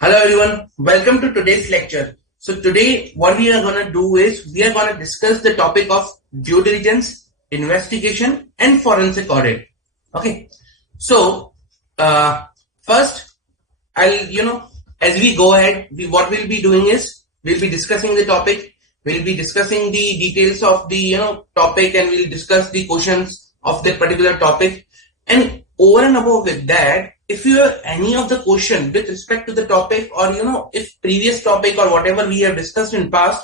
Hello everyone, welcome to today's lecture. So today what we are going to do is we are going to discuss the topic of due diligence, investigation and forensic audit. Okay, so first as we go ahead, what we'll be doing is we'll be discussing the topic, we'll be discussing the details of the topic, and we'll discuss the questions of that particular topic. And over and above with that, if you have any of the question with respect to the topic, or if previous topic or whatever we have discussed in past,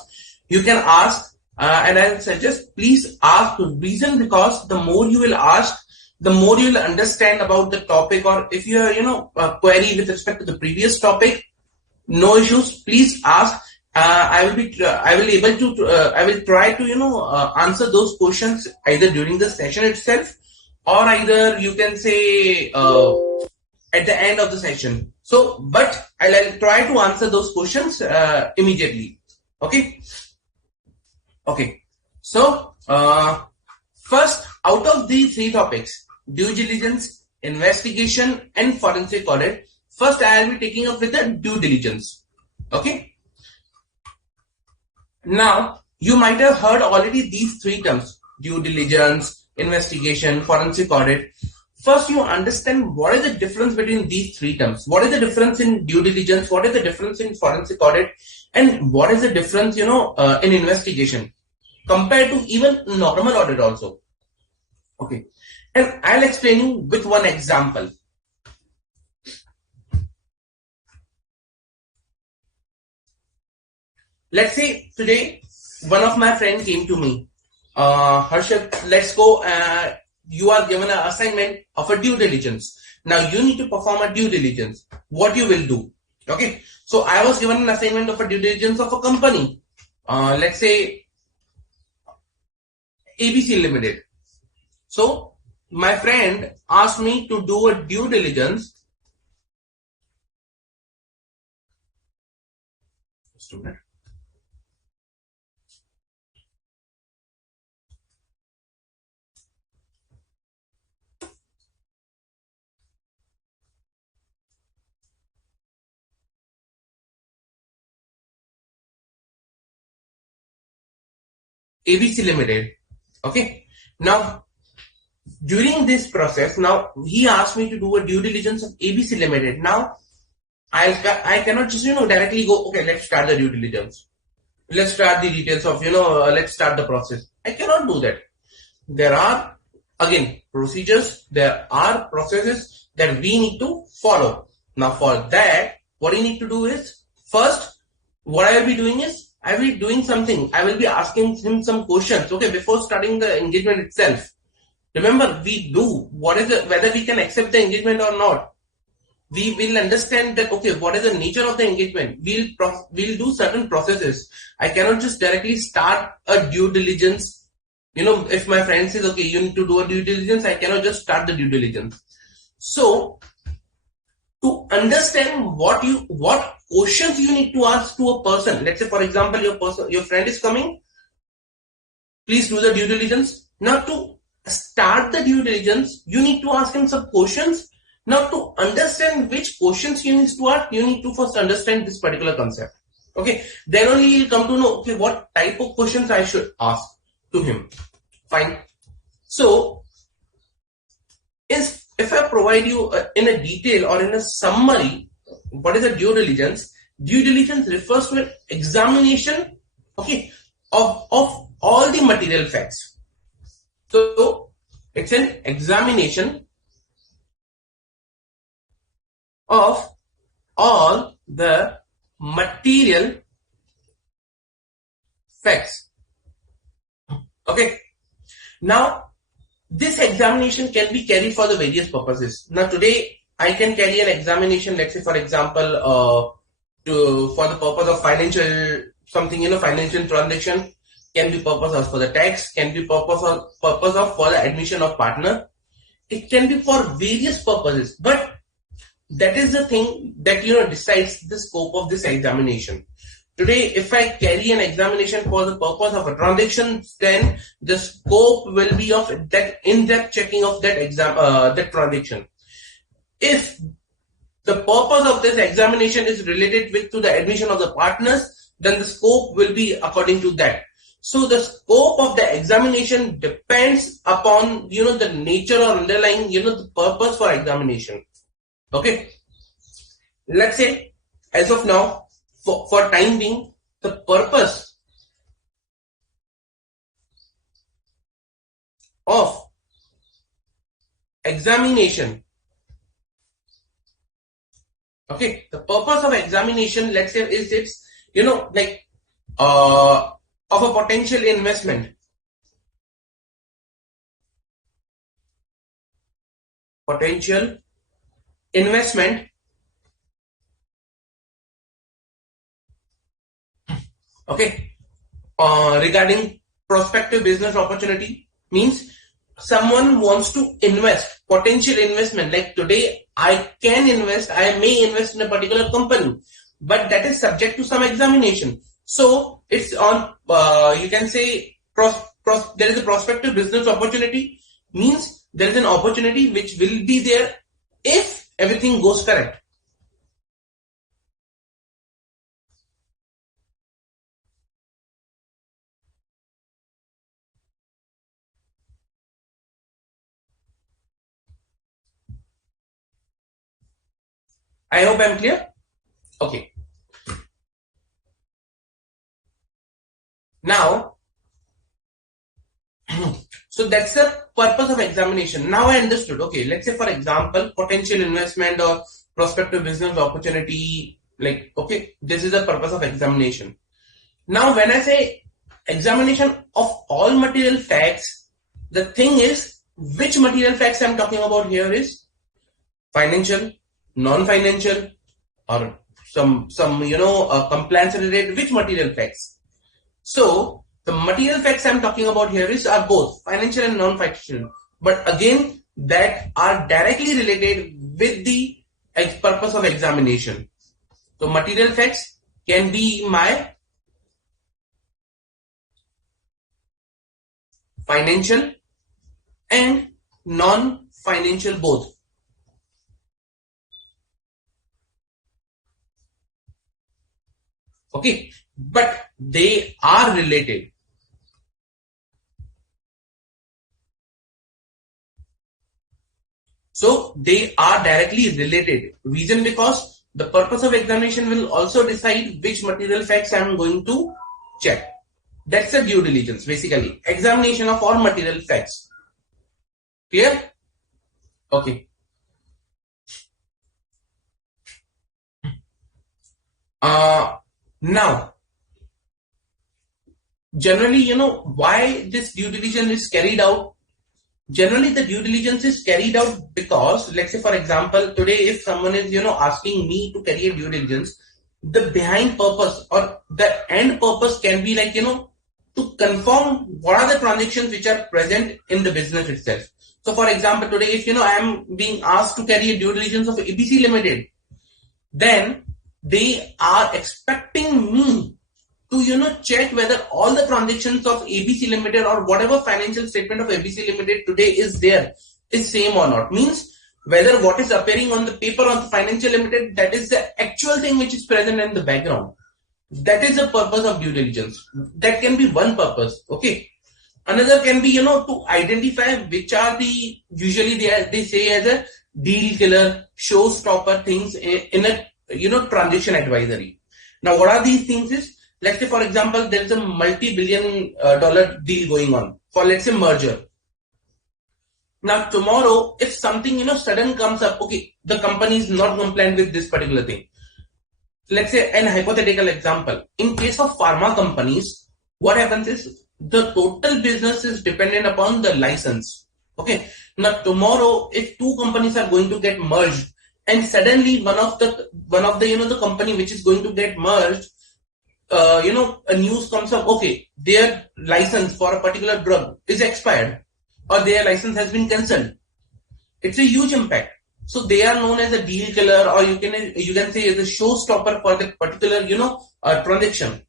you can ask, and I suggest please ask. The reason because the more you will ask, the more you will understand about the topic. Or if you have a query with respect to the previous topic, no issues, please ask. I will try to answer those questions either during the session itself, or either you can say at the end of the session. So, but I'll try to answer those questions immediately. Okay. So, first, out of these three topics, due diligence, investigation, and forensic audit, first I will be taking up with the due diligence. Okay. Now, you might have heard already these three terms: due diligence, investigation, forensic audit. First, you understand what is the difference between these three terms. What is the difference in due diligence? What is the difference in forensic audit? And what is the difference, in investigation compared to even normal audit also? Okay. And I'll explain you with one example. Let's say today, one of my friends came to me. Harshad, let's go. You are given an assignment of a due diligence. Now you need to perform a due diligence. What you will do? Okay. So I was given an assignment of a due diligence of a company. Let's say ABC Limited. So my friend asked me to do a due diligence. ABC Limited. Okay. Now, during this process, now he asked me to do a due diligence of ABC Limited. Now, I cannot just directly go, okay, let's start the due diligence. Let's start the details of let's start the process. I cannot do that. There are again procedures. There are processes that we need to follow. Now, for that, what you need to do is first, what I will be doing is I will be doing something. I will be asking him some questions. Okay, before starting the engagement itself. Remember, we do whether we can accept the engagement or not. We will understand that, okay, what is the nature of the engagement? We'll do certain processes. I cannot just directly start a due diligence. If my friend says, okay, you need to do a due diligence, I cannot just start the due diligence. So, to understand what questions you need to ask to a person. Let's say, for example, your friend is coming. Please do the due diligence. Now, to start the due diligence, you need to ask him some questions. Now, to understand which questions you need to ask, you need to first understand this particular concept. Okay. Then only you'll come to know, okay, what type of questions I should ask to him. Fine. So, if I provide you in a detail or in a summary, what is a due diligence? Due diligence refers to an examination, okay, of all the material facts. So, it's an examination of all the material facts. Okay. Now, this examination can be carried for the various purposes. Now, today I can carry an examination, let's say, for example, for the purpose of financial transaction, can be purpose for the tax, can be purpose of for the admission of partner. It can be for various purposes, but that is the thing that decides the scope of this examination. Today, if I carry an examination for the purpose of a transaction, then the scope will be of that in-depth checking of that transaction. If the purpose of this examination is related with to the admission of the partners, then the scope will be according to that. So the scope of the examination depends upon, the nature or underlying, the purpose for examination. Okay. Let's say, as of now, for time being, the purpose of examination, okay, the purpose of examination, let's say, is it's, of a potential investment. Potential investment, okay, regarding prospective business opportunity, means someone wants to invest, potential investment, like today I can invest, I may invest in a particular company, but that is subject to some examination. So it's on, you can say, there is a prospective business opportunity, means there is an opportunity which will be there if everything goes correct. I hope I'm clear. Okay. Now, so that's the purpose of examination. Now I understood. Okay, let's say for example, potential investment or prospective business opportunity, like, okay, this is the purpose of examination. Now when I say examination of all material facts, the thing is, which material facts I'm talking about here is financial, non-financial, or some compliance related, which material facts. So the material facts I'm talking about here are both financial and non-financial, but again that are directly related with the purpose of examination. So material facts can be my financial and non-financial both. Okay, but they are related. So they are directly related. Reason because the purpose of examination will also decide which material facts I am going to check. That's a due diligence, basically. Examination of all material facts. Clear? Okay. Now, generally, why this due diligence is carried out? Generally, the due diligence is carried out because, let's say, for example, today, if someone is, asking me to carry a due diligence, the behind purpose or the end purpose can be like, to confirm what are the transactions which are present in the business itself. So, for example, today, if, I am being asked to carry a due diligence of ABC Limited, then they are expecting me to check whether all the transactions of ABC Limited or whatever financial statement of ABC Limited today is there is same or not. Means whether what is appearing on the paper on the financial limited, that is the actual thing which is present in the background. That is the purpose of due diligence. That can be one purpose. Okay. Another can be to identify which are the usually they say as a deal killer, showstopper things in a transaction advisory. Now what are these things is, let's say for example there is a multi-billion dollar deal going on for, let's say, merger. Now tomorrow if something sudden comes up, okay, the company is not compliant with this particular thing. Let's say an hypothetical example, in case of pharma companies, what happens is the total business is dependent upon the license. Okay, now tomorrow if two companies are going to get merged and suddenly one of the the company which is going to get merged, a news comes up, okay, their license for a particular drug is expired or their license has been cancelled. It's a huge impact. So they are known as a deal killer, or you can say as a showstopper for the particular transaction.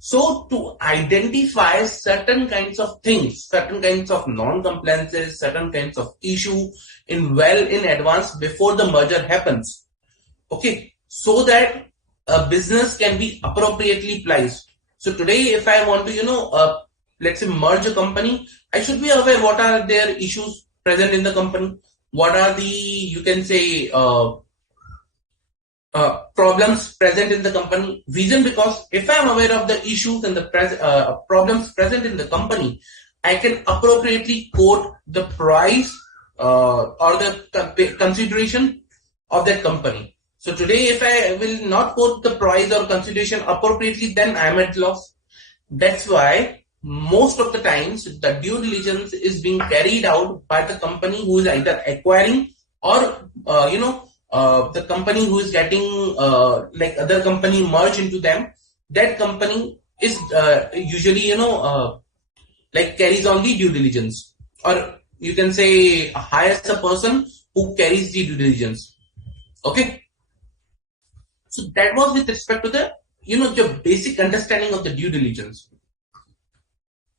So to identify certain kinds of things, certain kinds of non-compliances, certain kinds of issue in advance before the merger happens, Okay, so that a business can be appropriately priced. So today, if I want to, let's say merge a company, I should be aware what are their issues present in the company, what are the, you can say, problems present in the company. Reason, because if I am aware of the issues and the problems present in the company, I can appropriately quote the price or the consideration of that company. So today, if I will not quote the price or consideration appropriately, then I am at loss. That's why most of the times the due diligence is being carried out by the company who is either acquiring or the company who is getting like other company merge into them. That company is usually like carries on the due diligence, or you can say hires a person who carries the due diligence. Okay, so that was with respect to the the basic understanding of the due diligence.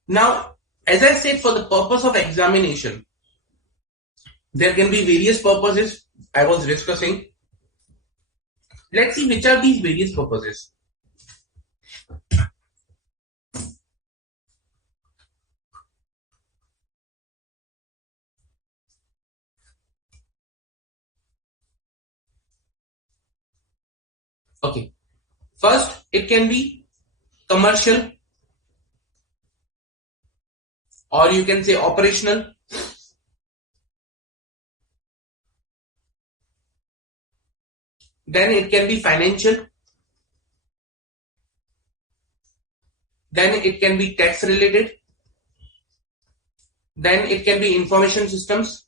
Now, as I said, for the purpose of examination, there can be various purposes I was discussing. Let's see which are these various purposes. Okay, first it can be commercial, or you can say operational. Then it can be financial. Then it can be tax related. Then it can be information systems.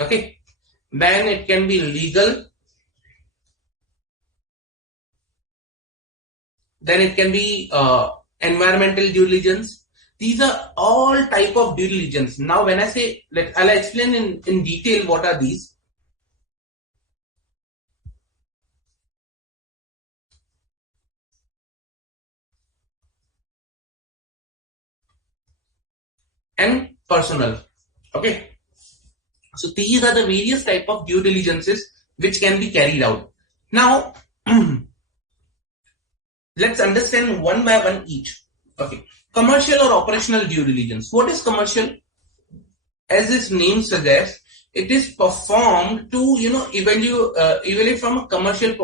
Okay, then it can be legal. Then it can be environmental due diligence. These are all type of due diligence. Now, when I say, I'll explain in detail what are these. And personal. Okay, so these are the various type of due diligences which can be carried out. Now, let's understand one by one each. Okay, commercial or operational due diligence. What is commercial? As its name suggests, it is performed to evaluate from a commercial.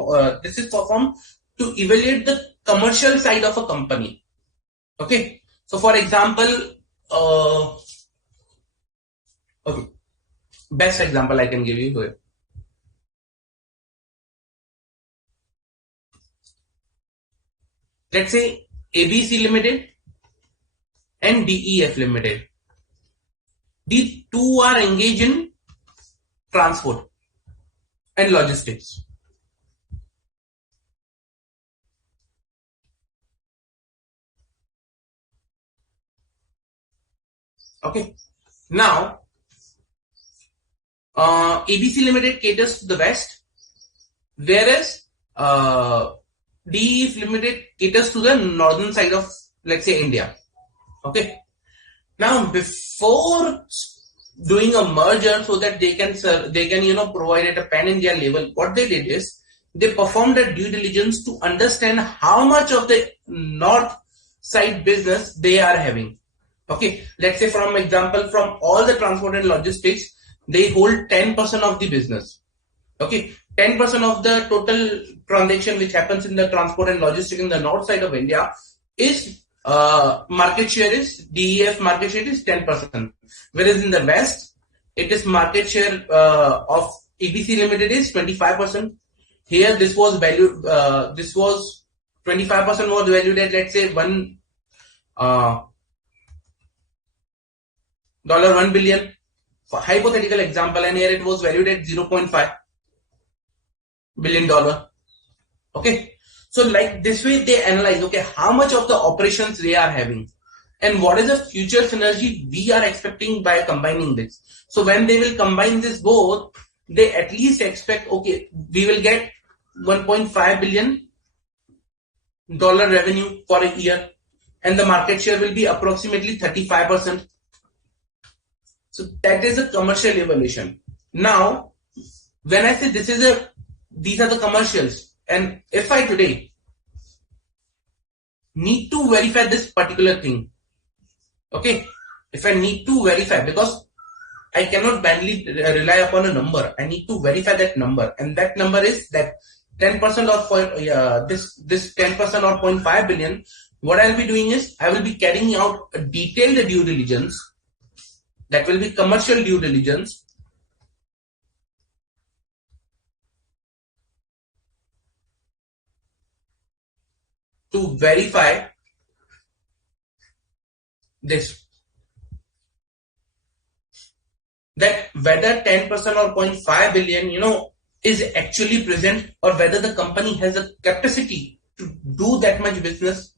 This is performed to evaluate the commercial side of a company. Okay, so for example, okay, best example I can give you here. Let's say ABC Limited and DEF Limited. These two are engaged in transport and logistics. Okay. Now, ABC Limited caters to the west, whereas DEF Limited caters to the northern side of, let's say, India. Okay. Now, before doing a merger so that they can provide at a pan-India level, what they did is they performed a due diligence to understand how much of the north side business they are having. Okay, let's say from example, from all the transport and logistics, they hold 10% of the business. Okay, 10% of the total transaction which happens in the transport and logistics in the north side of India is market share is DEF market share is 10%, whereas in the west it is market share of ABC Limited is 25%. Here this was valued this was 25% was valued at, let's say, $1 billion, for hypothetical example, and here it was valued at $0.5 billion. Okay, so like this way they analyze, okay, how much of the operations they are having and what is the future synergy we are expecting by combining this. So when they will combine this both, they at least expect, okay, we will get $1.5 billion revenue for a year, and the market share will be approximately 35%. So that is a commercial evaluation. Now, when I say these are the commercials, and if I today need to verify this particular thing, okay, if I need to verify, because I cannot blindly rely upon a number, I need to verify that number, and that number is that 10% or this 10% or 0.5 billion. What I'll be doing is I will be carrying out a detailed due diligence, that will be commercial due diligence, to verify this, that whether 10% or 0.5 billion, is actually present, or whether the company has a capacity to do that much business,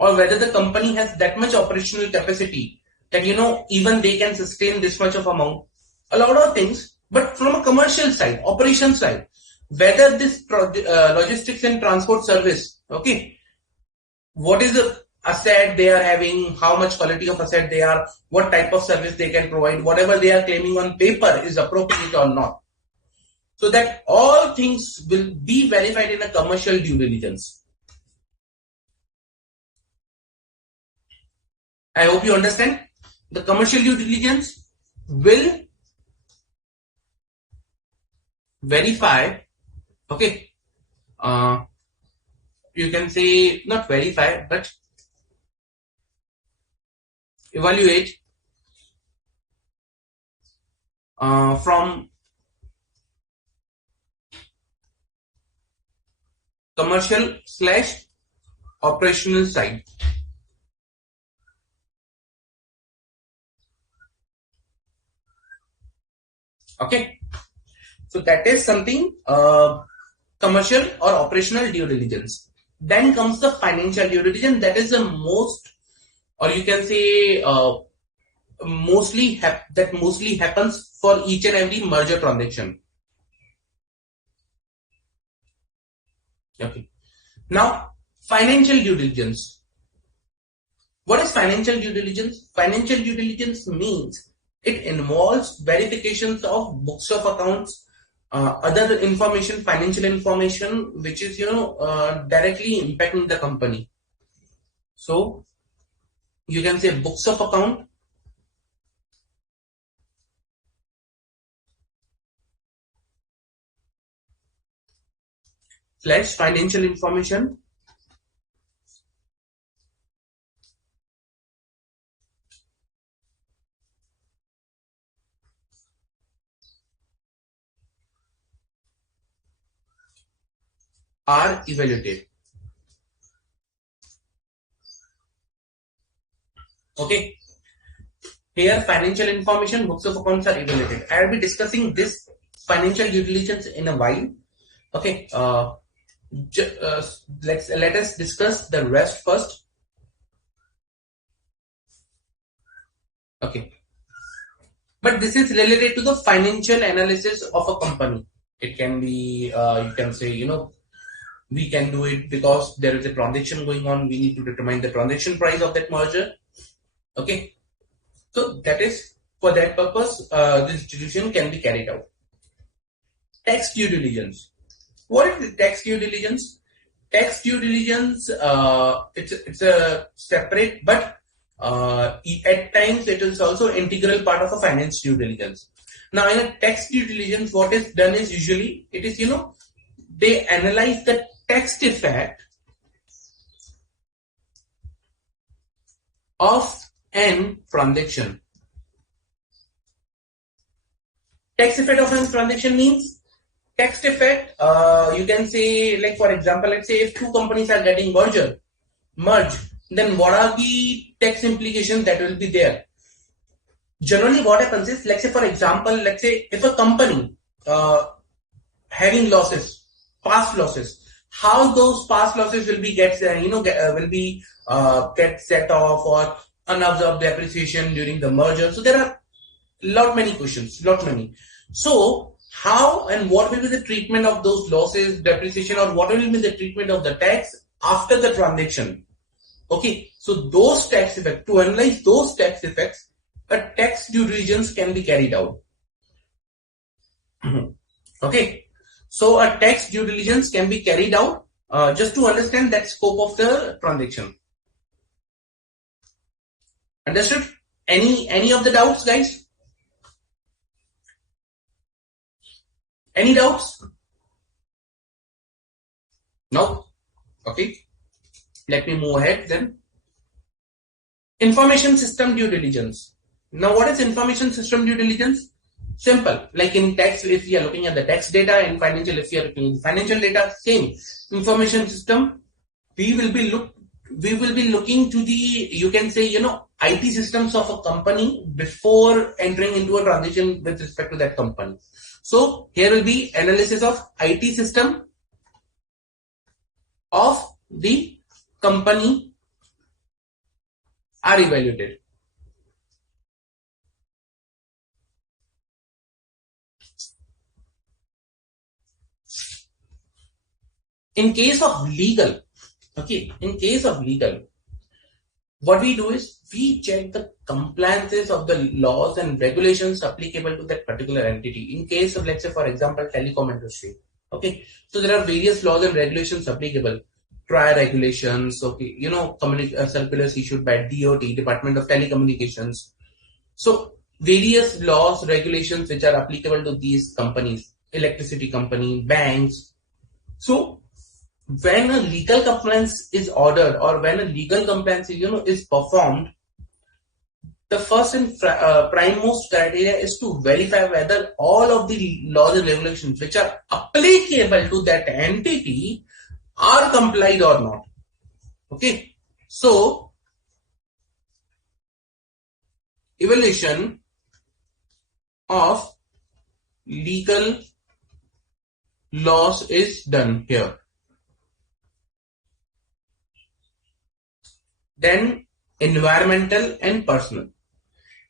or whether the company has that much operational capacity that, even they can sustain this much of amount. A lot of things, but from a commercial side, operation side, whether this logistics and transport service, okay, what is the asset they are having, how much quality of asset they are, what type of service they can provide, whatever they are claiming on paper is appropriate or not. So that all things will be verified in a commercial due diligence. I hope you understand. The commercial due diligence will verify, okay, you can say not verify, but evaluate from commercial / operational side. Okay, so that is something commercial or operational due diligence. Then comes the financial due diligence. That is the most, or you can say mostly happens for each and every merger transaction. Okay. Now, financial due diligence. What is financial due diligence? Financial due diligence means it involves verifications of books of accounts, other information, financial information, which is directly impacting the company. So you can say books of account, / financial information, are evaluated. Okay. Here, financial information, books of accounts are evaluated. I will be discussing this financial due diligence in a while. Okay. Let us discuss the rest first. Okay. But this is related to the financial analysis of a company. It can be, you can say, we can do it because there is a transaction going on. We need to determine the transaction price of that merger. Okay. So that is, for that purpose, this diligence can be carried out. Tax due diligence. What is the tax due diligence? Tax due diligence, it's a separate, but at times it is also integral part of a finance due diligence. Now, in a tax due diligence, what is done is usually it is they analyze the tax effect of an transaction. Tax effect of an transaction means tax effect. You can say, like for example, let's say if two companies are getting merged, then what are the tax implications that will be there? Generally, what happens is, let's say for example, let's say if a company having losses, past losses, how those past losses will be get set off, or unabsorbed depreciation during the merger. So there are many questions. So how and what will be the treatment of those losses, depreciation, or what will be the treatment of the tax after the transaction? Okay, so those tax effects, to analyze those tax effects, a tax due diligence can be carried out. Okay, so a tax due diligence can be carried out just to understand that scope of the transaction. Understood? Any of the doubts, guys? Any doubts? No? Okay. Let me move ahead then. Information system due diligence. Now, what is information system due diligence? Simple. Like in tax, if we are looking at the tax data, in financial, if we are looking at financial data, same. Information system, we will be looking to the, you can say, IT systems of a company before entering into a transition with respect to that company. So here will be analysis of IT system of the company are evaluated. In case of legal, okay, in case of legal, what we do is we check the compliances of the laws and regulations applicable to that particular entity. In case of, let's say, for example, telecom industry, okay, so there are various laws and regulations applicable. TRI regulations, okay, circulars issued by DOT, Department of Telecommunications. So various laws, regulations which are applicable to these companies, electricity company, banks. So when a legal compliance is ordered or when a legal compliance is performed, the first and prime most criteria is to verify whether all of the laws and regulations which are applicable to that entity are complied or not. Okay, so evaluation of legal laws is done here. Then environmental and personal.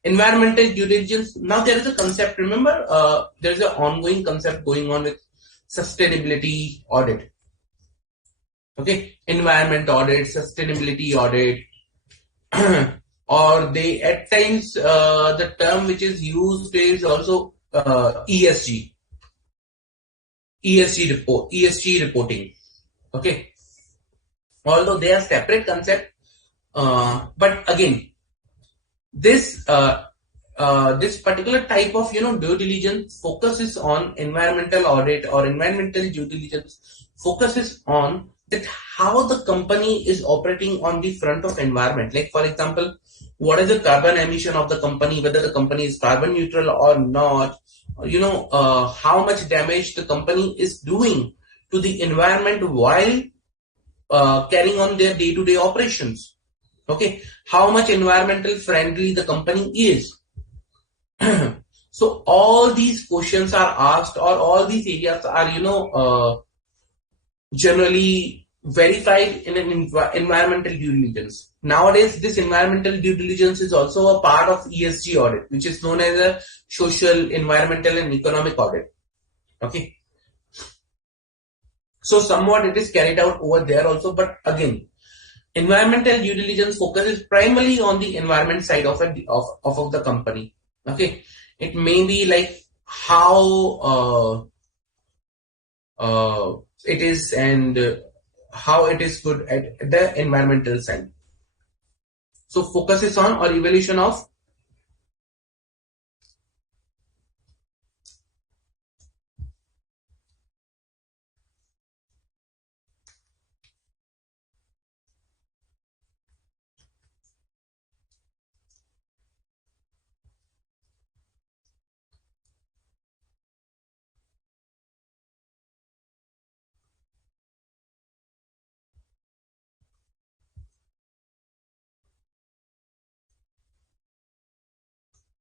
Environmental due diligence. Now there is a concept. Remember, there is an ongoing concept going on with sustainability audit. Okay, environment audit, sustainability audit, or they at times the term which is used is also ESG. ESG reporting. Okay, although they are separate concept, but again, this this particular type of due diligence focuses on environmental audit or environmental due diligence focuses on that how the company is operating on the front of environment. Like for example, what is the carbon emission of the company, whether the company is carbon neutral or not, how much damage the company is doing to the environment while carrying on their day-to-day operations. Okay, how much environmental friendly the company is. So all these questions are asked, or all these areas are generally verified in an environmental due diligence. Nowadays, this environmental due diligence is also a part of ESG audit, which is known as a social, environmental, and economic audit. Okay, so somewhat it is carried out over there also, but again, environmental due diligence focuses primarily on the environment side of the company. Okay, it may be like how it is and how it is good at the environmental side. So focuses on or evaluation of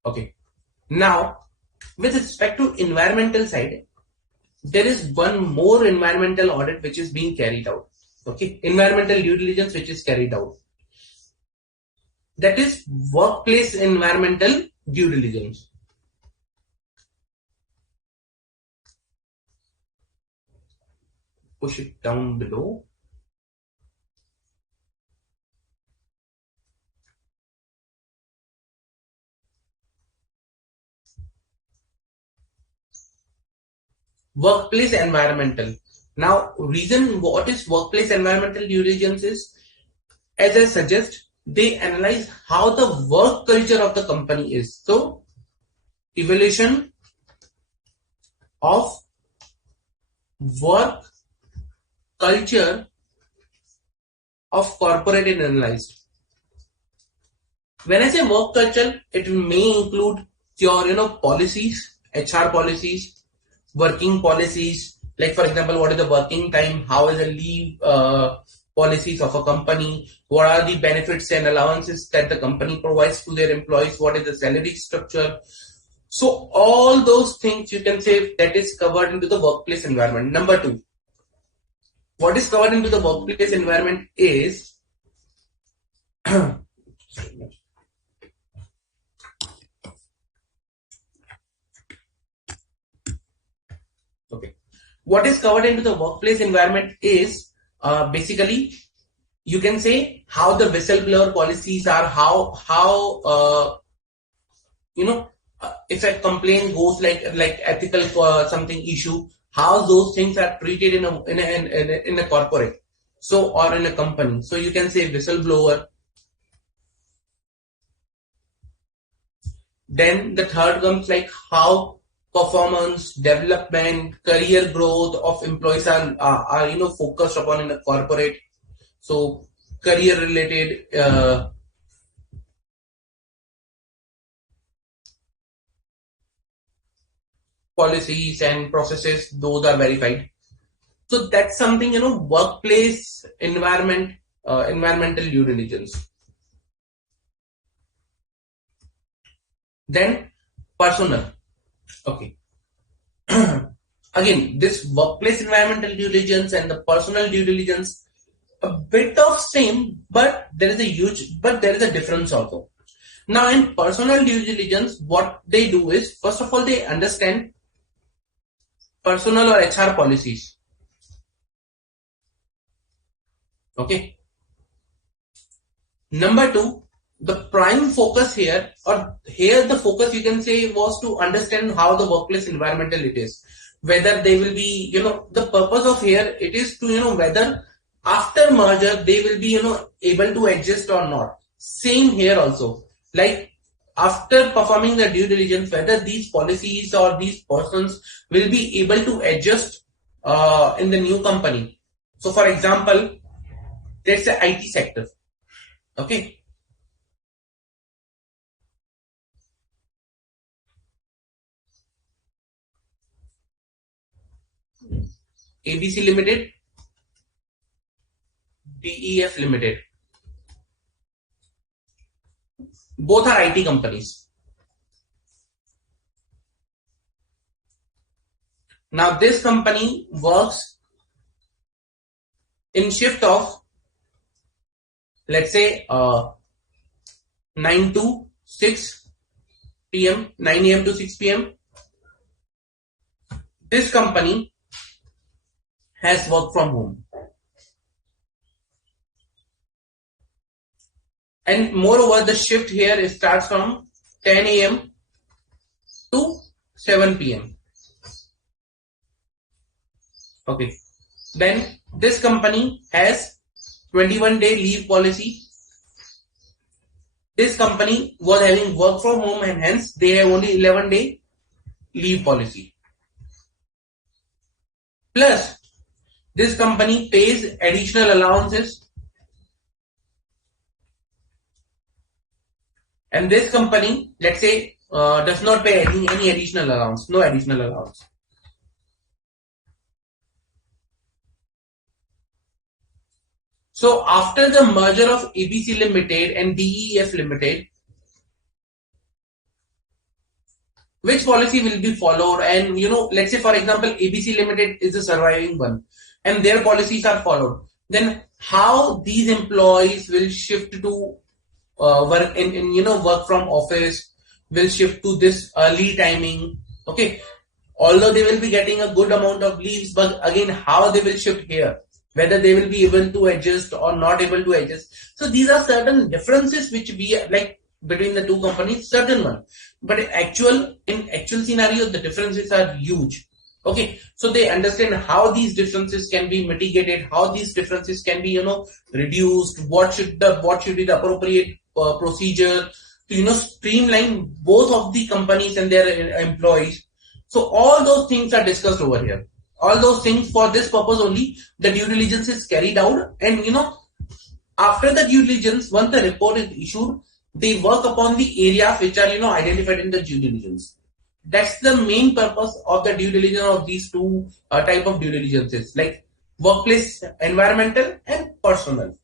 okay. Now, with respect to environmental side, there is one more environmental audit which is being carried out. Okay, environmental due diligence which is carried out. That is workplace environmental due diligence. Push it down below. workplace environmental. Now, reason what is workplace environmental due diligence is, as I suggest, they analyze how the work culture of the company is. So, evaluation of work culture of corporate is analyzed. When I say work culture, it may include your policies, HR policies, working policies. Like for example, what is the working time? How is the leave policies of a company? What are the benefits and allowances that the company provides to their employees? What is the salary structure? So all those things you can say that is covered into the workplace environment. Number two, what is covered into the workplace environment is okay. What is covered into the workplace environment is basically you can say how the whistleblower policies are, how if a complaint goes like ethical something issue, how those things are treated in a corporate, so or in a company. So you can say whistleblower. Then the third comes like how performance, development, career growth of employees are focused upon in a corporate. So career related policies and processes, those are verified. So that's something workplace environmental due diligence. Then personal. Okay. Again, this workplace environmental due diligence and the personal due diligence, a bit of same, but there is a difference also. Now in personal due diligence, what they do is, first of all, they understand personal or HR policies. Okay. Number two, the prime focus here, or here the focus you can say was to understand how the workplace environmental it is. Whether they will be, the purpose of here, it is to, whether after merger they will be, able to adjust or not. Same here also. Like after performing the due diligence, whether these policies or these persons will be able to adjust in the new company. So for example, let's say IT sector. Okay. ABC Limited, DEF Limited. Both are IT companies. Now this company works in shift of, let's say 9 to 6 p.m., 9 a.m. to 6 p.m. This company has work from home. And moreover, the shift here starts from 10 a.m. to 7 p.m. Okay. Then this company has 21-day leave policy. This company was having work from home and hence they have only 11-day leave policy. Plus, this company pays additional allowances. And this company, let's say, does not pay any additional allowance, no additional allowance. So after the merger of ABC Limited and DEF Limited, which policy will be followed? And let's say for example, ABC Limited is the surviving one and their policies are followed. Then how these employees will shift to work in work from office, will shift to this early timing. Okay. Although they will be getting a good amount of leaves, but again, how they will shift here, whether they will be able to adjust or not able to adjust. So these are certain differences which we like between the two companies, certain one. But in actual scenario, the differences are huge. Okay, so they understand how these differences can be mitigated, how these differences can be, reduced. What should be the appropriate procedure to, streamline both of the companies and their employees. So all those things are discussed over here. All those things, for this purpose only, the due diligence is carried out, and after the due diligence, once the report is issued, they work upon the areas which are identified in the due diligence. That's the main purpose of the due diligence of these two type of due diligences, like workplace, environmental, and personal.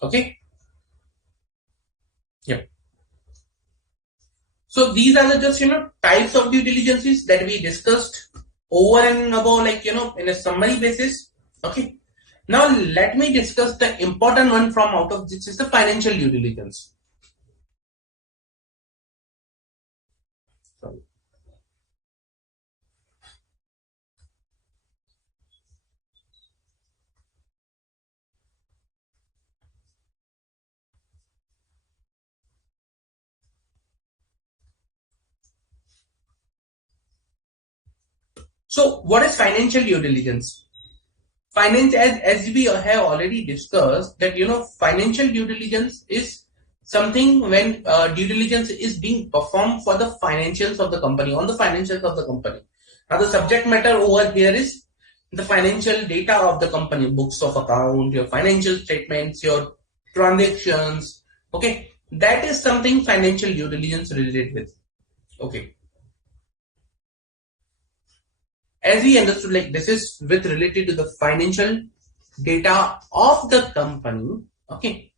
Okay. Yeah. So these are the just types of due diligences that we discussed over and above, like in a summary basis. Okay. Now let me discuss the important one from out of this is the financial due diligence. Sorry. So what is financial due diligence? Finance, as we have already discussed, that financial due diligence is something when due diligence is being performed for the financials of the company, on the financials of the company. Now the subject matter over here is the financial data of the company, books of account, your financial statements, your transactions. Okay, that is something financial due diligence related with. Okay, as we understood, like this is with related to the financial data of the company. Okay.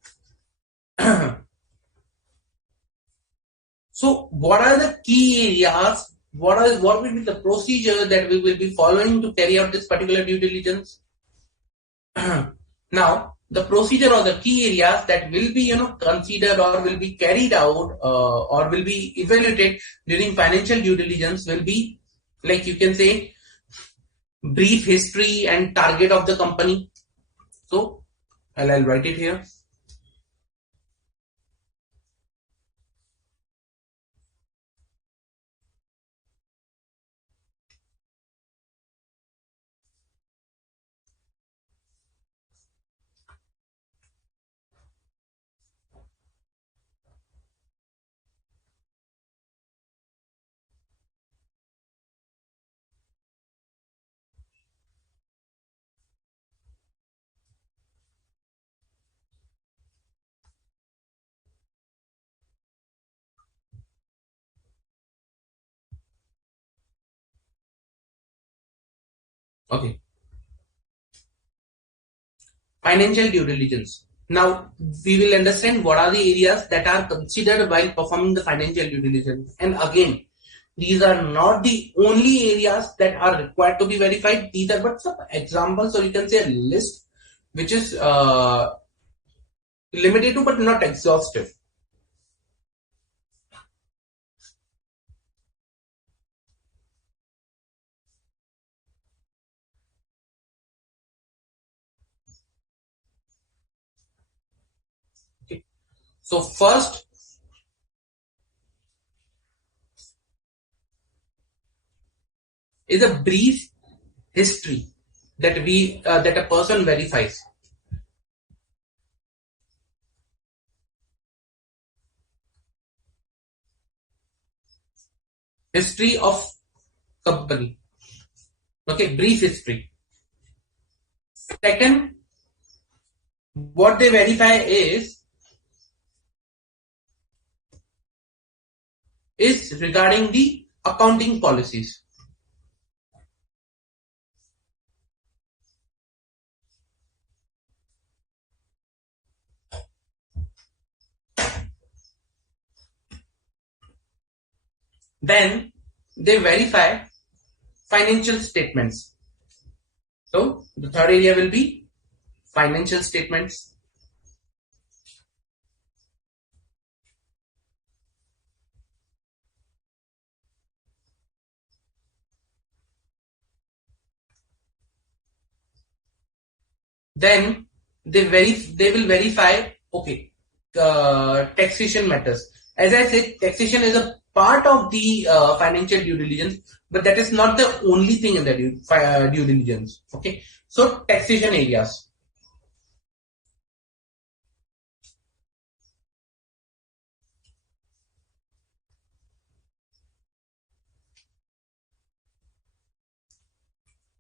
So what are the key areas? What will be the procedure that we will be following to carry out this particular due diligence? Now the procedure or the key areas that will be considered or will be carried out or will be evaluated during financial due diligence will be, like you can say, brief history and target of the company. So I'll write it here. Okay. Financial due diligence. Now we will understand what are the areas that are considered while performing the financial due diligence. And again, these are not the only areas that are required to be verified. These are but some examples, or you can say a list, which is limited to but not exhaustive. Okay. So first is a brief history that a person verifies. History of company. Okay, brief history. Second, what they verify is regarding the accounting policies. Then they verify financial statements. So the third area will be financial statements. Then they will verify, okay, taxation matters. As I said, taxation is a part of the financial due diligence, but that is not the only thing in the due diligence. Okay, so taxation areas.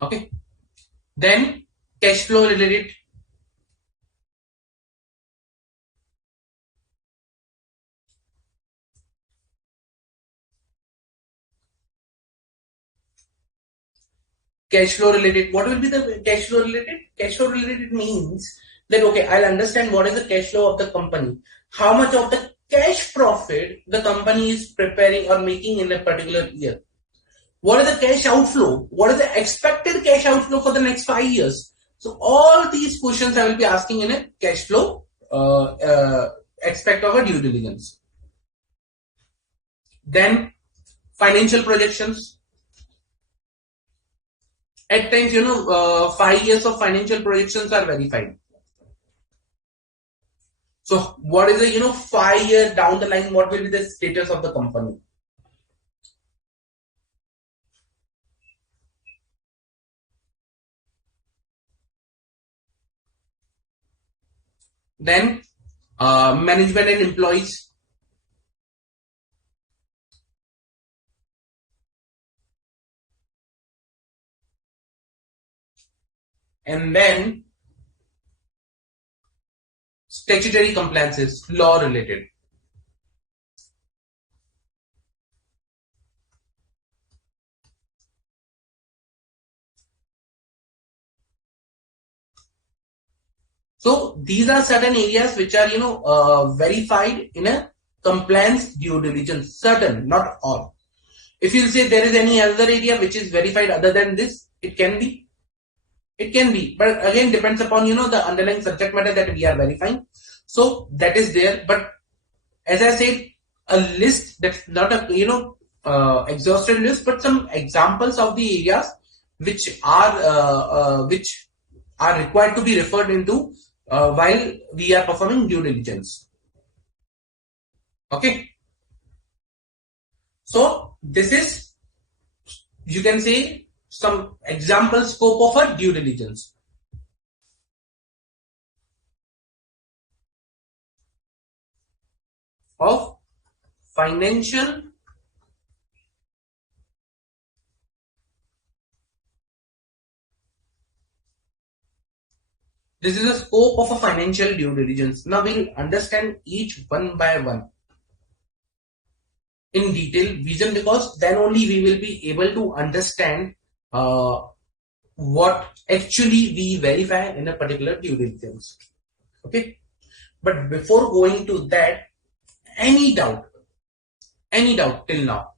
Okay, then cash flow related. Cash flow related. What will be the cash flow related? Cash flow related means that, okay, I'll understand what is the cash flow of the company. How much of the cash profit the company is preparing or making in a particular year. What is the cash outflow? What is the expected cash outflow for the next 5 years? So all these questions I will be asking in a cash flow aspect of a due diligence. Then financial projections. At times, 5 years of financial projections are verified. So what is the 5 years down the line? What will be the status of the company? Then management and employees. And then statutory compliances, law related. So these are certain areas which are verified in a compliance due diligence. Certain, not all. If you say there is any other area which is verified other than this, it can be. It can be, but again depends upon the underlying subject matter that we are verifying. So that is there. But as I said, a list that's not a exhaustive list, but some examples of the areas which are required to be referred into while we are performing due diligence. Okay, so this is, you can say, some example scope of a due diligence. Of financial This is the scope of a financial due diligence. Now we'll understand each one by one in detail vision, because then only we will be able to understand what actually we verify in a particular due diligence. Okay, but before going to that, any doubt till now?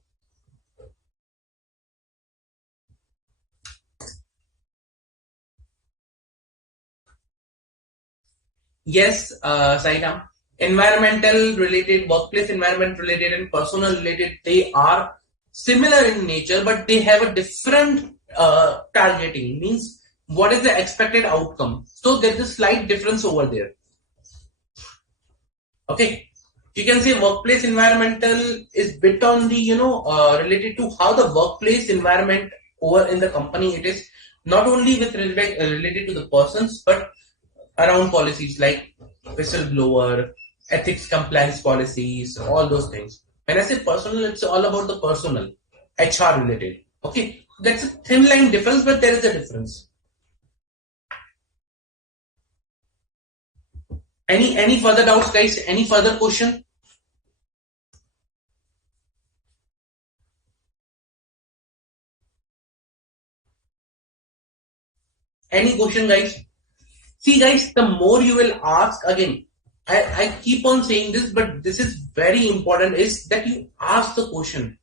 Yes, Saidam. Environmental related, workplace environment related, and personal related, they are similar in nature, but they have a different targeting. Means what is the expected outcome? So there's a slight difference over there. Okay, you can say workplace environmental is bit on the related to how the workplace environment over in the company it is, not only with related to the persons, but around policies like whistleblower, ethics compliance policies, all those things. When I say personal, it's all about the personal, HR related. Okay, that's a thin line difference, but there is a difference. Any further doubts, guys? Any further question? Any question, guys? See, guys, the more you will ask, again, I keep on saying this, but this is very important, is that you ask the question.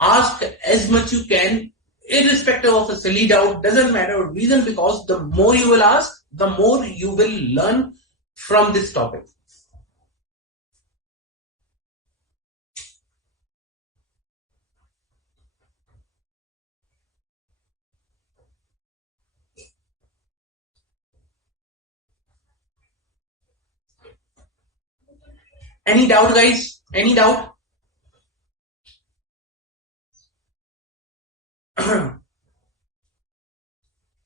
Ask as much you can, irrespective of a silly doubt, doesn't matter reason, because the more you will ask, the more you will learn from this topic. Any doubt, guys? Any doubt?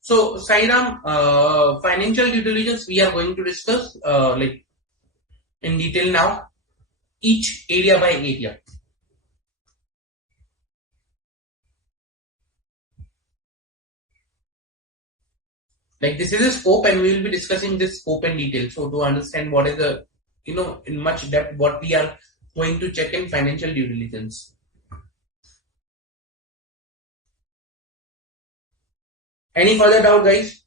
So, Sairam, financial due diligence we are going to discuss like in detail now, each area by area. Like this is a scope, and we will be discussing this scope in detail. So to understand what is the, in much depth what we are going to check in financial due diligence. Any further doubt, guys?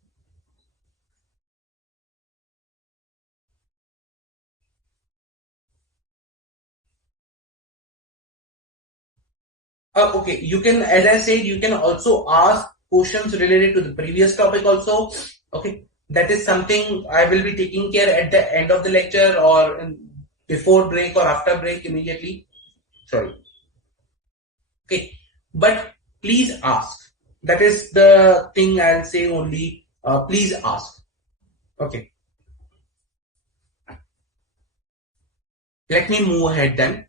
Okay, you can, as I said, you can also ask questions related to the previous topic also. Okay, that is something I will be taking care at the end of the lecture or before break or after break immediately. Sorry. Okay, but please ask. That is the thing I'll say only. Please ask. Okay, let me move ahead then.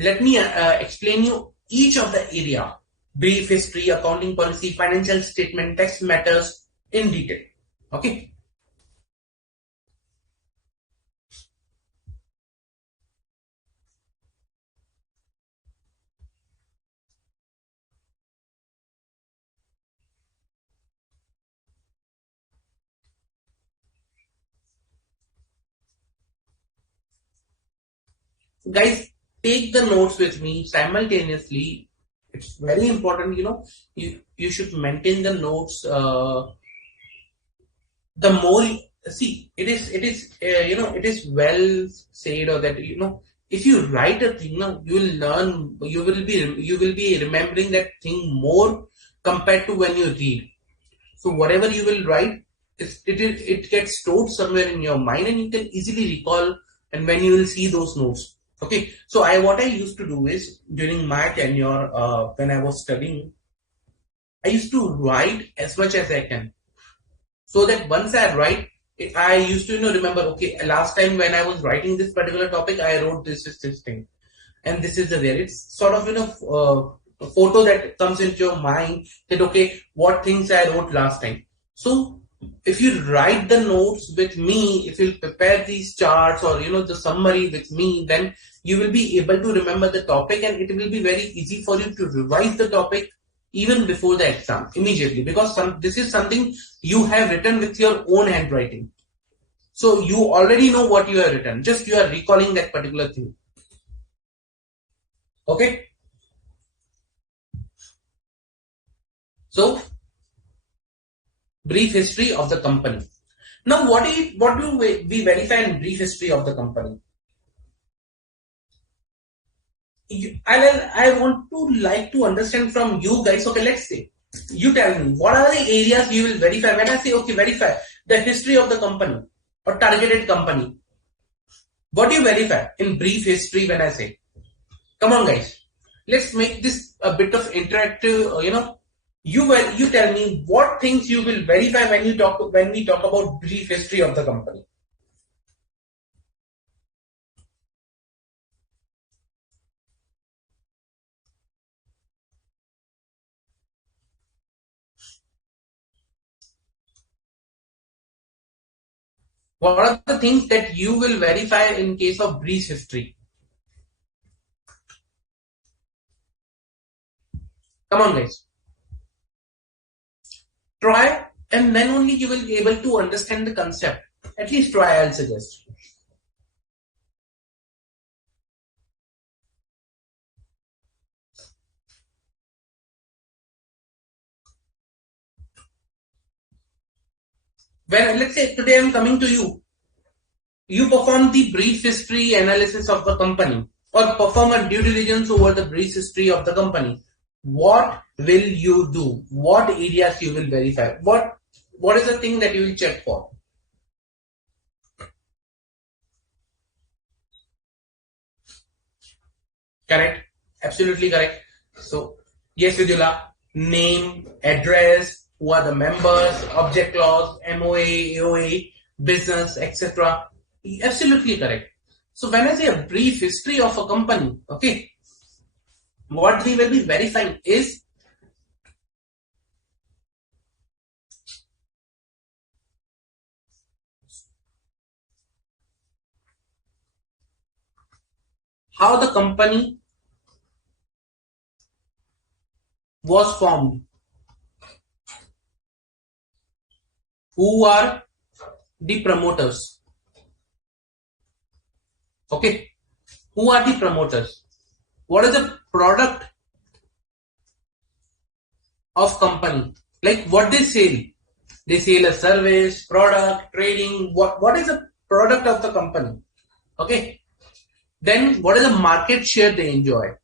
Let me explain you each of the area. Brief history, accounting policy, financial statement, tax matters in detail. Okay. So guys, take the notes with me simultaneously. It's very important, you should maintain the notes. The more see, it is well said, or that if you write a thing, you will learn. You will be remembering that thing more compared to when you read. So whatever you will write, it gets stored somewhere in your mind, and you can easily recall. And when you will see those notes, okay. So what I used to do is during my tenure, when I was studying, I used to write as much as I can, so that once I write, I used to remember. Okay, last time when I was writing this particular topic, I wrote this thing, and this is the there. It's sort of a photo that comes into your mind that okay, what things I wrote last time. So if you write the notes with me, if you prepare these charts or the summary with me, then you will be able to remember the topic, and it will be very easy for you to revise the topic even before the exam immediately, because this is something you have written with your own handwriting. So you already know what you have written, just you are recalling that particular thing. Okay. So brief history of the company. Now what do we verify in brief history of the company? I want to like to understand from you guys. Okay, let's say you tell me what are the areas you will verify when I say okay, verify the history of the company or targeted company. What do you verify in brief history when I say? Come on, guys. Let's make this a bit of interactive. You tell me what things you will verify when we talk about brief history of the company. What are the things that you will verify in case of brief history? Come on, guys. Try, and then only you will be able to understand the concept. At least try, I'll suggest. When let's say today I'm coming to you, you perform the brief history analysis of the company or perform a due diligence over the brief history of the company. What will you do? What areas you will verify? What is the thing that you will check for? Correct. Absolutely correct. So, yes, Vidula, name, address, who are the members, object clause, MOA, AOA, business, etc. Absolutely correct. So, when I say a brief history of a company, okay, what we will be verifying is how the company was formed, who are the promoters, okay, who are the promoters, what is the product of company, like what they sell a service, product, trading, what is the product of the company, okay, then what is the market share they enjoy.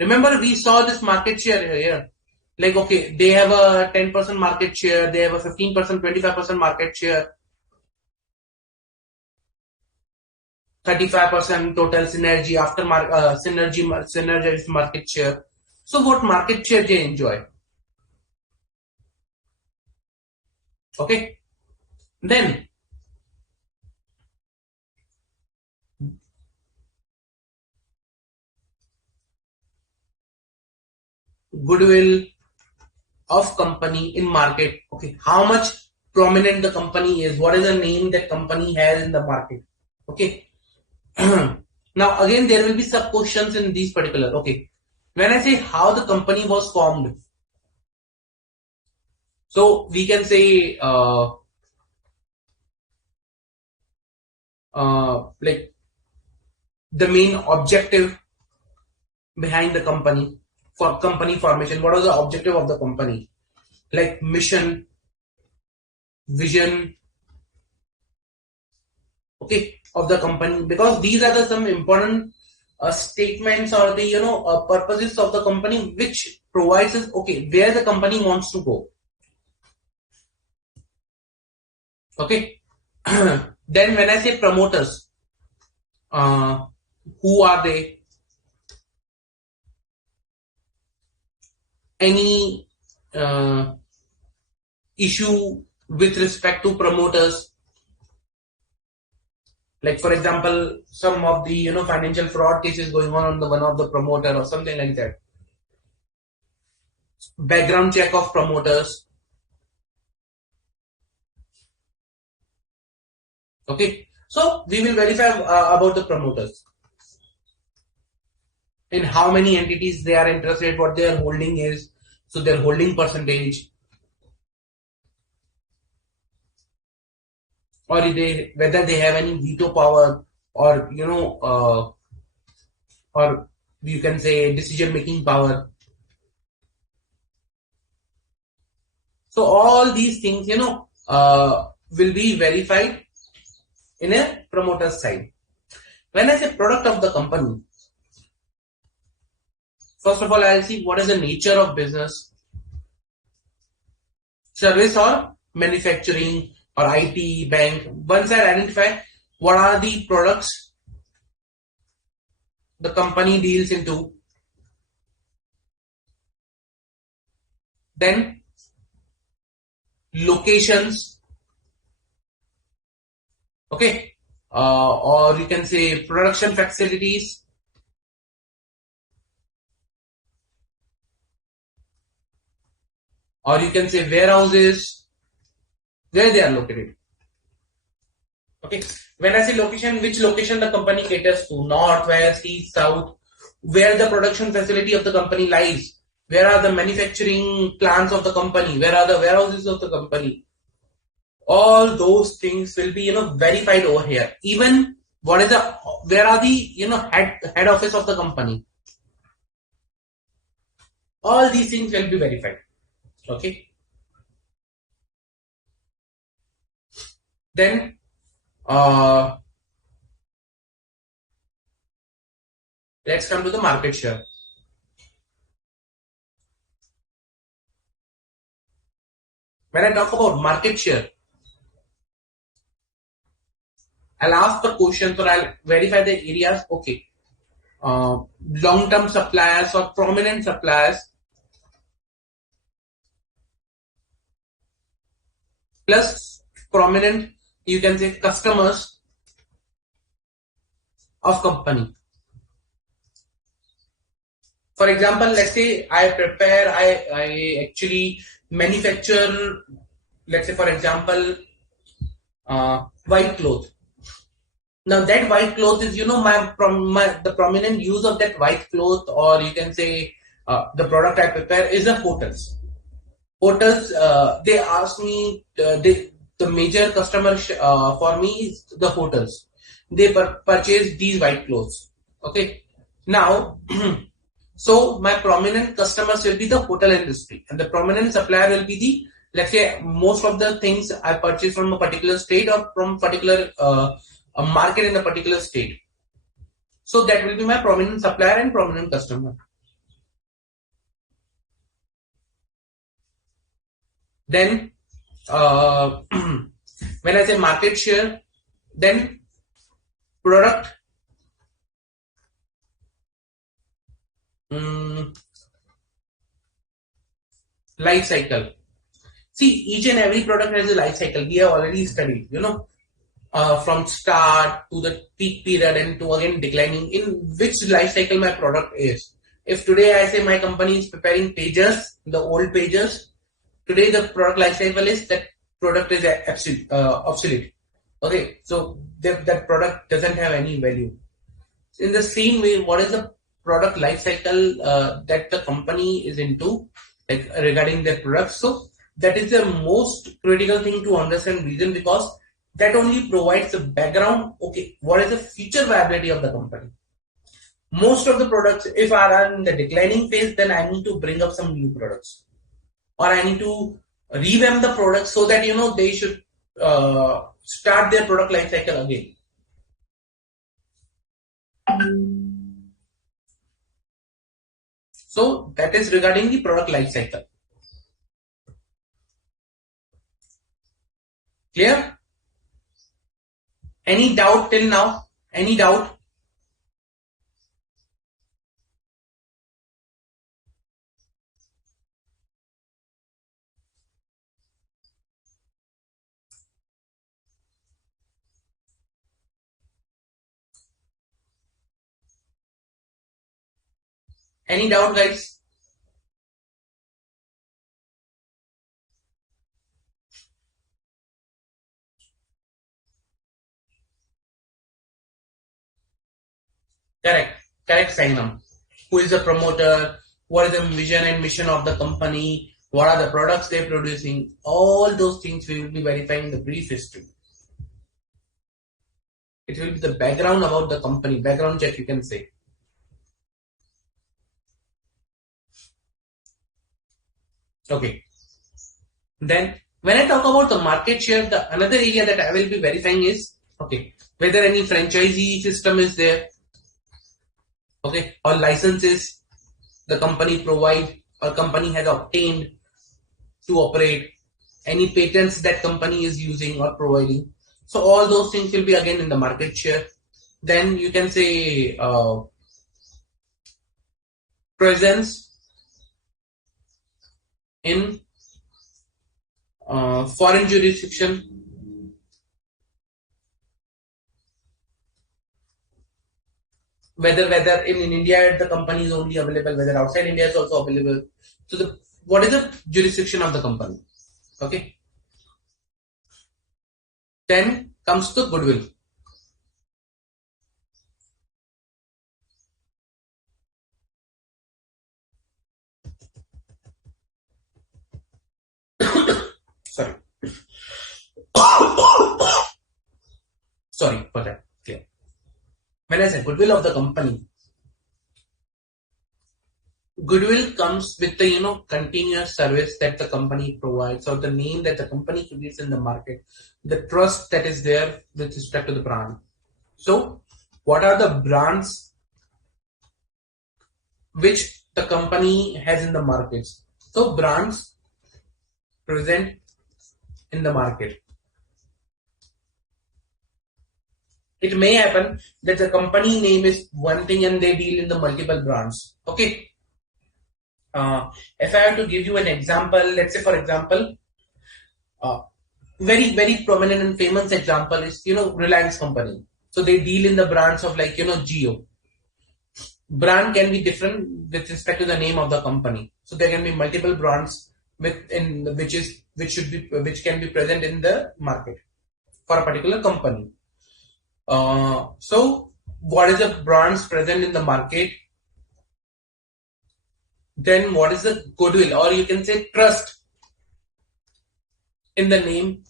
Remember we saw this market share here, like okay, they have a 10% market share, they have a 15%, 25% market share, 35% total synergy after synergized market share. So what market share they enjoy, okay, then goodwill of company in market, okay, how much prominent the company is, what is the name that company has in the market, okay. Now again there will be sub questions in these particular, okay, when I say how the company was formed, so we can say like the main objective behind the company, for company formation, what was the objective of the company, like mission, vision, okay, of the company, because these are the some important statements or the purposes of the company which provides us, okay, where the company wants to go, okay. Then when I say promoters, uh, who are they, any issue with respect to promoters, like for example some of the financial fraud cases going on the one of the promoter or something like that, background check of promoters, okay. So we will verify about the promoters, in how many entities they are interested, what their holding is, so their holding percentage, or they whether they have any veto power, or or you can say decision making power. So all these things will be verified in a promoter side. When I say product of the company, first of all I'll see what is the nature of business, service or manufacturing or IT, bank. Once I identify what are the products the company deals into, then locations, okay, or you can say production facilities, or you can say warehouses, where they are located, okay. When I say location, which location the company caters to, north, west, east, south, where the production facility of the company lies, where are the manufacturing plants of the company, where are the warehouses of the company, all those things will be verified over here. Even what is the where are the head office of the company, all these things will be verified, okay. Then let's come to the market share. When I talk about market share, I'll ask the questions or I'll verify the areas, okay. long-term suppliers or prominent suppliers, plus prominent, you can say, customers of company. For example, let's say I actually manufacture, let's say for example, white cloth. Now that white cloth is, the prominent use of that white cloth, or you can say the product I prepare is the hotels. Hotels, they ask me, the major customer for me is the hotels. They purchase these white clothes. Okay. Now, so my prominent customers will be the hotel industry, and the prominent supplier will be the, let's say, most of the things I purchase from a particular state or from particular a market in a particular state. So that will be my prominent supplier and prominent customer. Then when I say market share, then product life cycle. See, each and every product has a life cycle. We have already studied, from start to the peak period and to again declining, in which life cycle my product is. If today I say my company is preparing pages, the old pages, today the product life cycle is that product is obsolete. Okay, so that product doesn't have any value. In the same way, what is the product life cycle that the company is into, like regarding their products? So that is the most critical thing to understand, reason because that only provides the background. Okay, what is the future viability of the company? Most of the products, if I are in the declining phase, then I need to bring up some new products, or I need to revamp the products so that they should start their product life cycle again. So that is regarding the product life cycle. Clear? Any doubt till now? Any doubt? Any doubt, guys? Correct, Sangram. Who is the promoter? What is the vision and mission of the company? What are the products they're producing? All those things we will be verifying the brief history. It will be the background about the company, background check, you can say. Okay. Then when I talk about the market share, the another area that I will be verifying is, okay, whether any franchisee system is there, okay, or licenses the company provide or company has obtained to operate, any patents that company is using or providing. So all those things will be again in the market share. Then you can say presence in foreign jurisdiction, whether in India the company is only available, whether outside India is also available. So what is the jurisdiction of the company? Okay. Then comes the goodwill. Sorry. Sorry for that. Okay. When I say goodwill of the company, goodwill comes with the continuous service that the company provides, or the name that the company creates in the market, the trust that is there with respect to the brand. So what are the brands which the company has in the markets? So brands present in the market. it may happen that the company name is one thing and they deal in the multiple brands. Okay. If I have to give you an example, let's say for example, uh, very prominent and famous example is Reliance company. So they deal in the brands of like Geo. Brand can be different with respect to the name of the company. So there can be multiple brands which can be present in the market for a particular company. So what is the brands present in the market? Then what is the goodwill, or you can say trust in the name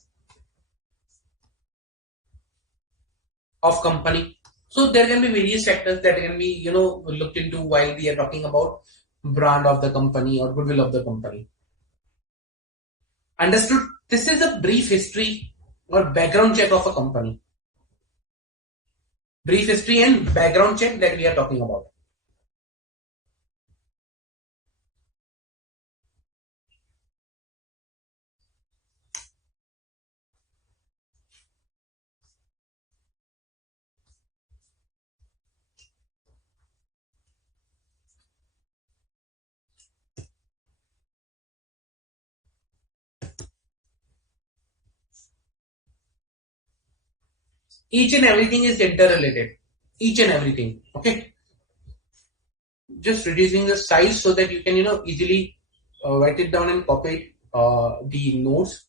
of company? So there can be various factors that can be looked into while we are talking about brand of the company or goodwill of the company. Understood? This is a brief history or background check of a company. Brief history and background check that we are talking about. Each and everything is interrelated. Each and everything. Okay. Just reducing the size so that you can easily write it down and copy the notes.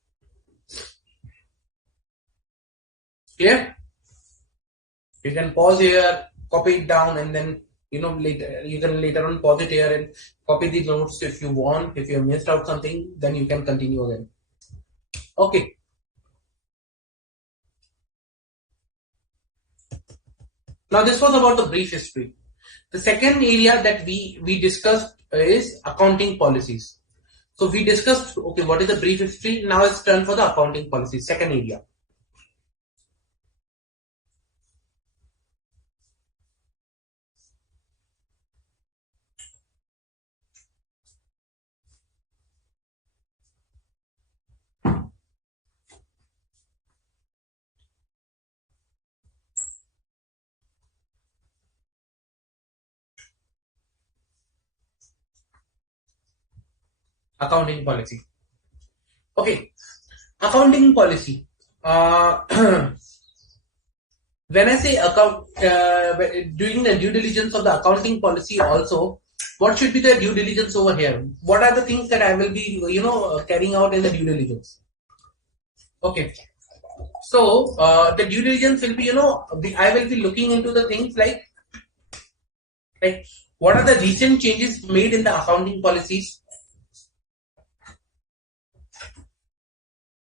Clear? You can pause here, copy it down, and then later you can later on pause it here and copy the notes if you want. If you have missed out something, then you can continue again. Okay. Now this was about the brief history. The second area that we discussed is accounting policies. So we discussed, okay, what is the brief history? Now it's turn for the accounting policies, second area. Accounting policy. Okay, accounting policy. When I say doing the due diligence of the accounting policy also, what should be the due diligence over here? What are the things that I will be, carrying out in the due diligence? Okay. So the due diligence will be, I will be looking into the things like what are the recent changes made in the accounting policies?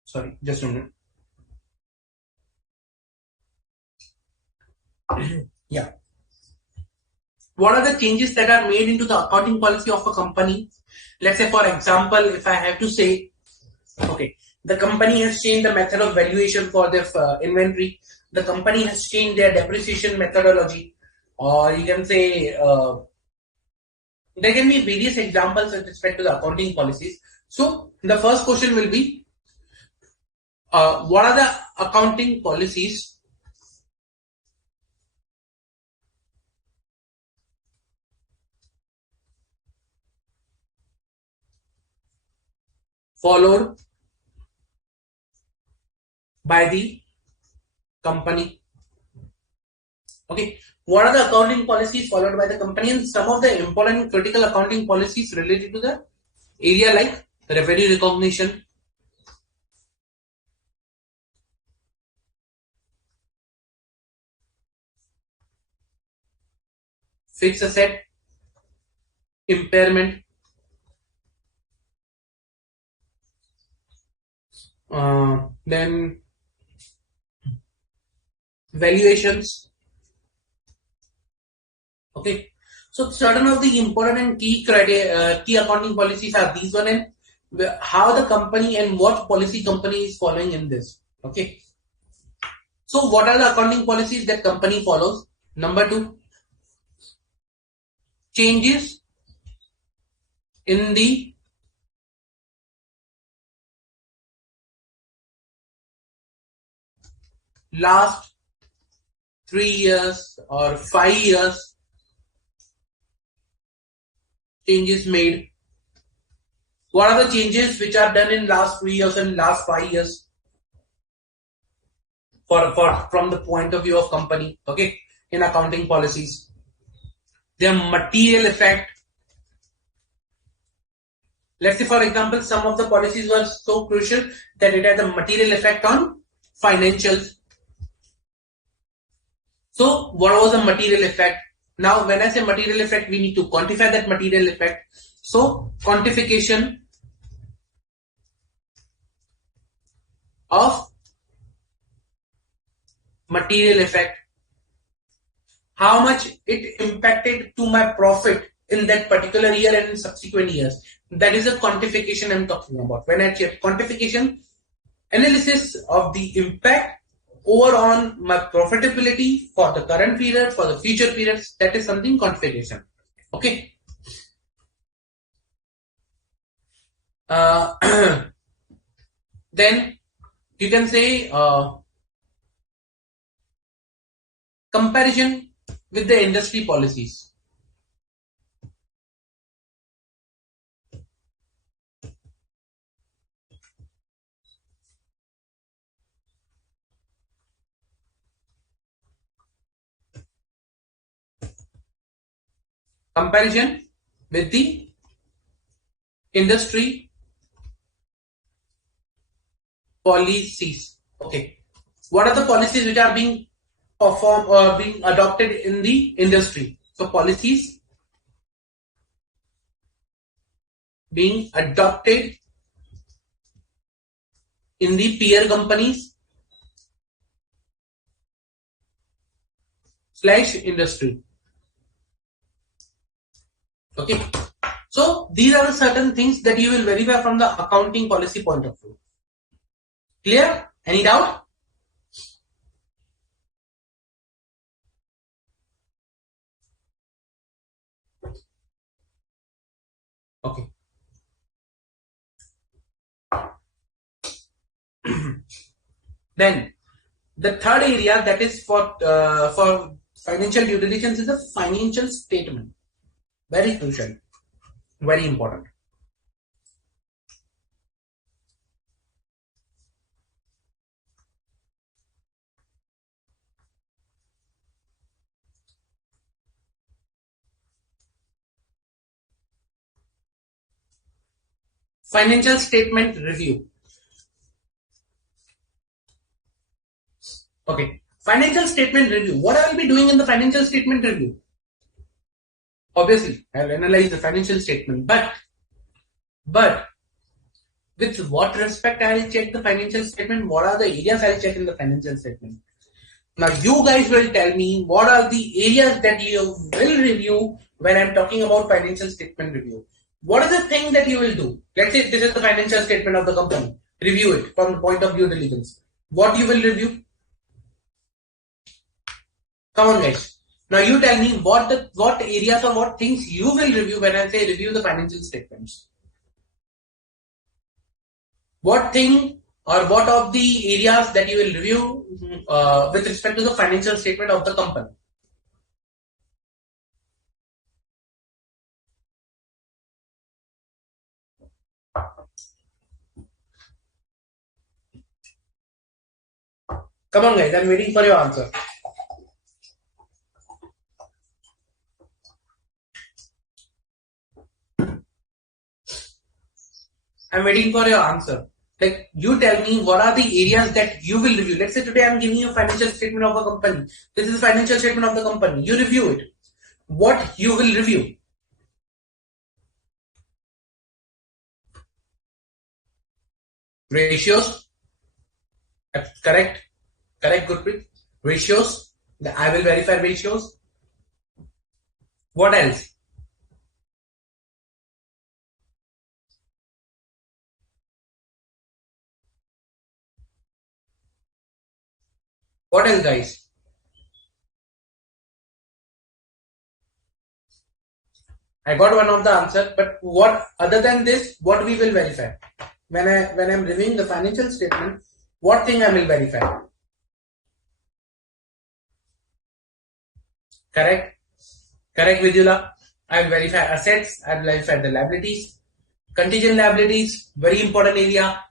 Sorry, just a minute. Yeah. What are the changes that are made into the accounting policy of a company? Let's say, for example, if I have to say, okay, the company has changed the method of valuation for their inventory. The company has changed their depreciation methodology, or you can say there can be various examples with respect to the accounting policies. So the first question will be, what are the accounting policies followed by the company? Okay, what are the accounting policies followed by the company, and some of the important critical accounting policies related to the area like revenue recognition, fixed asset, impairment, then valuations. Okay, so certain of the important and key criteria, key accounting policies are these one, and how the company and what policy company is following in this. Okay, so what are the accounting policies that company follows? Number two, changes in the last 3 years or 5 years, changes made. What are the changes which are done in last 3 years and last 5 years from the point of view of company, okay, in accounting policies? Their material effect. Let's say, for example, some of the policies were so crucial that it had a material effect on financials. So what was the material effect? Now, when I say material effect, we need to quantify that material effect. So quantification of material effect. How much it impacted to my profit in that particular year and in subsequent years. That is a quantification I'm talking about. When I check quantification, analysis of the impact over on my profitability for the current period, for the future periods, that is something quantification. Okay. Then you can say comparison with the industry policies. Comparison with the industry policies. Okay. What are the policies which are being performed or being adopted in the industry? So policies being adopted in the peer companies / industry. Okay. So these are the certain things that you will verify from the accounting policy point of view. Clear? Any doubt? Okay. Then the third area that is for financial due diligence is the financial statement. Very crucial, very important. Financial statement review. Okay, financial statement review. What I will be doing in the financial statement review? Obviously, I will analyze the financial statement, but with what respect I will check the financial statement? What are the areas I will check in the financial statement? Now, you guys will tell me what are the areas that you will review when I'm talking about financial statement review. What is the thing that you will do? Let's say this is the financial statement of the company. Review it from the point of due diligence. What you will review? Come on, guys. Now you tell me what areas or what things you will review when I say review the financial statements. What thing or what of the areas that you will review with respect to the financial statement of the company? Come on, guys. I'm waiting for your answer. I'm waiting for your answer. Like, you tell me what are the areas that you will review. Let's say today I'm giving you a financial statement of a company. This is a financial statement of the company. You review it. What you will review? Ratios. Correct. Correct, Gurpreet. Ratios. I will verify ratios. What else? What else, guys? I got one of the answer, but what other than this, what we will verify? When I'm reviewing the financial statement, what thing I will verify? Correct? Correct, Vidula? I will verify assets, I will verify the liabilities. Contingent liabilities, very important area.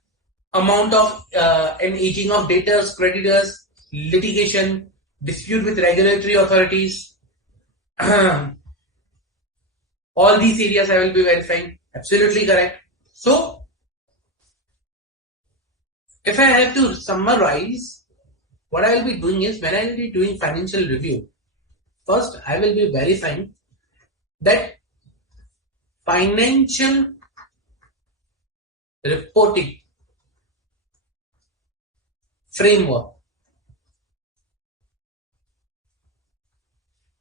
Amount of and aging of debtors, creditors, litigation, dispute with regulatory authorities. All these areas I will be verifying. Absolutely correct. So, if I have to summarize, what I will be doing is when I will be doing financial review, first I will be verifying that financial reporting framework.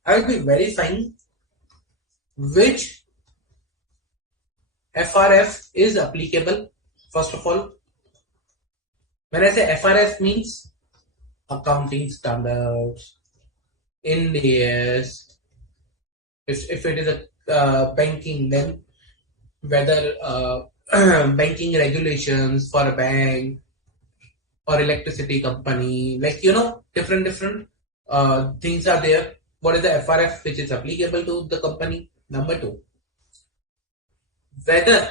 I will be verifying which FRF is applicable. First of all, when I say FRF means accounting standards, Ind AS. If it is a banking, then whether banking regulations for a bank or electricity company, like different things are there. What is the FRF which is applicable to the company? Number two, whether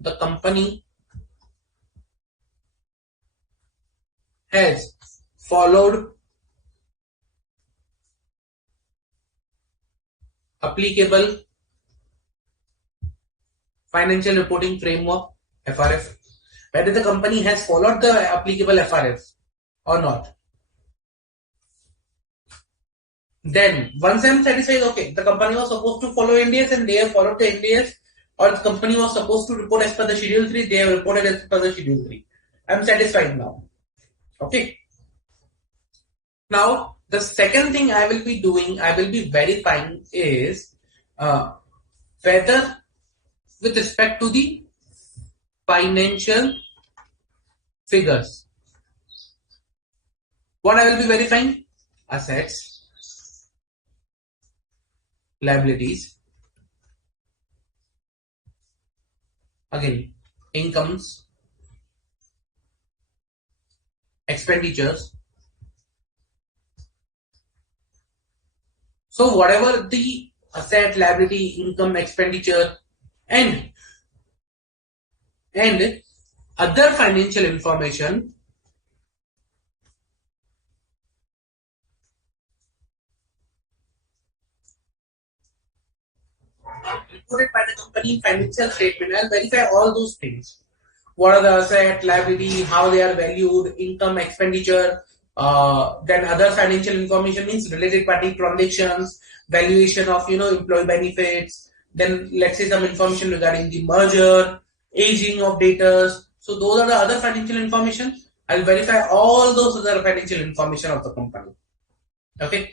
the company has followed applicable financial reporting framework, FRF, whether the company has followed the applicable FRF or not. Then once I'm satisfied, okay, the company was supposed to follow NDS and they have followed the NDS, or the company was supposed to report as per the Schedule 3, they have reported as per the Schedule 3. I'm satisfied now. Okay. Now, the second thing I will be doing, I will be verifying is whether with respect to the financial figures. What I will be verifying? Assets, liabilities, again, incomes, expenditures. So whatever the asset, liability, income, expenditure, and other financial information reported by the company in financial statement. I'll verify all those things. What are the asset, liability, how they are valued, income, expenditure, then other financial information means related party transactions, valuation of employee benefits, then let's say some information regarding the merger, aging of debtors. So those are the other financial information. I'll verify all those other financial information of the company. Okay.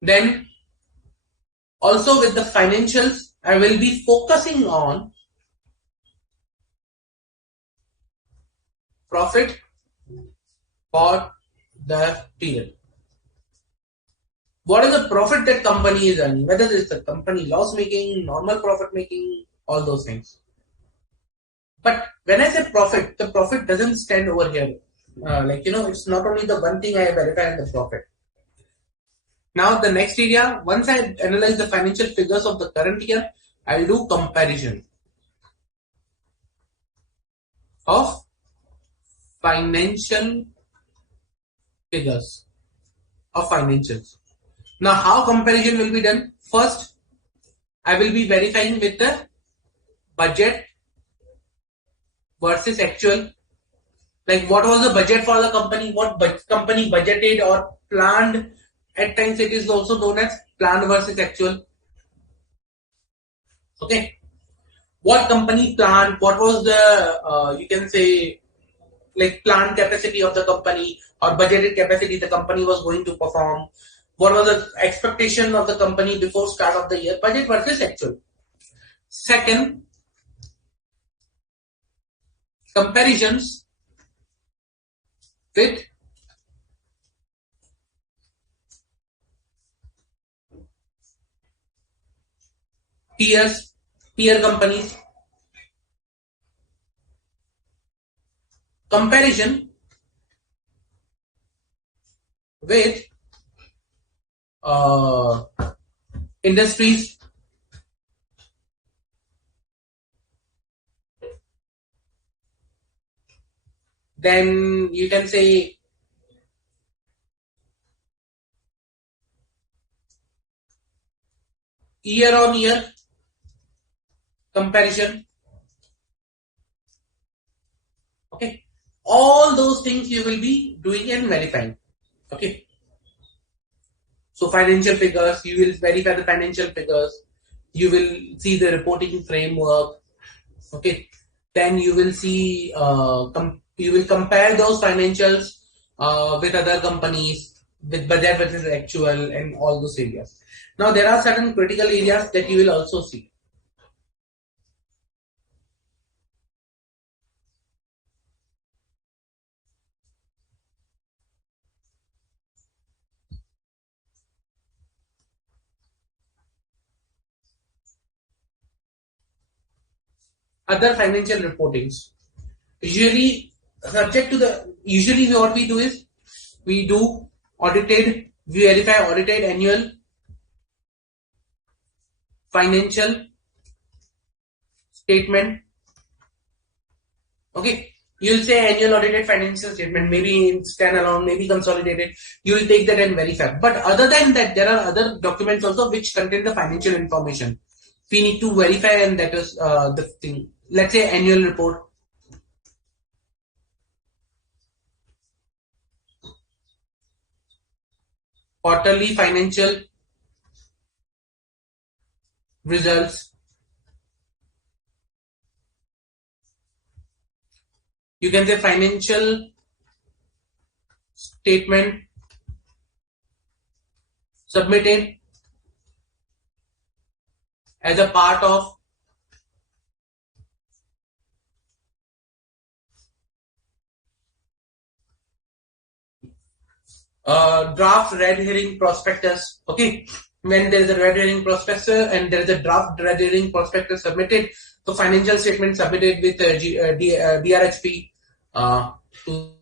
Then also with the financials, I will be focusing on profit for the period. What is the profit that company is earning? Whether it's a company loss making, normal profit making, all those things. But when I say profit, the profit doesn't stand over here. It's not only the one thing I verify in the profit. Now the next area, once I analyze the financial figures of the current year, I'll do comparison of financial figures of financials. Now how comparison will be done? First, I will be verifying with the budget versus actual. Like what was the budget for the company, what company budgeted or planned. At times it is also known as planned versus actual. Okay. What company planned, what was the, you can say, like planned capacity of the company or budgeted capacity the company was going to perform. What was the expectation of the company before start of the year, budget versus actual. Second, comparisons with peer companies. Comparison with industries, then you can say year on year comparison. Okay, all those things you will be doing and verifying. Okay, so financial figures, you will verify the financial figures, you will see the reporting framework. Okay, then you will see you will compare those financials with other companies, with budget versus actual, and all those areas. Now there are certain critical areas that you will also see. Other financial reportings, usually subject to the, usually what we do is we do audited, we verify audited annual financial statement. Okay, you'll say annual audited financial statement, maybe in standalone, maybe consolidated. You will take that and verify. But other than that, there are other documents also which contain the financial information. We need to verify, and that is the thing. Let's say annual report, quarterly financial results. You can say financial statement submitted as a part of draft red herring prospectus. Okay, when there is a red herring prospectus and there is a draft red herring prospectus submitted, so financial statement submitted with DRHP to.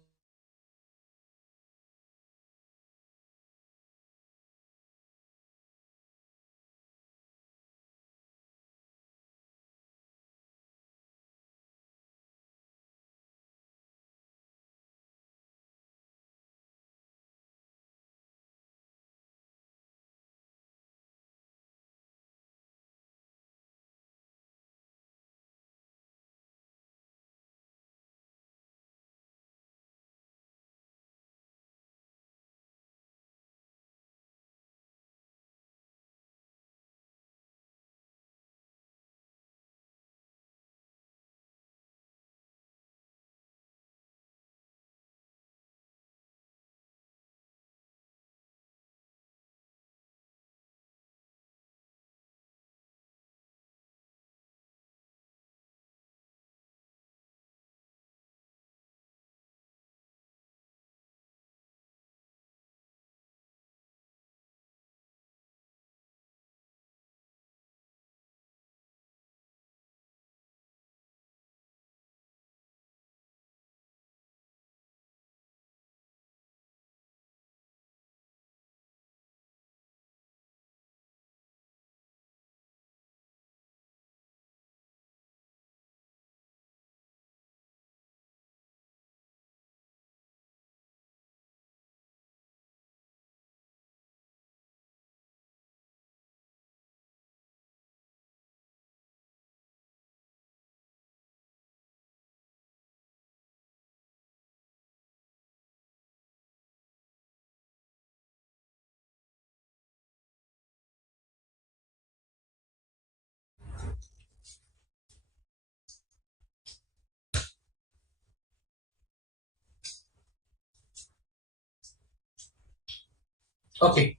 Okay,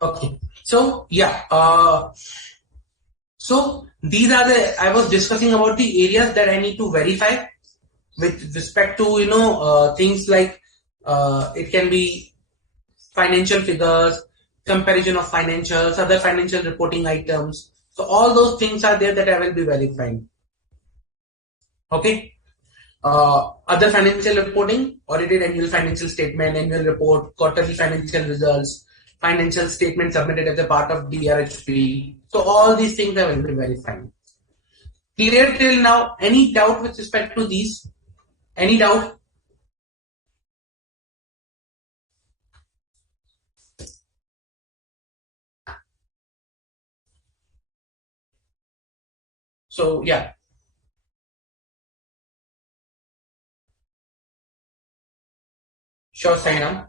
okay. So yeah, so these are the, I was discussing about the areas that I need to verify with respect to things like it can be financial figures, comparison of financials, other financial reporting items. So all those things are there that I will be verifying. Okay. Other financial reporting, audited annual financial statement, annual report, quarterly financial results, financial statement submitted as a part of DRHP. So all these things are very, very fine. Clear till now? Any doubt with respect to these? Any doubt? So yeah, sure, Sainam.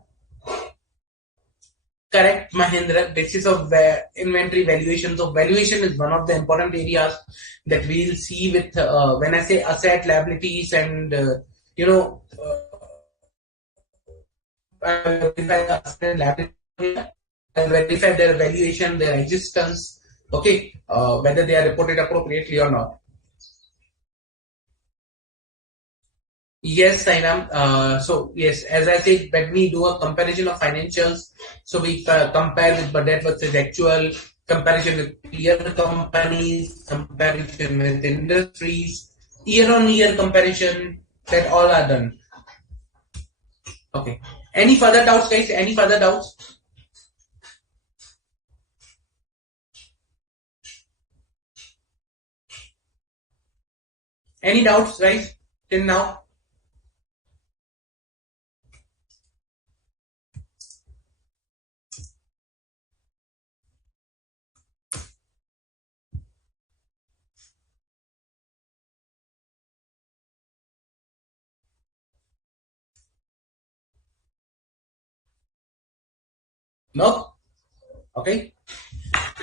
Correct, Mahendra. Basis of inventory valuation. So valuation is one of the important areas that we'll see with when I say asset liabilities and you know verify the asset liability, verify their valuation, their existence. Okay, whether they are reported appropriately or not. Yes, Sainam. So yes, as I said, when we do a comparison of financials, so we compare with budget versus actual, comparison with peer companies, comparison with industries, year-on-year comparison, that all are done. Okay. Any further doubts, guys? Any further doubts? Any doubts, guys? Till now? No? Okay.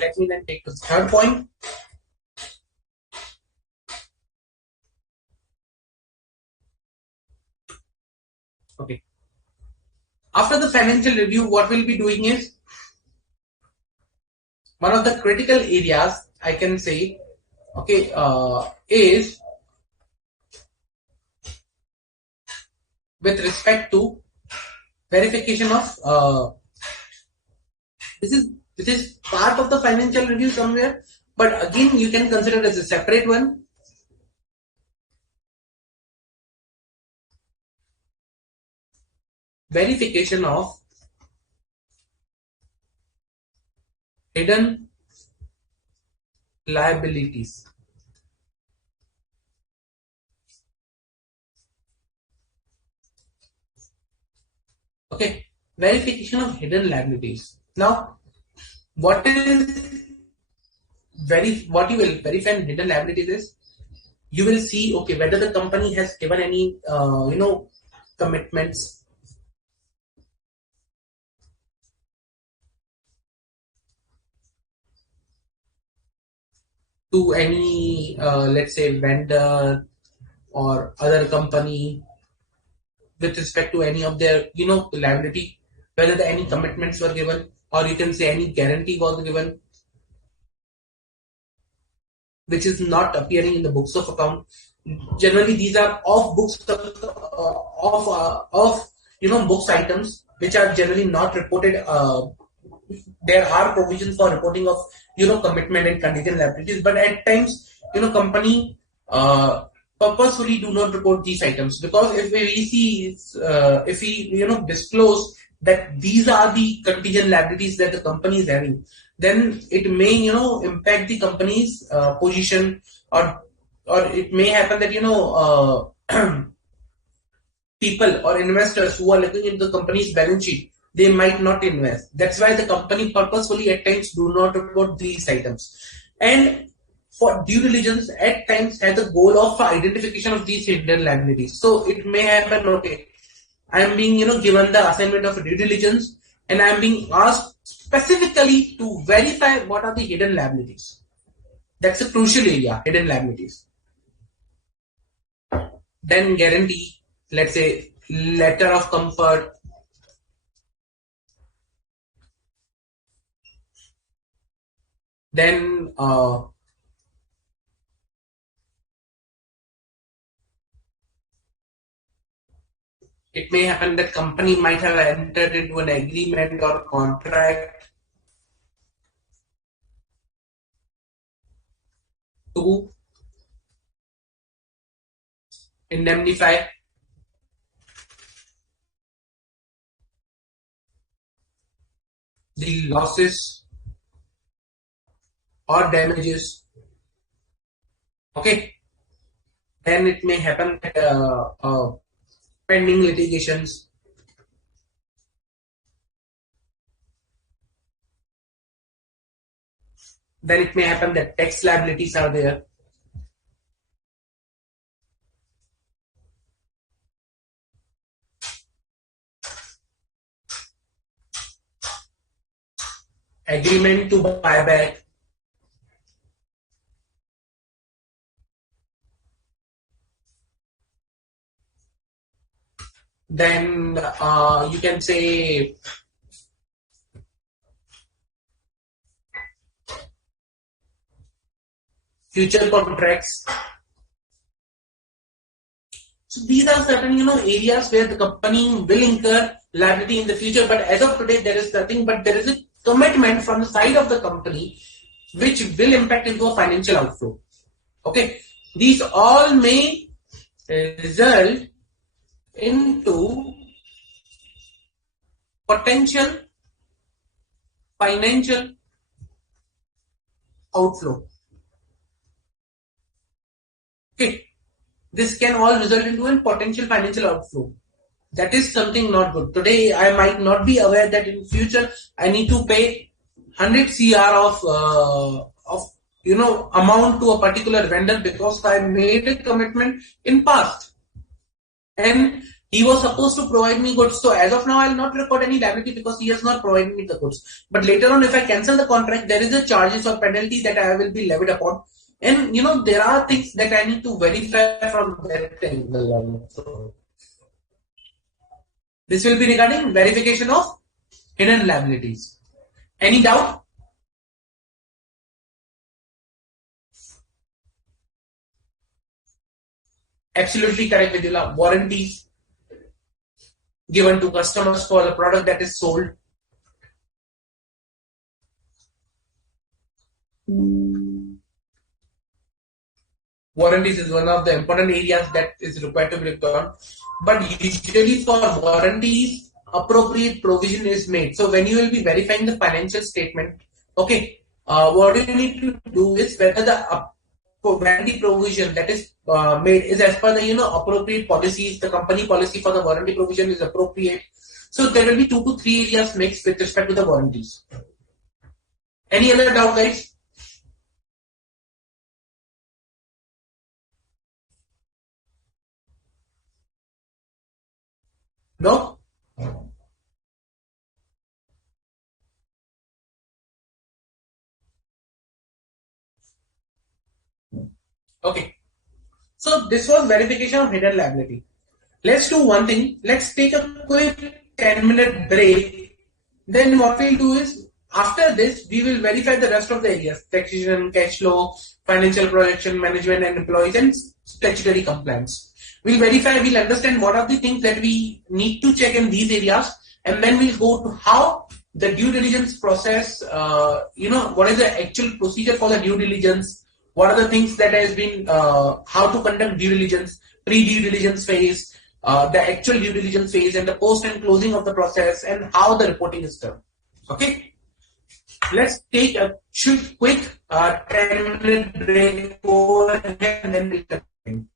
Let me then take the third point. Okay. After the financial review, what we'll be doing is one of the critical areas I can say, okay, is with respect to verification of this is part of the financial review somewhere, but again you can consider it as a separate one. Verification of hidden liabilities. Okay, verification of hidden liabilities. Now, what what you will verify in hidden liabilities is you will see, okay, whether the company has given any commitments to any let's say vendor or other company with respect to any of their liability, whether any commitments were given, or you can say any guarantee was given which is not appearing in the books of account. Generally these are off books of books items which are generally not reported. There are provisions for reporting of commitment and contingent liabilities, but at times company purposefully do not report these items, because if we see if we disclose that these are the contingent liabilities that the company is having, then it may impact the company's position, or it may happen that people or investors who are looking into the company's balance sheet, they might not invest. That's why the company purposefully at times do not report these items. And for due diligence, at times has a goal of identification of these hidden liabilities. So it may happen, okay, I am being given the assignment of due diligence, and I am being asked specifically to verify what are the hidden liabilities. That's a crucial area, hidden liabilities. Then guarantee, let's say letter of comfort, then it may happen that company might have entered into an agreement or contract to indemnify the losses or damages. Okay, then it may happen that pending litigations. Then it may happen that tax liabilities are there. Agreement to buy back. Then you can say future contracts. So these are certain, areas where the company will incur liability in the future. But as of today, there is nothing. But there is a commitment from the side of the company, which will impact into a financial outflow. Okay, these all may result into potential financial outflow. Okay, this can all result into a potential financial outflow. That is something not good. Today, I might not be aware that in future I need to pay 100 cr of amount to a particular vendor because I made a commitment in past, and he was supposed to provide me goods. So as of now, I'll not record any liability because he has not provided me the goods. But later on, if I cancel the contract, there is a charges or penalty that I will be levied upon. And there are things that I need to verify from that angle. So this will be regarding verification of hidden liabilities. Any doubt? Absolutely correct, Vidula. Warranties given to customers for the product that is sold. Warranties is one of the important areas that is required to be recorded. But usually for warranties, appropriate provision is made. So when you will be verifying the financial statement, okay, what you need to do is whether the warranty provision that is made is as per the appropriate policies. The company policy for the warranty provision is appropriate. So there will be 2 to 3 areas mixed with respect to the warranties. Any other doubt, guys? No? Okay. So this was verification of hidden liability. Let's do one thing. Let's take a quick 10-minute break. Then what we'll do is, after this, we will verify the rest of the areas: taxation, cash flow, financial projection, management and employees, and statutory compliance. We'll verify, we'll understand what are the things that we need to check in these areas, and then we'll go to how the due diligence process, what is the actual procedure for the due diligence, what are the things that has been, how to conduct due diligence, pre-due diligence phase, the actual due diligence phase, and the post and closing of the process, and how the reporting is done. Okay, let's take a quick 10-minute break over and then we'll continue.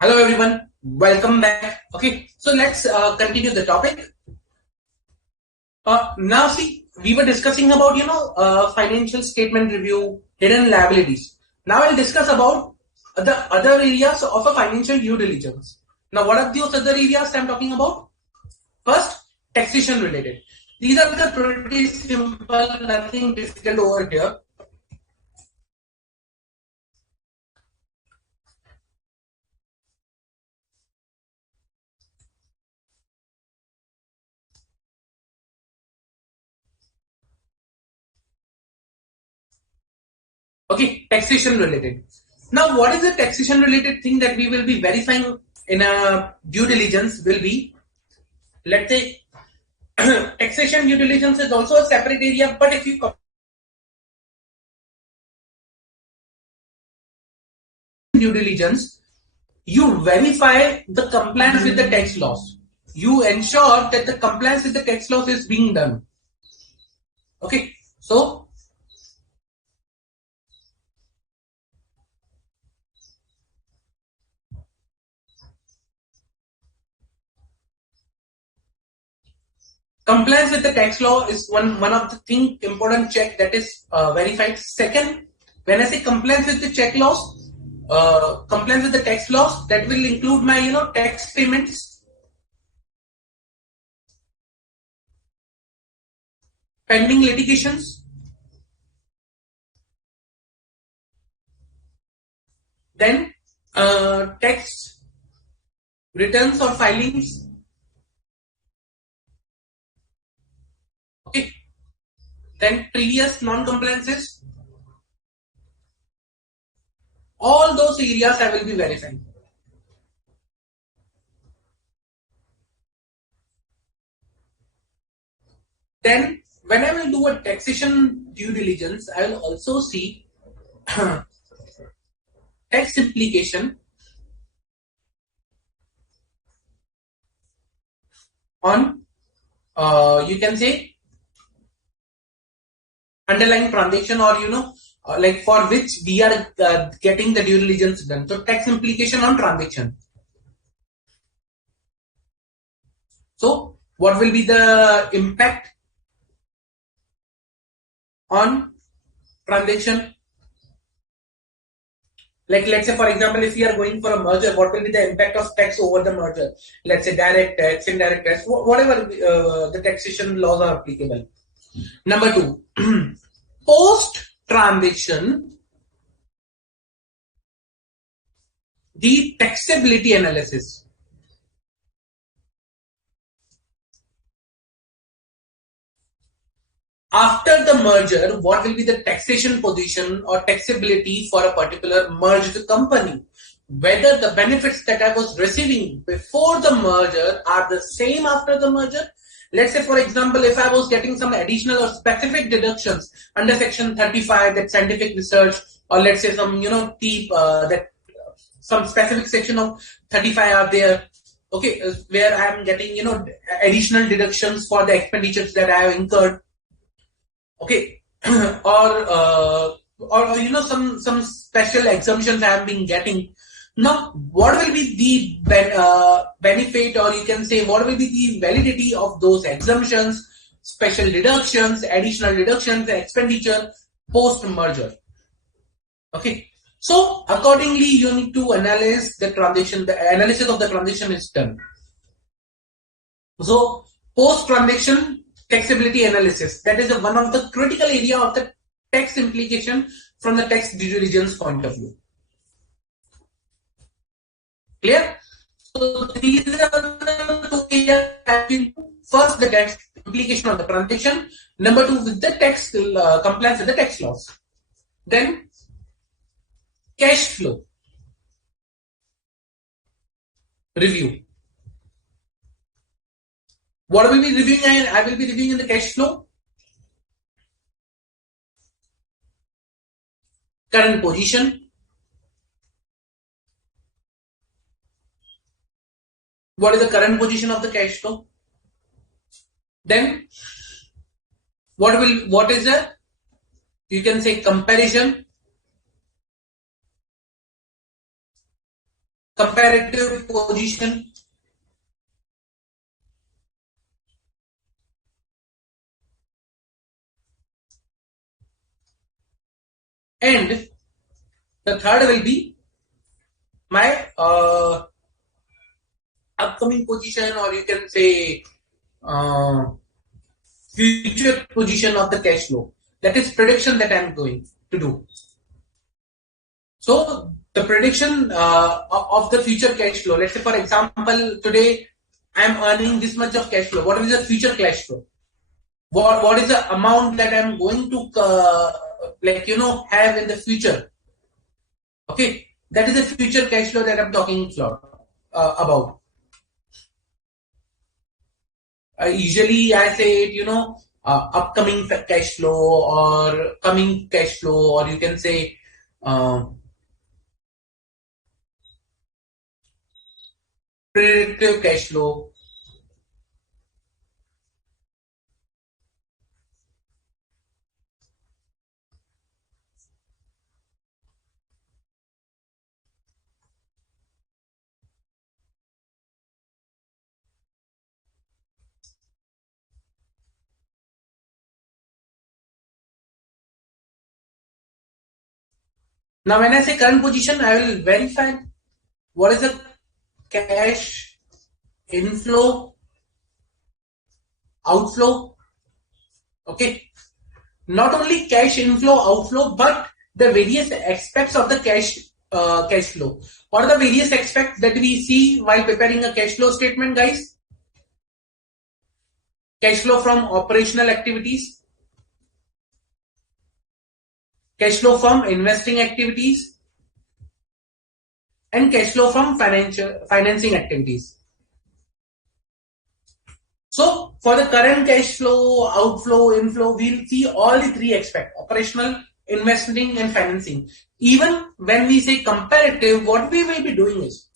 Hello everyone, welcome back. Okay, so let's continue the topic. Now see, we were discussing about financial statement review, hidden liabilities. Now I'll discuss about the other areas of a financial due diligence. Now what are those other areas I'm talking about? First, taxation related. These are the pretty simple, nothing difficult over here. Okay, taxation related. Now, what is the taxation related thing that we will be verifying in a due diligence will be, let's say, taxation due diligence is also a separate area, but if you due diligence, you verify the compliance with the tax laws. You ensure that the compliance with the tax laws is being done. Okay, so compliance with the tax law is one of the thing important check that is verified. Second, when I say compliance with the check laws, compliance with the tax laws, that will include my tax payments, pending litigations, then tax returns or filings. Okay, then previous non-compliances. All those areas I will be verifying. Then when I will do a taxation due diligence, I will also see tax implication on you can say underlying transaction, or like for which we are getting the due diligence done. So tax implication on transaction. So what will be the impact on transaction? Like let's say for example, if we are going for a merger, what will be the impact of tax over the merger? Let's say direct tax, indirect tax, whatever the taxation laws are applicable. Number two, post transaction, the taxability analysis. After the merger, what will be the taxation position or taxability for a particular merged company? Whether the benefits that I was receiving before the merger are the same after the merger. Let's say, for example, if I was getting some additional or specific deductions under Section 35, that scientific research, or let's say some, that some specific section of 35 are there. Okay, where I am getting, additional deductions for the expenditures that I have incurred. Okay, or some special exemptions I have been getting. Now, what will be the benefit, or you can say what will be the validity of those exemptions, special deductions, additional deductions, expenditure post merger? Okay, so accordingly you need to analyze the transaction. The analysis of the transaction is done. So post transaction taxability analysis, that is one of the critical area of the tax implication from the tax due diligence point of view. Clear? So these are the two areas. First, the tax implication of the transaction. Number two, with the tax compliance with the tax laws. Then cash flow review. What will be reviewing? I will be reviewing in the cash flow. Current position. What is the current position of the cash flow? Then what is the, you can say, comparison comparative position, and the third will be my upcoming position, or you can say future position of the cash flow. That is prediction that I am going to do. So the prediction of the future cash flow. Let's say, for example, today I am earning this much of cash flow. What is the future cash flow? What is the amount that I am going to have in the future? Okay, that is the future cash flow that I'm talking about. Usually I say it, upcoming cash flow or coming cash flow, or you can say predictive cash flow. Now when I say current position, I will verify what is the cash inflow, outflow. Okay, not only cash inflow, outflow, but the various aspects of the cash flow. What are the various aspects that we see while preparing a cash flow statement, guys? Cash flow from operational activities, cash flow from investing activities, and cash flow from financing activities. So for the current cash flow, outflow, inflow, we'll see all the three aspects: operational, investing, and financing. Even when we say comparative, what we will be doing is,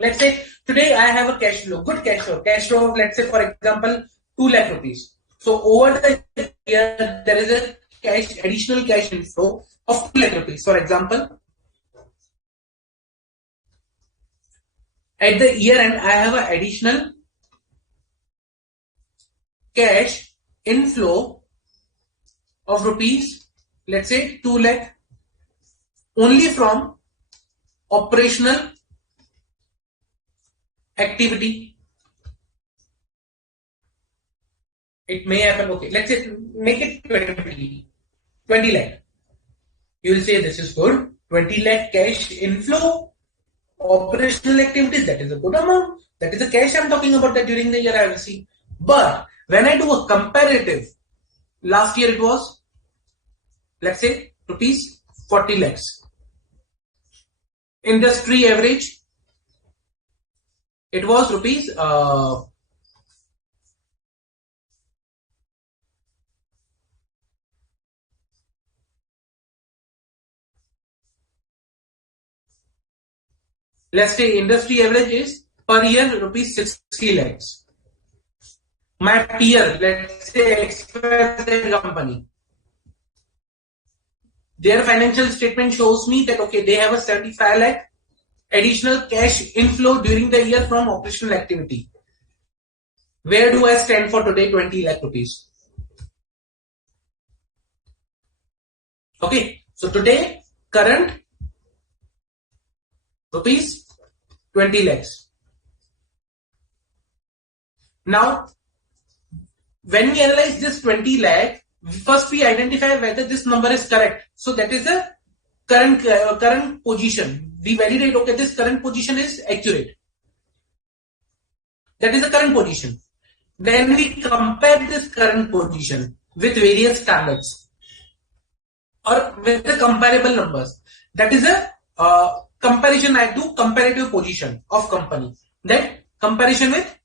let's say today I have a cash flow, good cash flow, let's say for example, 2 lakh rupees. So over the year, there is a additional cash inflow of 2 lakh rupees. For example, at the year end, I have an additional cash inflow of rupees, let's say 2 lakh, only from operational activity. It may happen, okay, let's say make it 20 lakh. You will say this is good. 20 lakh cash inflow, operational activities, that is a good amount. That is the cash I'm talking about, that during the year I will see. But when I do a comparative, last year it was, let's say, rupees 40 lakhs. Industry average, it was rupees let's say industry average is per year rupees 60 lakhs. My peer, let's say XYZ company, their financial statement shows me that okay, they have a 75 lakh additional cash inflow during the year from operational activity. Where do I stand for today? 20 lakh rupees. Okay, so today current rupees 20 lakhs. Now, when we analyze this 20 lakh, first we identify whether this number is correct. So that is the current position. We validate, okay, this current position is accurate. That is the current position. Then we compare this current position with various standards or with the comparable numbers. That is a comparison. I do comparative position of company. Then comparison with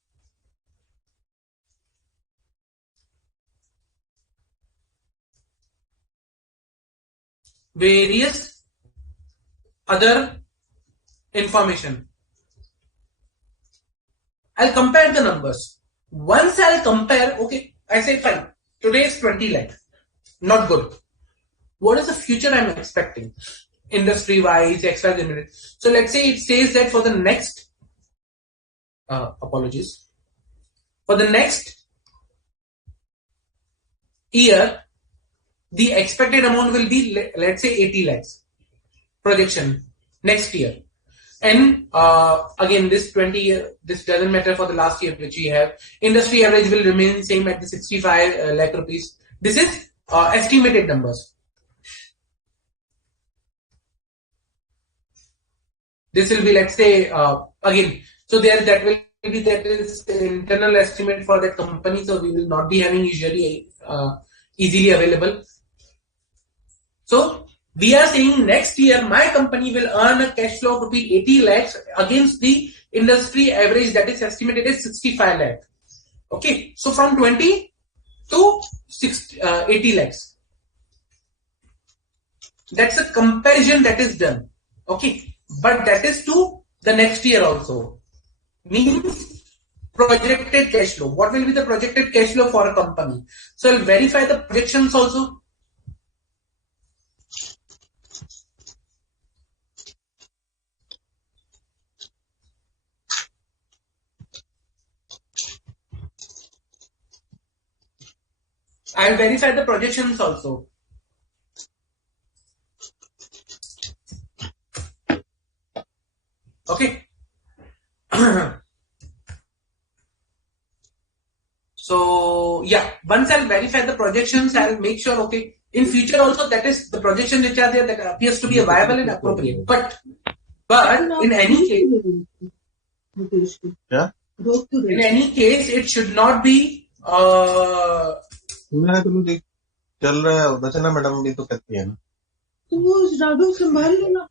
various other information. I'll compare the numbers. Once I'll compare, okay, I say fine, today is 20 lakh, not good. What is the future I'm expecting? industry wise, XY limited. So let's say it says that for the next, apologies, for the next year, the expected amount will be, let's say 80 lakhs projection next year. And again, this 20 year, this doesn't matter for the last year which we have. Industry average will remain same at the 65 lakh rupees. This is estimated numbers. This will be, let's say, again, so there that will be, that is internal estimate for that company, so we will not be having usually easily available. So we are saying next year my company will earn a cash flow of rupees 80 lakhs against the industry average that is estimated as 65 lakh. Okay, so from 20 to 80 lakhs. That's a comparison that is done. Okay, but that is to the next year also. Means projected cash flow. What will be the projected cash flow for a company? So I'll verify the projections also. I'll verify the projections also. Okay. So yeah, once I'll verify the projections, I'll make sure, okay, in future also, that is the projections which are there, that appears to be viable and appropriate. But in any case, yeah, in any case, it should not be चल रहा है रचना madam भी तो कहती है ना, तो वो राघव संभाल लेना,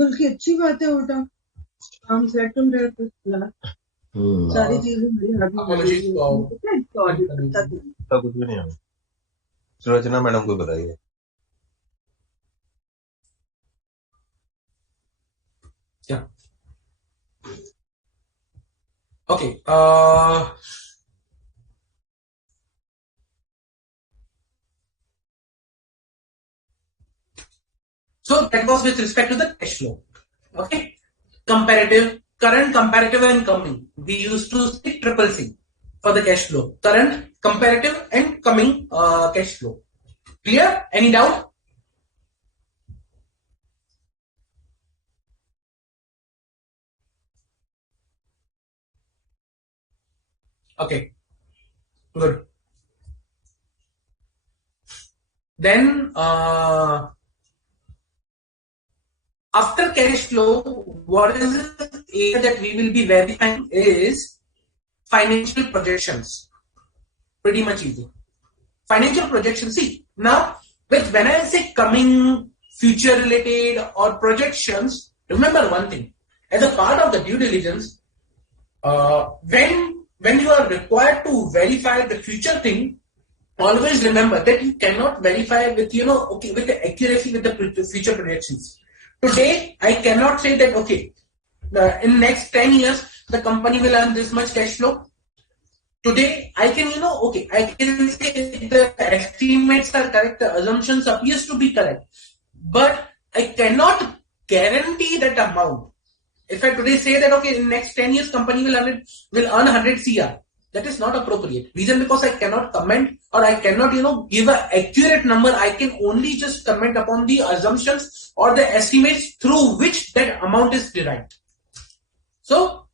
बल्कि अच्छी बात है, उल्टा काम सेट हो रहा है, सारी चीजें मेरे हाथ में कुछ भी नहीं है, रचना मैडम को बताइए. Yeah. Okay. So that was with respect to the cash flow. Okay. Comparative, current, comparative, and coming. We used to say triple C for the cash flow. Current, comparative, and coming cash flow. Clear? Any doubt? Okay. Good. Then after cash flow, what is the area that we will be verifying is financial projections. Pretty much easy. Financial projections. See, now when I say coming, future related, or projections, remember one thing. As a part of the due diligence, when you are required to verify the future thing, always remember that you cannot verify with with the accuracy with the future projections. Today, I cannot say that in next 10 years the company will earn this much cash flow. Today, I can I can say the estimates are correct, the assumptions appears to be correct, but I cannot guarantee that amount. If I today say that in next 10 years company will earn 100 CR, that is not appropriate. Reason because I cannot comment, or I cannot give an accurate number. I can only just comment upon the assumptions or the estimates through which that amount is derived. So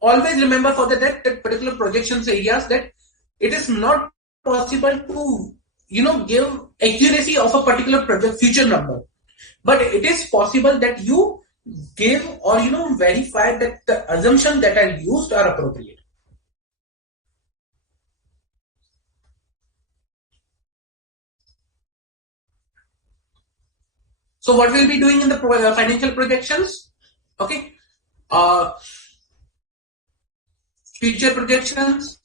always remember for that particular projections areas that it is not possible to give accuracy of a particular project future number, but it is possible that you give or verify that the assumptions that are used are appropriate. So what we'll be doing in the financial projections? Okay. Future projections.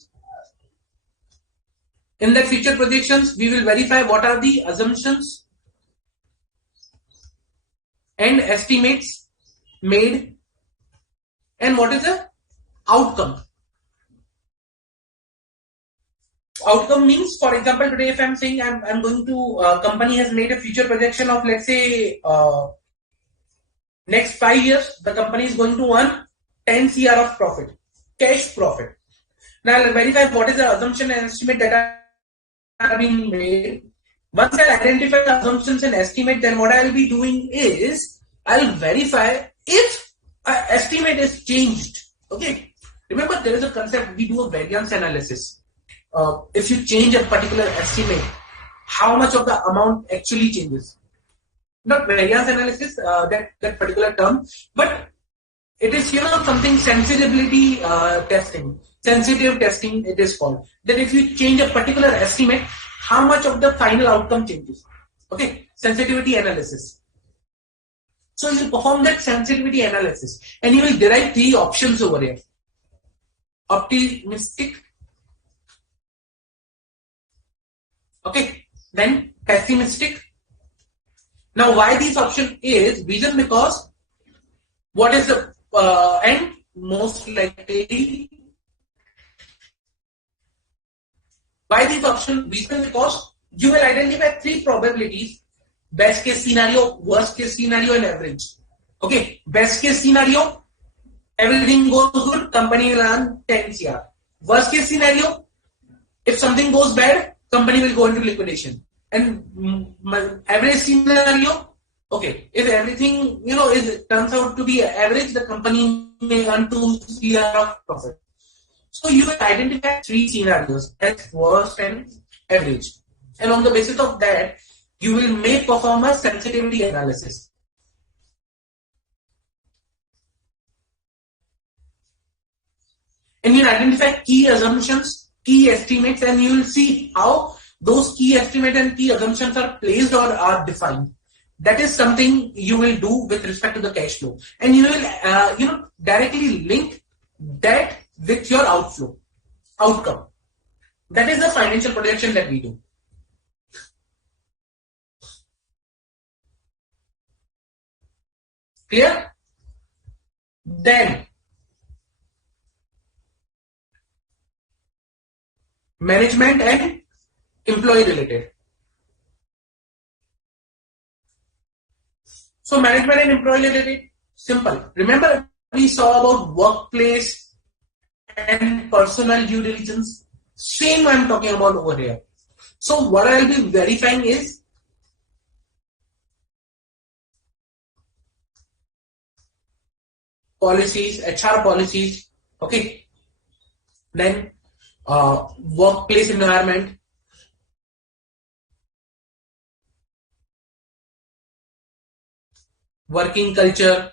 In the future projections, we will verify what are the assumptions and estimates made and what is the outcome. Outcome means, for example, today if I'm saying I'm going to, company has made a future projection of, let's say, next 5 years, the company is going to earn 10 CR of profit, cash profit. Now I'll verify what is the assumption and estimate that are being made. Once I identify the assumptions and estimate, then what I'll be doing is I'll verify if estimate is changed. Okay. Remember, there is a concept, we do a variance analysis. If you change a particular estimate, how much of the amount actually changes? Not variance analysis, that particular term, but it is, something sensitivity testing, sensitive testing it is called. That if you change a particular estimate, how much of the final outcome changes? Okay, sensitivity analysis. So you perform that sensitivity analysis and you will derive 3 options over here. Optimistic, okay, then pessimistic. Now why this option is, reason because what is the and most likely, why this option, reason because you will identify 3 probabilities: best case scenario, worst case scenario, and average. Okay, best case scenario, everything goes good, company will earn 10 CR. Worst case scenario, if something goes bad, company will go into liquidation. And average scenario, okay, if everything, turns out to be average, the company may earn 2 CR of profit. So you will identify 3 scenarios as worst and average. And on the basis of that, you will perform a sensitivity analysis. And you identify key assumptions, key estimates, and you will see how those key estimates and key assumptions are placed or are defined. That is something you will do with respect to the cash flow. And you will, directly link that with your outcome. That is the financial projection that we do. Clear? Then, management and employee related. So management and employee related, simple. Remember we saw about workplace and personal due diligence. Same I'm talking about over here. So what I'll be verifying is policies, HR policies, okay. Then workplace environment, working culture,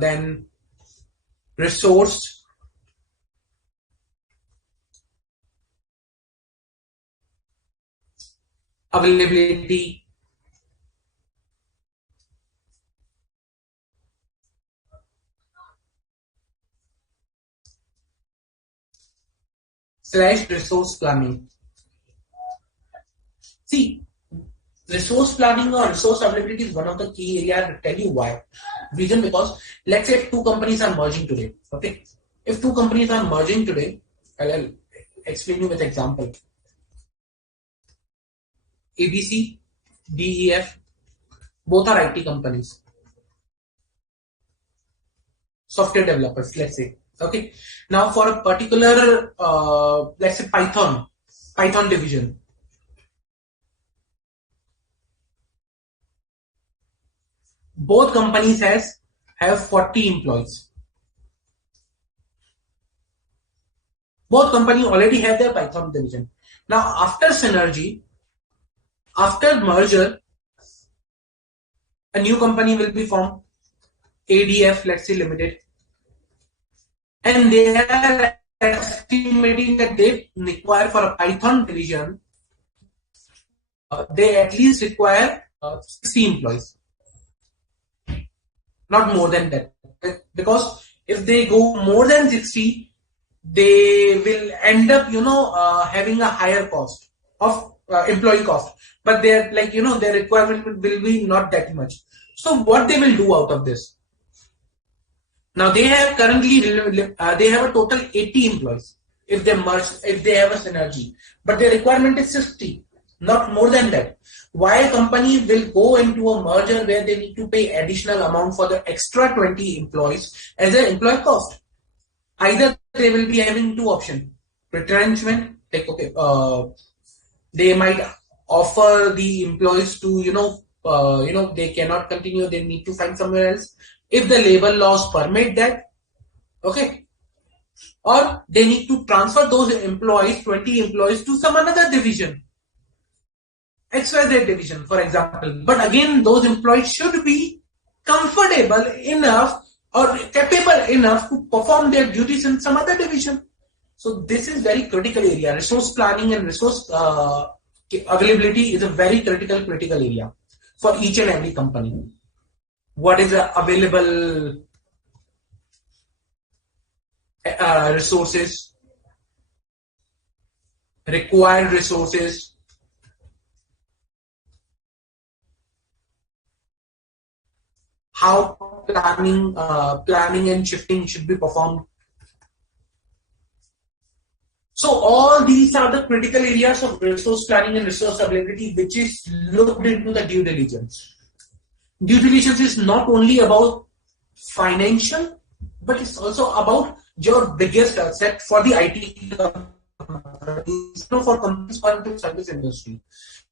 then resource, availability, / resource planning. See, resource planning or resource availability is one of the key areas. I'll tell you why. Reason because, let's say if 2 companies are merging today, okay? If 2 companies are merging today, I'll explain you with example. ABC, DEF, both are IT companies. Software developers, let's say. Okay. Now for a particular, let's say Python division. Both companies have 40 employees. Both companies already have their Python division. Now after synergy, after merger, a new company will be formed, ADF, let's say Limited. And they are estimating that they require for a Python division, they at least require 60 employees. Not more than that. Because if they go more than 60, they will end up, having a higher cost of employee cost. But their, their requirement will be not that much. So what they will do out of this? Now they have currently they have a total 80 employees. If they merge, if they have a synergy, but their requirement is 60, not more than that. Why a company will go into a merger where they need to pay additional amount for the extra 20 employees as an employee cost? Either they will be having two options: retrenchment, like okay, they might offer the employees to they cannot continue, they need to find somewhere else if the labor laws permit that, okay, or they need to transfer those employees, 20 employees, to some another division, XYZ division, for example. But again, those employees should be comfortable enough or capable enough to perform their duties in some other division. So this is very critical area. Resource planning and resource availability is a very critical area for each and every company. What is the available resources, required resources, how planning and shifting should be performed. So all these are the critical areas of resource planning and resource availability, which is looked into the due diligence. Due diligence is not only about financial, but it's also about your biggest asset for the IT companies, for companies who are in the service industry.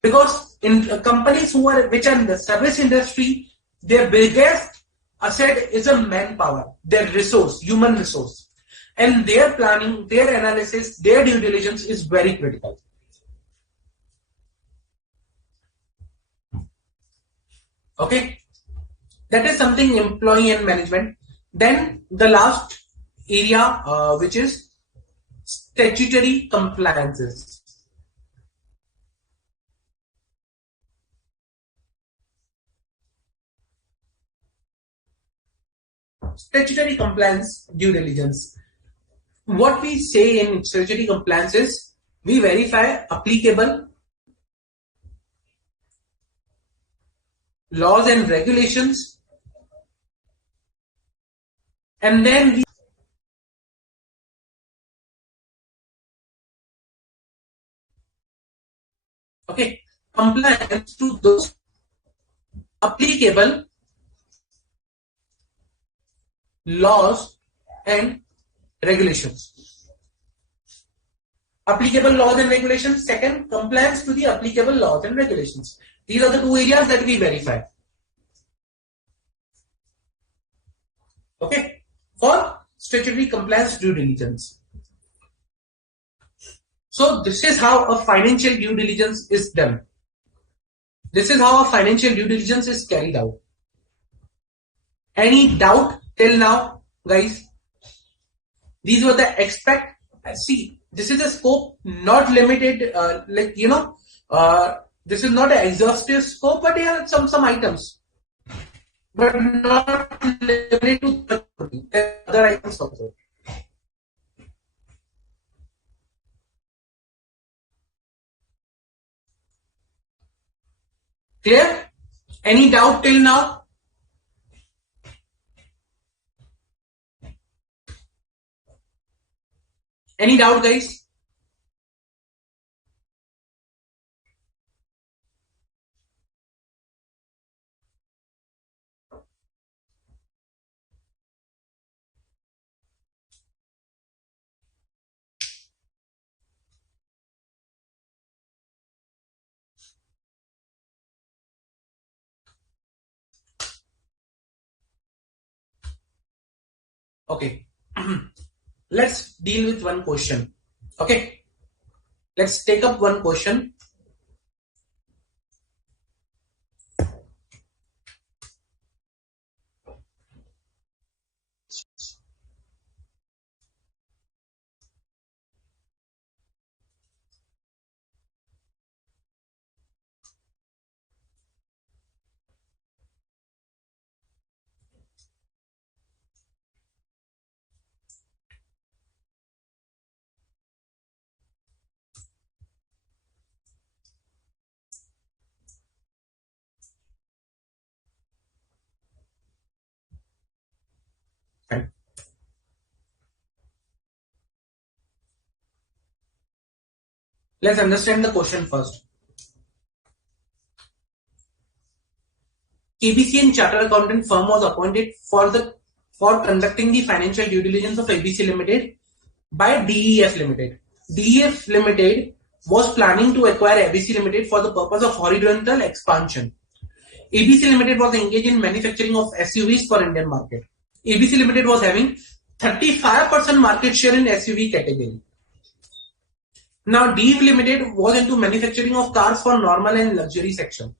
Because in companies which are in the service industry, their biggest asset is a manpower, their resource, human resource. And their planning, their analysis, their due diligence is very critical. Okay, that is something employee and management. Then the last area, which is statutory compliances. Statutory compliance due diligence. What we say in statutory compliance is we verify applicable laws and regulations, and then we compliance to those applicable laws and regulations. Applicable laws and regulations. Second, compliance to the applicable laws and regulations. These are the two areas that we verify. Okay, for statutory compliance due diligence. So this is how a financial due diligence is done. This is how a financial due diligence is carried out. Any doubt till now, guys? These were the expect. See, this is a scope, not limited. This is not an exhaustive scope, but here are some items, but not limited to other items also. Clear? Any doubt till now? Any doubt, guys? Okay. Let's deal with one question. Okay. Let's take up one question. Let's understand the question first. ABC and Chartered Accountant firm was appointed for conducting the financial due diligence of ABC Limited by DEF Limited. DEF Limited was planning to acquire ABC Limited for the purpose of horizontal expansion. ABC Limited was engaged in manufacturing of SUVs for Indian market. ABC Limited was having 35% market share in SUV category. Now DEF Limited was into manufacturing of cars for normal and luxury section.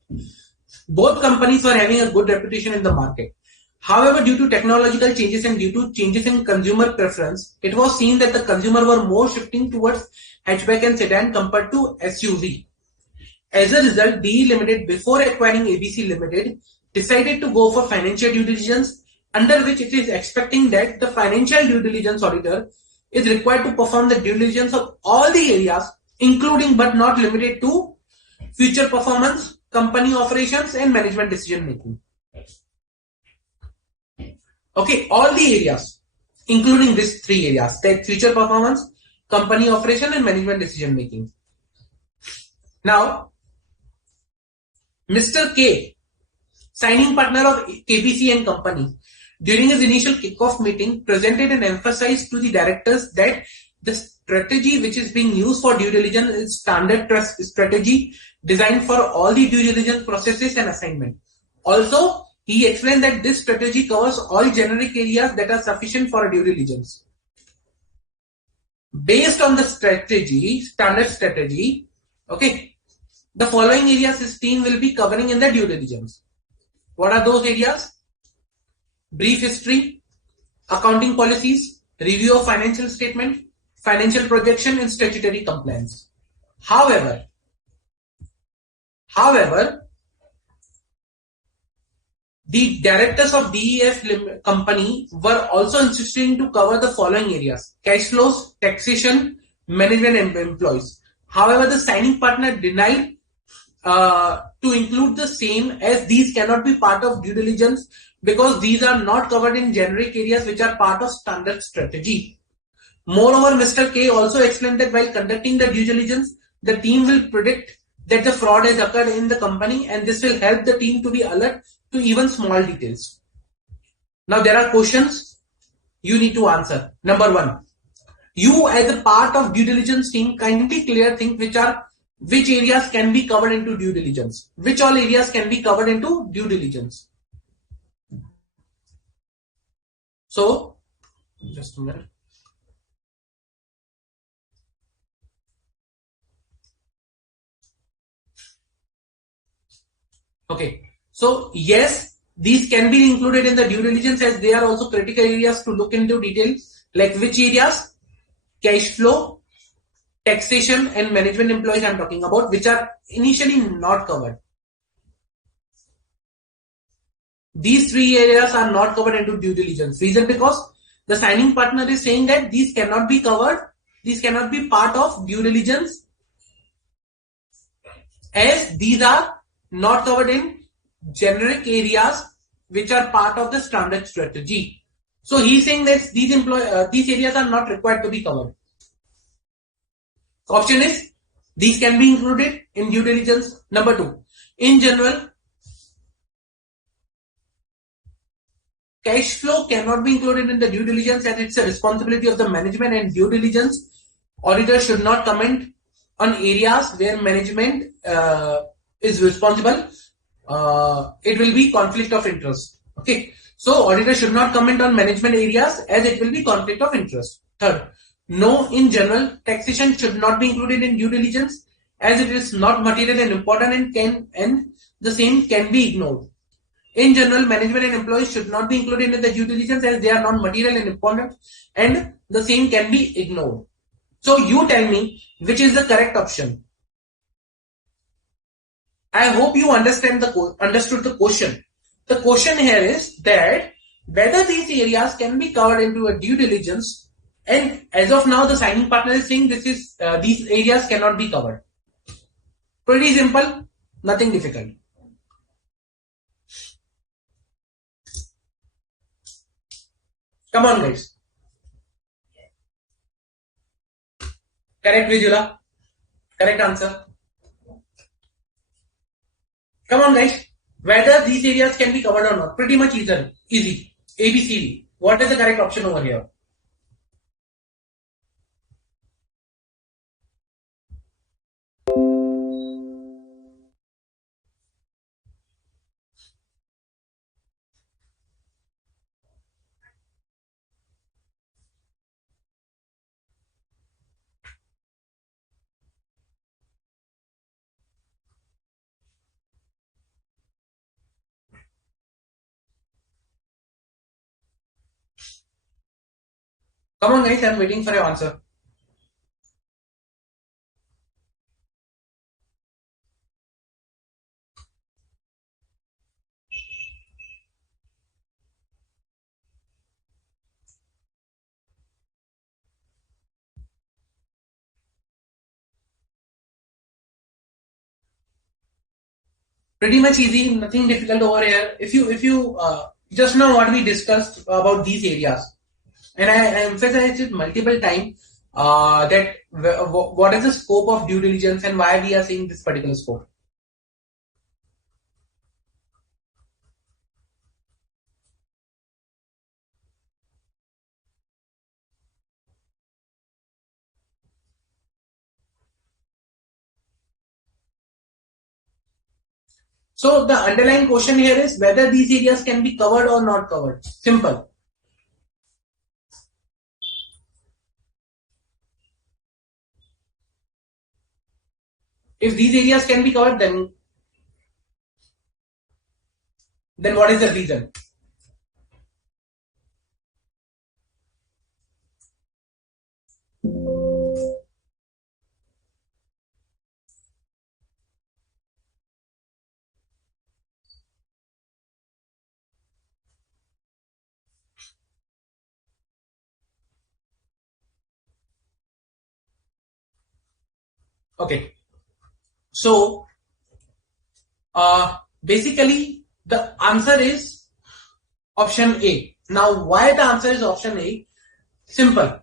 Both companies were having a good reputation in the market. However, due to technological changes and due to changes in consumer preference, it was seen that the consumer were more shifting towards hatchback and sedan compared to SUV. As a result, DE Limited, before acquiring ABC Limited, decided to go for financial due diligence, under which it is expecting that the financial due diligence auditor is required to perform the due diligence of all the areas, including but not limited to future performance, company operations, and management decision making. Okay, all the areas, including these three areas, that future performance, company operation, and management decision making. Now, Mr. K, signing partner of KBC and Company, during his initial kickoff meeting, presented and emphasized to the directors that the strategy which is being used for due diligence is standard strategy designed for all the due diligence processes and assignment. Also, he explained that this strategy covers all generic areas that are sufficient for a due diligence. Based on the strategy, standard strategy, okay, the following areas his team will be covering in the due diligence. What are those areas? Brief history, accounting policies, review of financial statement, financial projection, and statutory compliance. However, the directors of DEF company were also insisting to cover the following areas: cash flows, taxation, management, and employees. However, the signing partner denied to include the same, as these cannot be part of due diligence because these are not covered in generic areas which are part of standard strategy. Moreover, Mr. K also explained that while conducting the due diligence, the team will predict that the fraud has occurred in the company, and this will help the team to be alert to even small details. Now there are questions you need to answer. Number one, you as a part of due diligence team kindly clear things which areas can be covered into due diligence. Which all areas can be covered into due diligence? So, just a minute. Okay, so yes, these can be included in the due diligence as they are also critical areas to look into detail. Like which areas? Cash flow, taxation, and management employees I'm talking about, which are initially not covered. These three areas are not covered into due diligence. Reason because the signing partner is saying that these cannot be covered, these cannot be part of due diligence as these are not covered in generic areas which are part of the standard strategy. So he's saying that these areas are not required to be covered. Option is these can be included in due diligence. Number two, in general, cash flow cannot be included in the due diligence as it's a responsibility of the management, and due diligence auditor should not comment on areas where management is responsible. It will be conflict of interest. Okay, so auditor should not comment on management areas as it will be conflict of interest. Third, no, in general, taxation should not be included in due diligence as it is not material and important and the same can be ignored. In general, management and employees should not be included in the due diligence as they are not material and important and the same can be ignored. So you tell me which is the correct option. I hope you understood the question. The question here is that whether these areas can be covered into a due diligence, and as of now the signing partner is saying these areas cannot be covered. Pretty simple, nothing difficult. Come on guys. Correct, Vijula? Correct answer. Come on guys. Whether these areas can be covered or not. Pretty much easy. Easy. A, B, C, D. What is the correct option over here? Come on guys, I'm waiting for your answer. Pretty much easy, nothing difficult over here. If you just know what we discussed about these areas, and I emphasized it multiple times that what is the scope of due diligence and why we are saying this particular scope. So the underlying question here is whether these areas can be covered or not covered. Simple. If these areas can be covered, then what is the reason? Okay. So basically the answer is option A. Now why the answer is option A? Simple.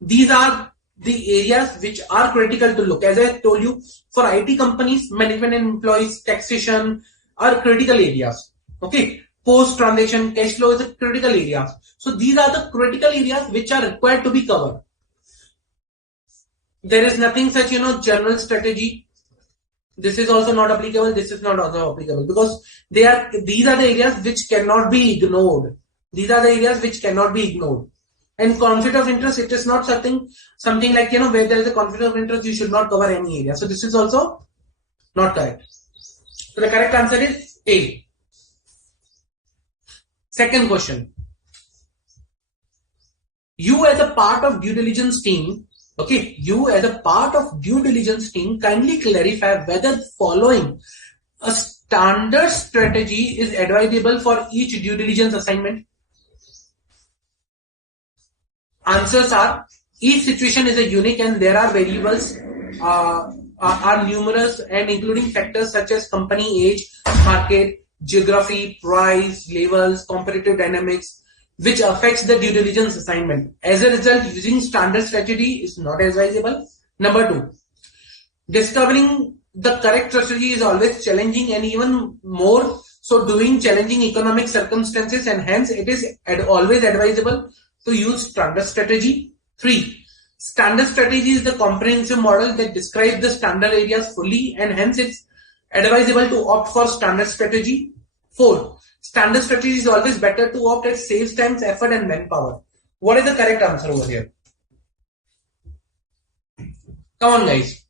These are the areas which are critical to look. As I told you, for IT companies, management and employees, taxation are critical areas. Okay. Post-transaction cash flow is a critical area. So these are the critical areas which are required to be covered. There is nothing such, general strategy. This is also not applicable. This is not also applicable because these are the areas which cannot be ignored. These are the areas which cannot be ignored. And conflict of interest, it is not something like, where there is a conflict of interest, you should not cover any area. So this is also not correct. So the correct answer is A. Second question. You as a part of due diligence team, okay, you as a part of due diligence team, kindly clarify whether following a standard strategy is advisable for each due diligence assignment. Answers are, each situation is a unique and there are variables are numerous and including factors such as company age, market, geography, price, levels, competitive dynamics, which affects the due diligence assignment. As a result, using standard strategy is not advisable. Number 2, discovering the correct strategy is always challenging and even more so doing challenging economic circumstances, and hence it is always advisable to use standard strategy. 3, standard strategy is the comprehensive model that describes the standard areas fully and hence it's advisable to opt for standard strategy. 4, standard strategy is always better to opt as saves time, effort and manpower. What is the correct answer over here? Come on guys.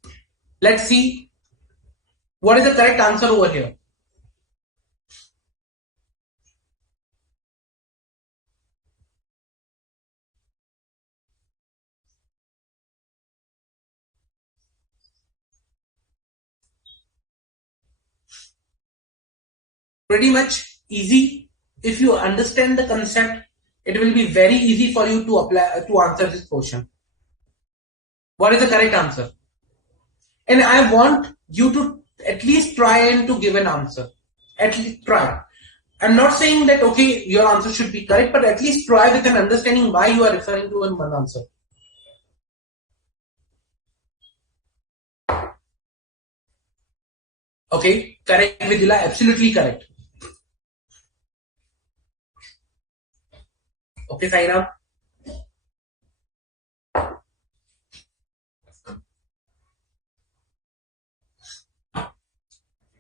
Let's see what is the correct answer over here. Pretty much easy. If you understand the concept, it will be very easy for you to apply to answer this question. What is the correct answer? And I want you to at least try and to give an answer. At least try. I'm not saying that okay, your answer should be correct, but at least try with an understanding why you are referring to one answer. Okay, correct Vidila, absolutely correct. Okay, Saira.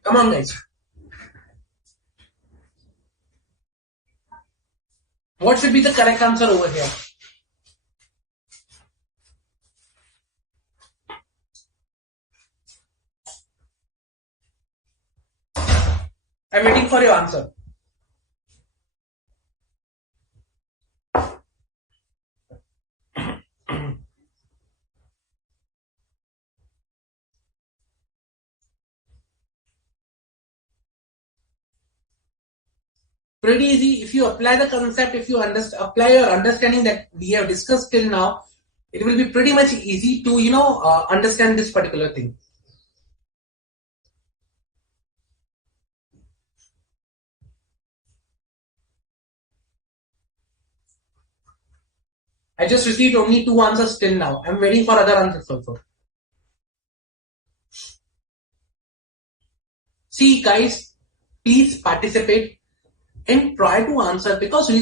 Come on, guys. What should be the correct answer over here? I'm waiting for your answer. Pretty easy. If you apply the concept, if you apply your understanding that we have discussed till now, it will be pretty much easy to understand this particular thing. I just received only 2 answers till now. I'm waiting for other answers also. See, guys, please participate and try to answer because it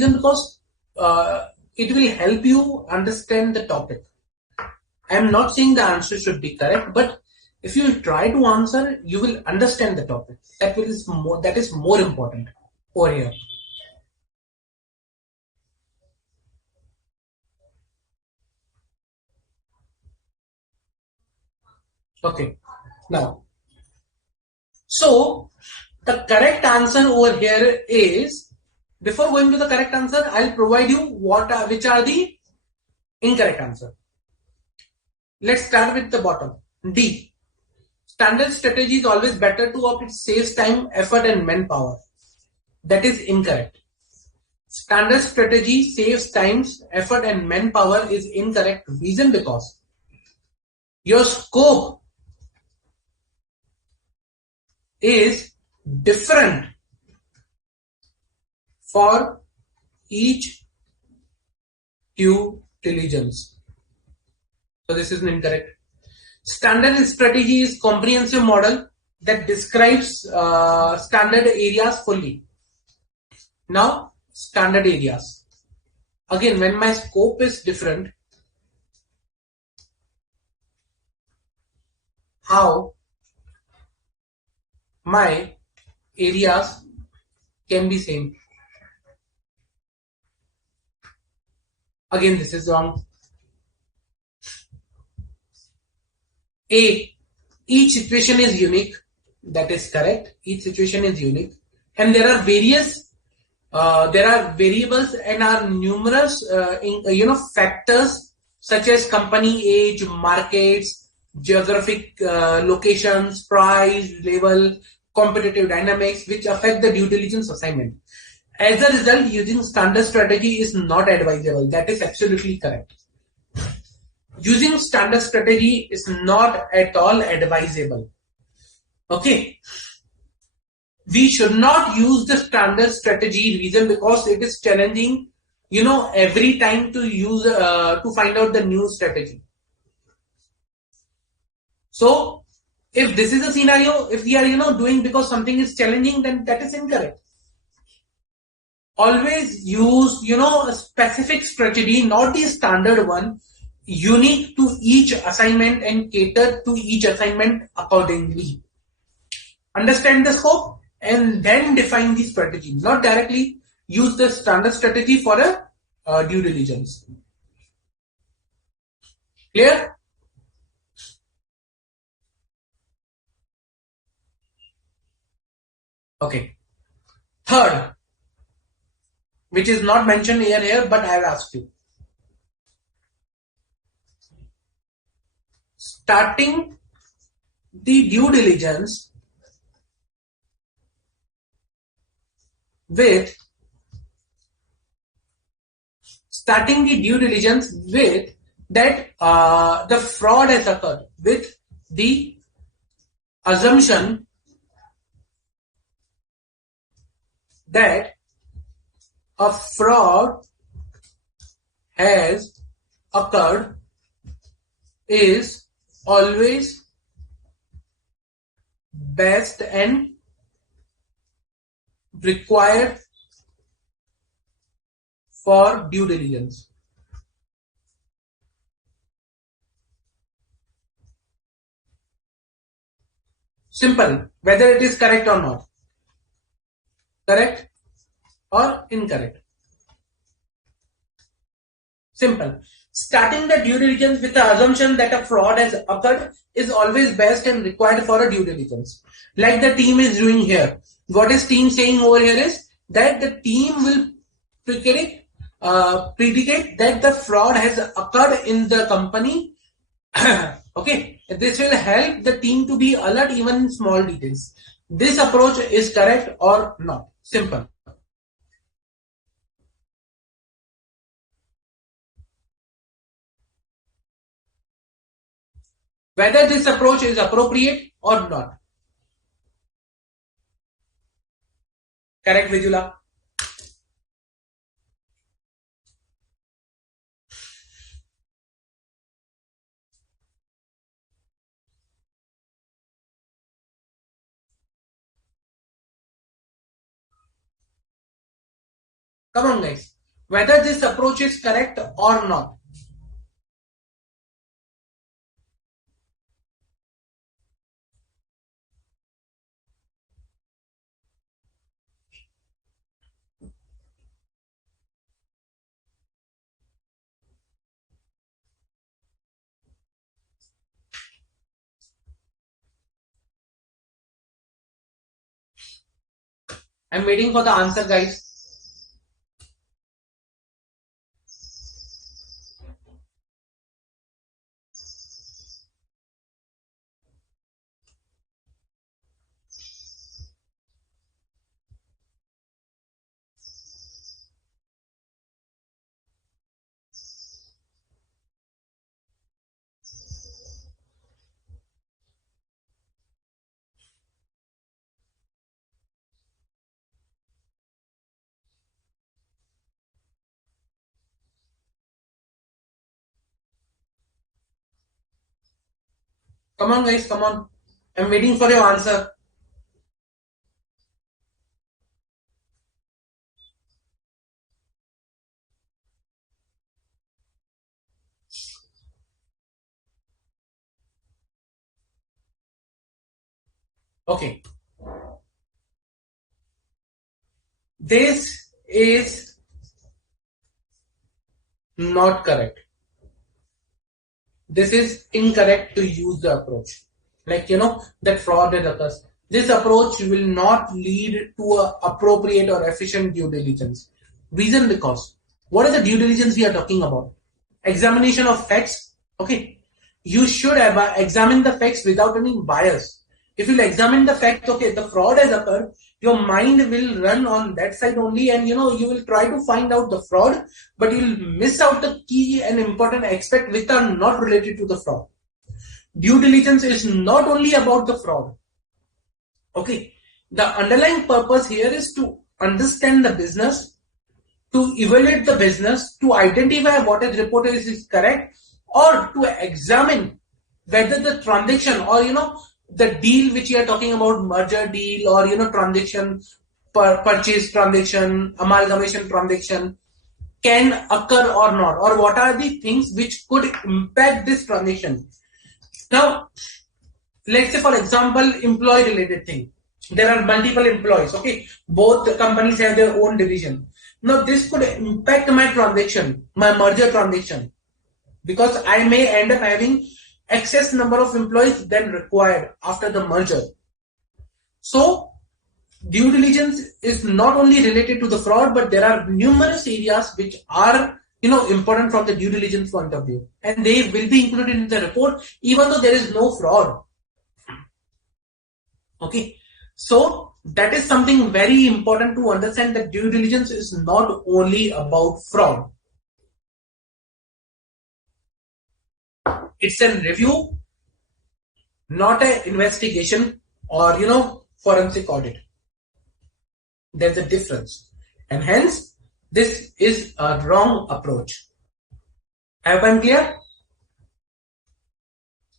will help you understand the topic. I am not saying the answer should be correct, but if you try to answer, you will understand the topic. That is more important over here. Okay. Now, so the correct answer over here is, before going to the correct answer, I'll provide you which are the incorrect answer. Let's start with the bottom. D. Standard strategy is always better to opt. It saves time, effort, and manpower. That is incorrect. Standard strategy saves time, effort, and manpower is incorrect. Reason because your scope is different for each due diligence. So this is incorrect. Standard strategy is comprehensive model that describes standard areas fully. Now, standard areas. Again, when my scope is different, how my areas can be same. Again, this is wrong. A. Each situation is unique. That is correct. Each situation is unique. And there are variables and are numerous factors such as company age, markets, geographic locations, price, level, competitive dynamics, which affect the due diligence assignment. As a result, using standard strategy is not advisable. That is absolutely correct. Using standard strategy is not at all advisable. Okay. We should not use the standard strategy. Reason because it is challenging, every time to use to find out the new strategy. So if this is a scenario, if we are doing because something is challenging, then that is incorrect. Always use a specific strategy, not the standard one, unique to each assignment and cater to each assignment accordingly. Understand the scope and then define the strategy, not directly use the standard strategy for a due diligence. Clear? Okay. Third, which is not mentioned here, but I have asked you. Starting the due diligence with that the fraud has occurred, with the assumption that a fraud has occurred is always best and required for due diligence. Simple, whether it is correct or not. Correct or incorrect. Simple. Starting the due diligence with the assumption that a fraud has occurred is always best and required for a due diligence. Like the team is doing here. What is team saying over here is that the team will predicate that the fraud has occurred in the company. Okay, this will help the team to be alert even in small details. This approach is correct or not. Simple. Whether this approach is appropriate or not. Correct, Vijula? Come on, guys. Whether this approach is correct or not. I'm waiting for the answer, guys. Come on, guys, come on. I'm waiting for your answer. Okay. This is not correct. This is incorrect to use the approach. Like, that fraud that occurs. This approach will not lead to a appropriate or efficient due diligence. Reason because, what is the due diligence we are talking about? Examination of facts. Okay. You should examine the facts without any bias. If you examine the fact, okay, the fraud has occurred, your mind will run on that side only, and you will try to find out the fraud, but you'll miss out the key and important aspect which are not related to the fraud. Due diligence is not only about the fraud. Okay, the underlying purpose here is to understand the business, to evaluate the business, to identify what is reported is correct, or to examine whether the transaction or the deal which you are talking about, merger deal or transaction, purchase transaction, amalgamation transaction, can occur or not, or what are the things which could impact this transaction. Now, let's say for example, employee related thing. There are multiple employees. Okay, both companies have their own division. Now, this could impact my transaction, my merger transaction, because I may end up having excess number of employees than required after the merger. So, due diligence is not only related to the fraud, but there are numerous areas which are important from the due diligence point of view, and they will be included in the report even though there is no fraud. Okay, so that is something very important to understand, that due diligence is not only about fraud. It's a review, not an investigation or forensic audit. There's a difference, and hence this is a wrong approach. I hope I'm clear.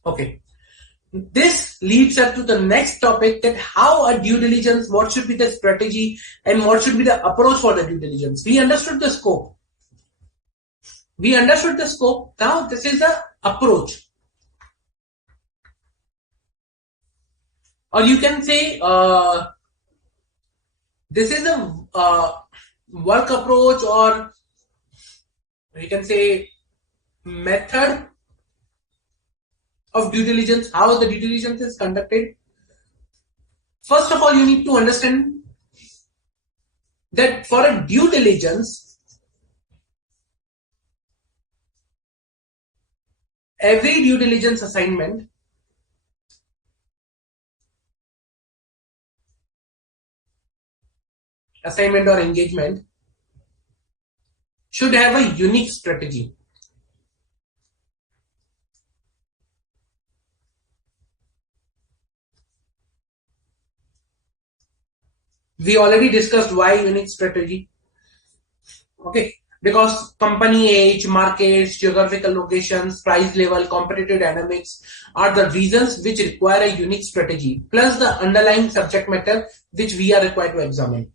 Okay. this leads up to the next topic, that how a due diligence, what should be the strategy and what should be the approach for the due diligence. We understood the scope. Now this is the approach. Or you can say this is a work approach, or you can say method of due diligence, how the due diligence is conducted. First of all, you need to understand that for a due diligence, every due diligence assignment or engagement should have a unique strategy. We already discussed why unique strategy. Okay, because company age, markets, geographical locations, price level, competitive dynamics are the reasons which require a unique strategy, plus the underlying subject matter which we are required to examine.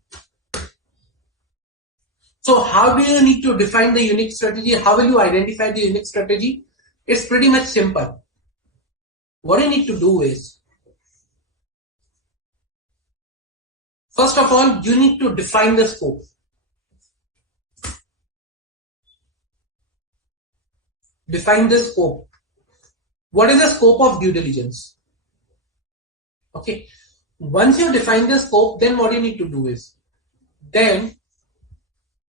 So how do you need to define the unique strategy? How will you identify the unique strategy? It's pretty much simple. What you need to do is, first of all, you need to define the scope. Define the scope. What is the scope of due diligence? Okay. Once you define the scope, then what you need to do is, then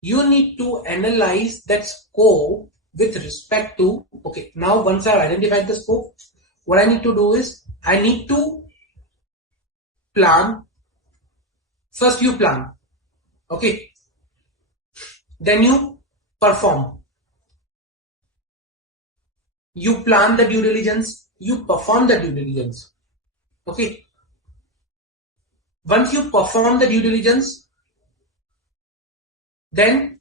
you need to analyze that scope with respect to, okay, now once I've identified the scope, what I need to do is, I need to plan. First you plan, okay, then you perform. You plan the due diligence, you perform the due diligence, okay. Once you perform the due diligence, then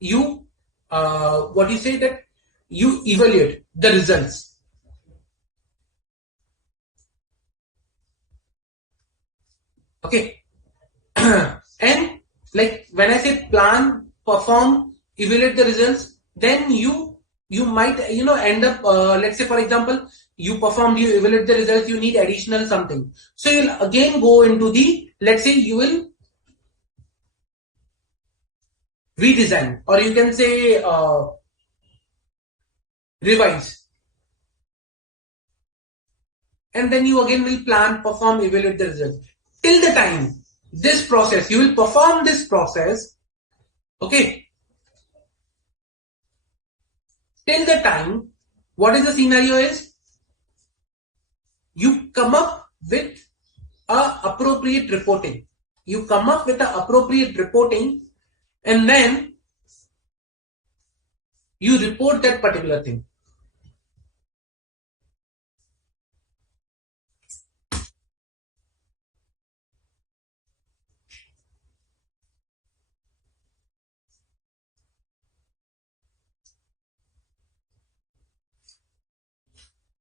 you that you evaluate the results. Okay. And like when I say plan, perform, evaluate the results, then you might end up let's say for example, you performed, you evaluate the results, you need additional something, so you'll again go into the, let's say you will redesign, or you can say revise, and then you again will plan, perform, evaluate the results. Till the time this process, you will perform this process, okay, till the time, what is the scenario is, you come up with appropriate reporting. You come up with the appropriate reporting, and then you report that particular thing.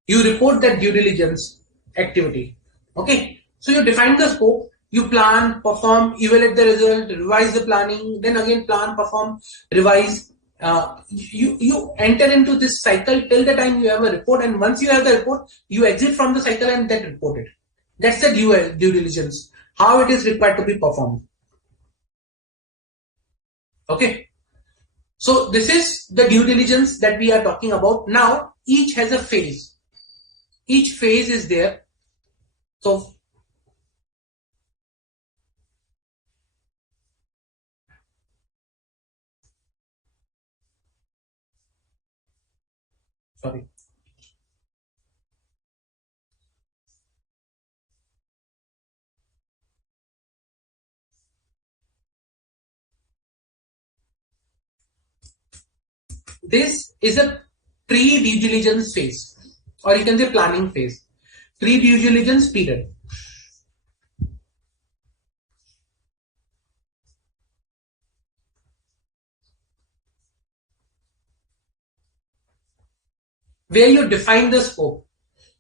You report that due diligence activity. Okay. So you define the scope, you plan, perform, evaluate the result, revise the planning, then again plan, perform, revise. You enter into this cycle till the time you have a report, and once you have the report, you exit from the cycle and then report it. That's the due diligence, how it is required to be performed. Okay. So this is the due diligence that we are talking about. Now each has a phase. Each phase is there. So sorry. This is a pre-due diligence phase, or you can say planning phase. Pre-due diligence period. Where you define the scope.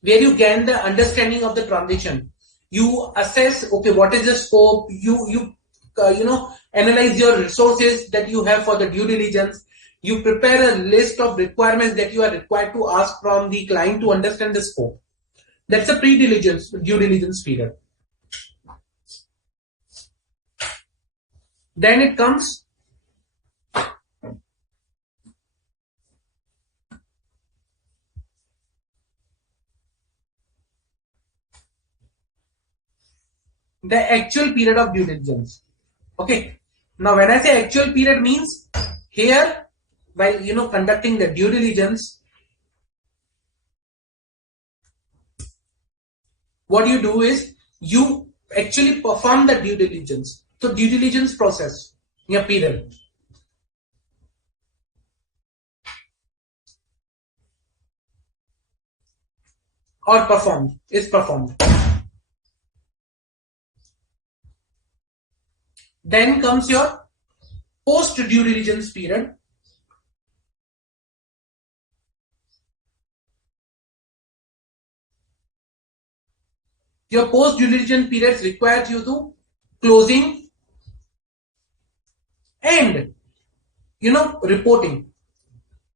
where you gain the understanding of the transaction. You assess, okay, what is the scope? You analyze your resources that you have for the due diligence. You prepare a list of requirements that you are required to ask from the client to understand the scope. That's a pre-diligence, due diligence period. Then it comes the actual period of due diligence. Okay. Now, when I say actual period means here, while conducting the due diligence, what you do is you actually perform the due diligence. So, due diligence process, your period. Or performed, is performed. Then comes your post due diligence period. Your post due diligence period requires you to closing and reporting.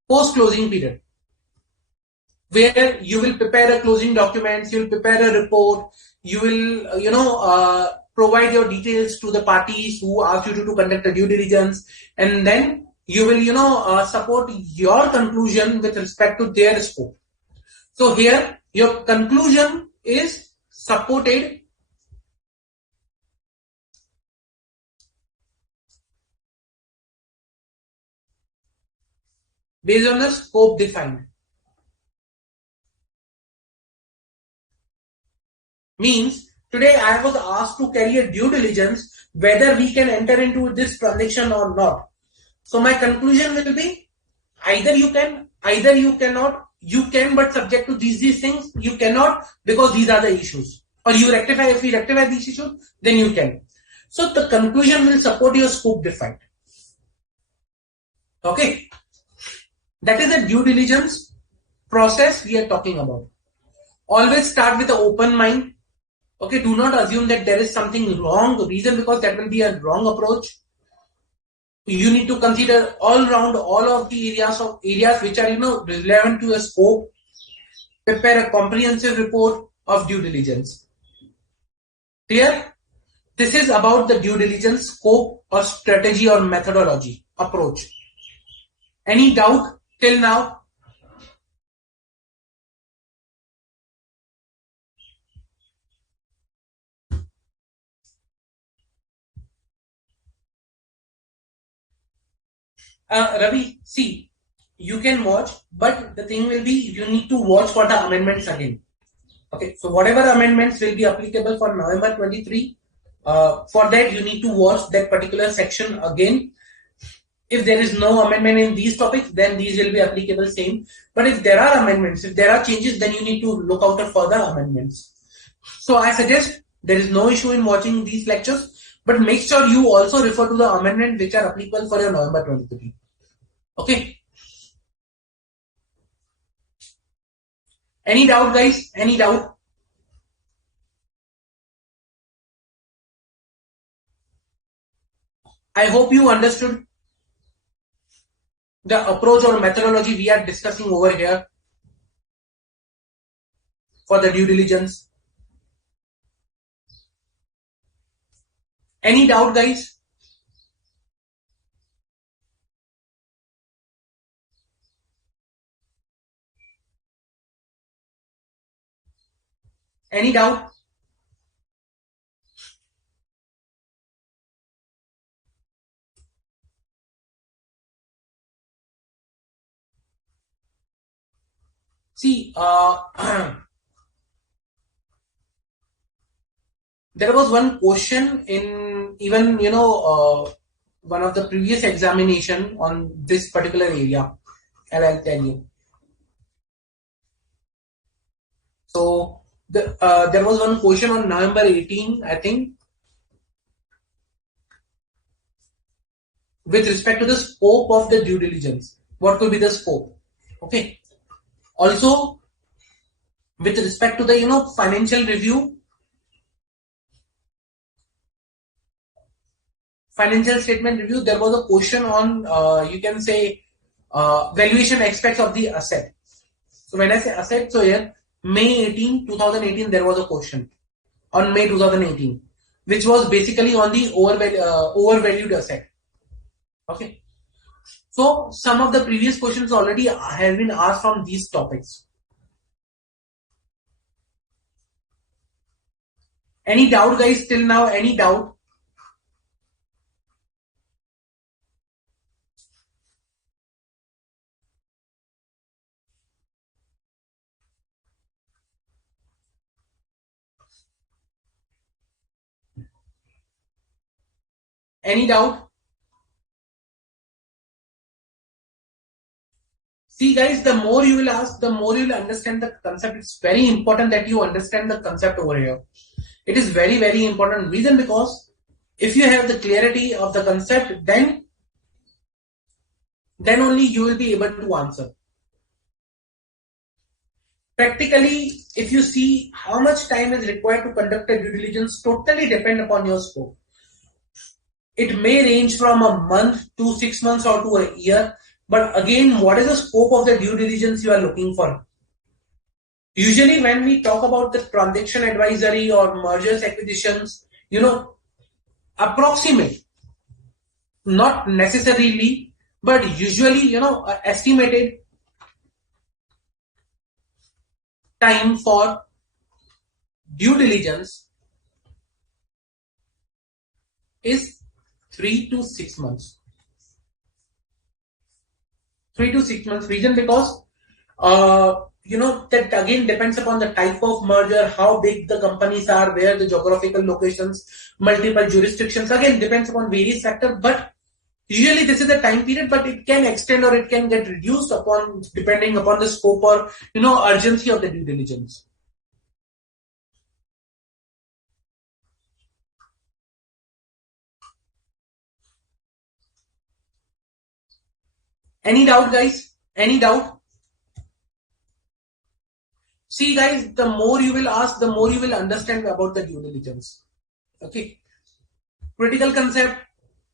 Post closing period, where you will prepare a closing documents, you will prepare a report, you will provide your details to the parties who ask you to conduct a due diligence, and then you will support your conclusion with respect to their scope. So here your conclusion is supported based on the scope defined. Means today I was asked to carry a due diligence whether we can enter into this transaction or not. So my conclusion will be either you can, either you cannot, you can but subject to these things, you cannot because these are the issues. Or you rectify, if we rectify these issues, then you can. So the conclusion will support your scope defined. Okay. That is the due diligence process we are talking about. Always start with an open mind. Okay, do not assume that there is something wrong reason, because that will be a wrong approach. You need to consider all round all of the areas which are relevant to a scope. Prepare a comprehensive report of due diligence. Clear? This is about the due diligence scope or strategy or methodology approach. Any doubt till now? Ravi, see, you can watch, but the thing will be you need to watch for the amendments again. Okay, so whatever amendments will be applicable for November 23, for that you need to watch that particular section again. If there is no amendment in these topics, then these will be applicable same. But if there are amendments, if there are changes, then you need to look out for further amendments. So I suggest there is no issue in watching these lectures, but make sure you also refer to the amendments which are applicable for your November 23. Okay. Any doubt, guys? Any doubt? I hope you understood the approach or methodology we are discussing over here for the due diligence. Any doubt, guys? Any doubt? See, there was one question in even one of the previous examination on this particular area, and I'll tell you. So there was one question on November 18, I think, with respect to the scope of the due diligence. What could be the scope? Okay. Also, with respect to the financial review, financial statement review, there was a question on you can say valuation aspects of the asset. So when I say asset, so here May 18, 2018, there was a question on May 2018, which was basically on the overvalued asset. Okay. So some of the previous questions already have been asked from these topics. Any doubt, guys, till now? Any doubt? Any doubt? See, guys, the more you will ask, the more you will understand the concept. It's very important that you understand the concept over here. It is very, very important. Reason because if you have the clarity of the concept, then only you will be able to answer. Practically, if you see how much time is required to conduct a due diligence, totally depend upon your scope. It may range from a month to 6 months or to a year. But again, what is the scope of the due diligence you are looking for? Usually when we talk about the transaction advisory or mergers acquisitions, approximate, not necessarily, but usually, estimated time for due diligence is 3 to 6 months. 3 to 6 months. Reason because that again depends upon the type of merger, how big the companies are, where the geographical locations, multiple jurisdictions, again depends upon various factors, but usually this is the time period, but it can extend or it can get reduced upon depending upon the scope or urgency of the due diligence. Any doubt, guys? Any doubt? See, guys, the more you will ask, the more you will understand about the due diligence. Okay. Critical concept,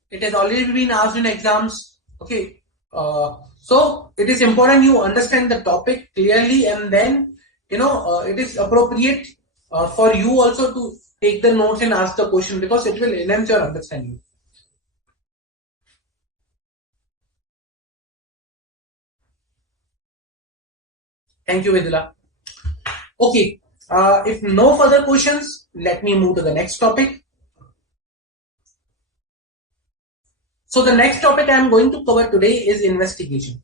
it has already been asked in exams. Okay. So it is important you understand the topic clearly, and then it is appropriate for you also to take the notes and ask the question, because it will enhance your understanding. Thank you, Vidula. Okay, if no further questions, let me move to the next topic. So the next topic I am going to cover today is investigation.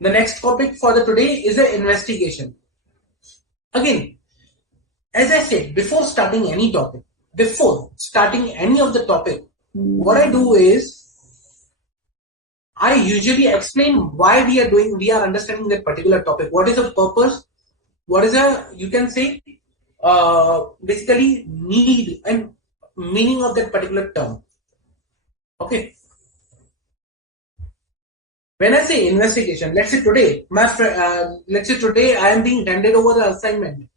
The next topic for the today is the investigation. Again, as I said, before starting any of the topic, what I do is I usually explain why we are understanding that particular topic. What is the purpose? What is you can say, basically need and meaning of that particular term. Okay. When I say investigation, let's say today I am being handed over the assignment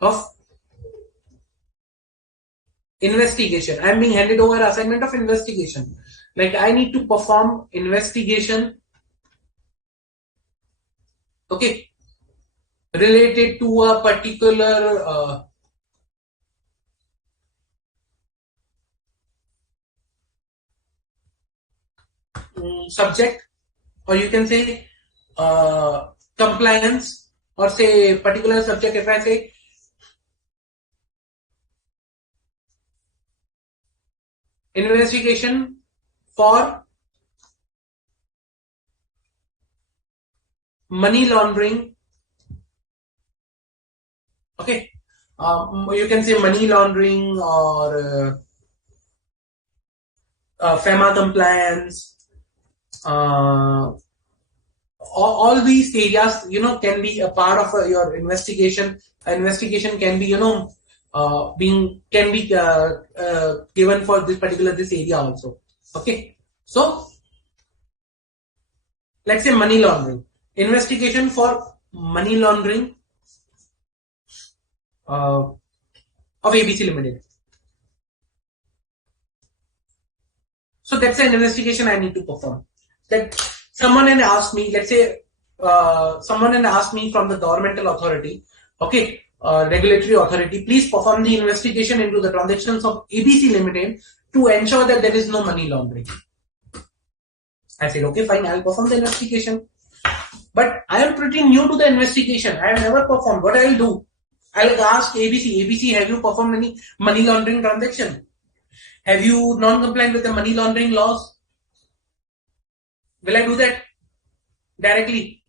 of investigation. I am being handed over an assignment of investigation. Like I need to perform investigation, okay, related to a particular subject, or you can say compliance, or say particular subject. If I say investigation for money laundering, okay, you can say money laundering or FEMA compliance, all these areas, can be a part of your investigation. Investigation can be, can be given for this area also. Okay. So let's say money laundering. Investigation for money laundering of ABC Limited. So that's an investigation I need to perform. That someone had asked me, let's say, someone had asked me from the governmental authority, okay, regulatory authority, please perform the investigation into the transactions of ABC Limited to ensure that there is no money laundering. I said, okay, fine, I'll perform the investigation. But I am pretty new to the investigation. I have never performed. What I'll do? I'll ask ABC, ABC, have you performed any money laundering transaction? Have you non-compliant with the money laundering laws? Will I do that directly?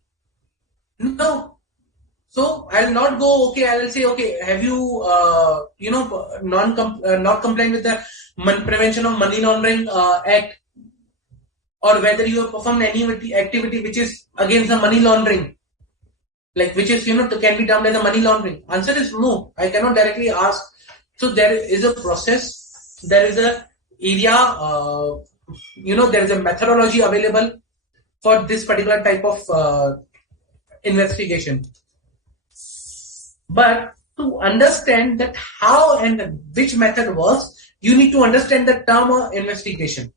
No. So I'll not go, okay, I'll say, okay, have you, not compliant with the Prevention of Money Laundering Act, or whether you have performed any activity which is against the money laundering, like which is, can be done by the money laundering. Answer is no. I cannot directly ask. So there is a process, there is a area, there is a methodology available for this particular type of investigation. But to understand that how and which method works, you need to understand the term of investigation.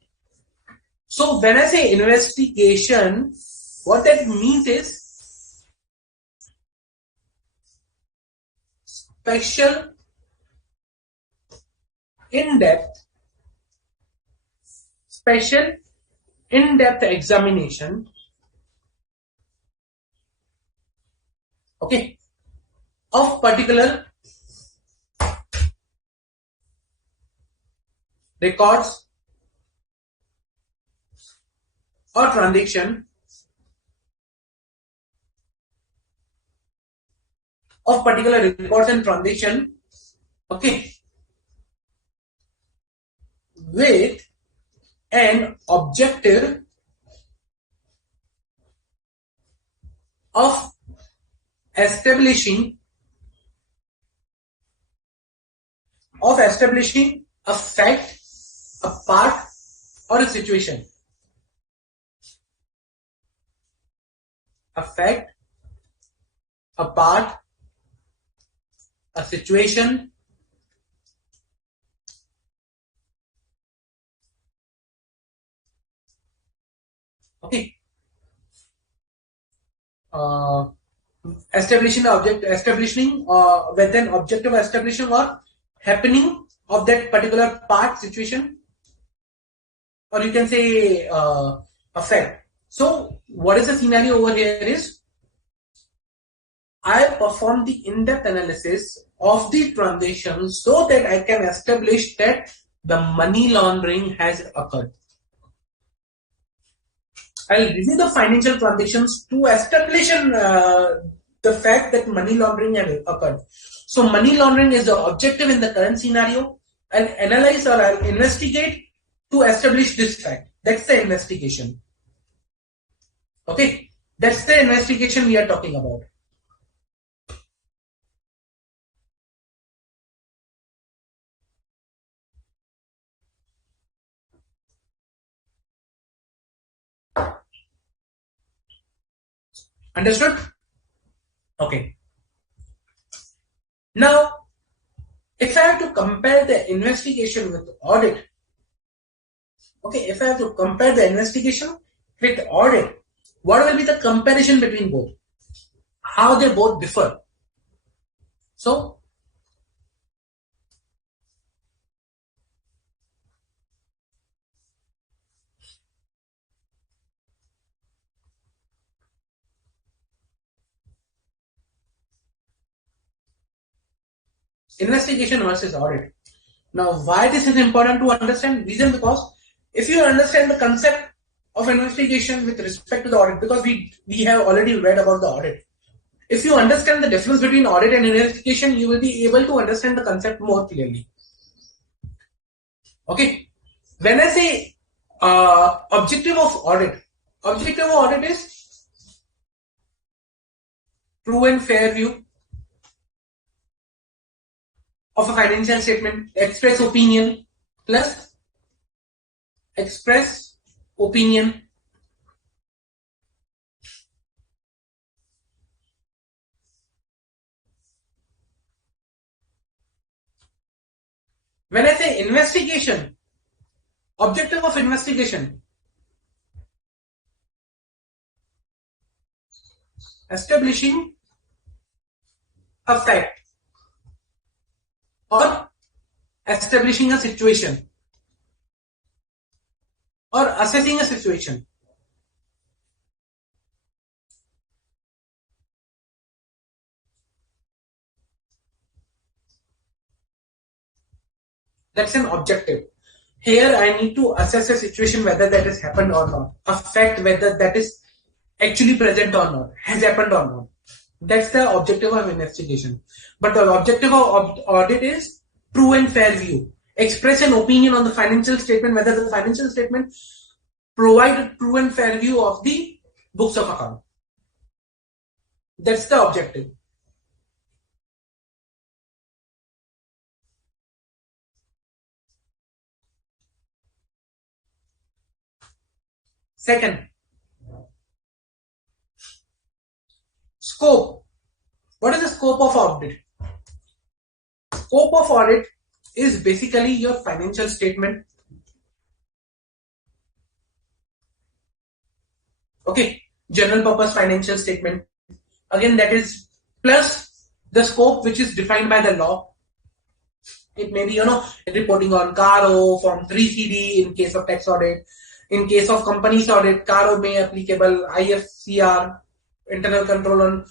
So when I say investigation, what that means is special, in-depth examination, okay, of particular records or transaction of particular records and transaction, okay, with an objective of establishing a fact, a part, or a situation. A fact, a part, a situation, okay. Establishing with an objective establishing or happening of that particular part, situation, or you can say a fact. So what is the scenario over here is, I perform the in-depth analysis of the transactions so that I can establish that the money laundering has occurred. I'll review the financial transactions to establish the fact that money laundering has occurred. So money laundering is the objective in the current scenario. I'll analyze or I'll investigate to establish this fact. That's the investigation. Okay, that's the investigation we are talking about. Understood? Okay. Now, if I have to compare the investigation with audit, okay, if I have to compare the investigation with audit, what will be the comparison between both? How they both differ? So, investigation versus audit. Now, why this is important to understand? Reason because if you understand the concept of investigation with respect to the audit, because we have already read about the audit. If you understand the difference between audit and investigation, you will be able to understand the concept more clearly. Okay. When I say objective of audit is true and fair view of a financial statement, express opinion plus express opinion. When I say investigation, objective of investigation, establishing a fact or establishing a situation or assessing a situation. That's an objective. Here I need to assess a situation whether that has happened or not. A fact whether that is actually present or not, has happened or not. That's the objective of investigation. But the objective of audit is true and fair view. Express an opinion on the financial statement, whether the financial statement provide a true and fair view of the books of account. That's the objective. Second, scope. What is the scope of audit? Scope of audit is basically your financial statement. Okay, general purpose financial statement. Again, that is plus the scope which is defined by the law. It may be, reporting on CARO, Form 3CD in case of tax audit. In case of companies audit, CARO may applicable, IFCR, internal control on,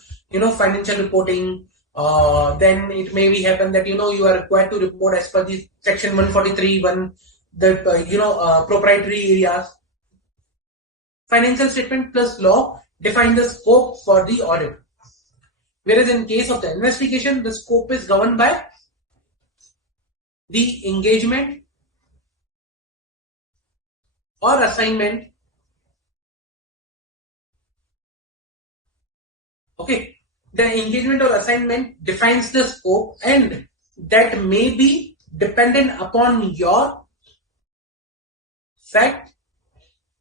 financial reporting. Then it may be happen that, you are required to report as per the section 143, the, proprietary areas. Financial statement plus law define the scope for the audit. Whereas in case of the investigation, the scope is governed by the engagement or assignment. Okay, the engagement or assignment defines the scope, and that may be dependent upon your fact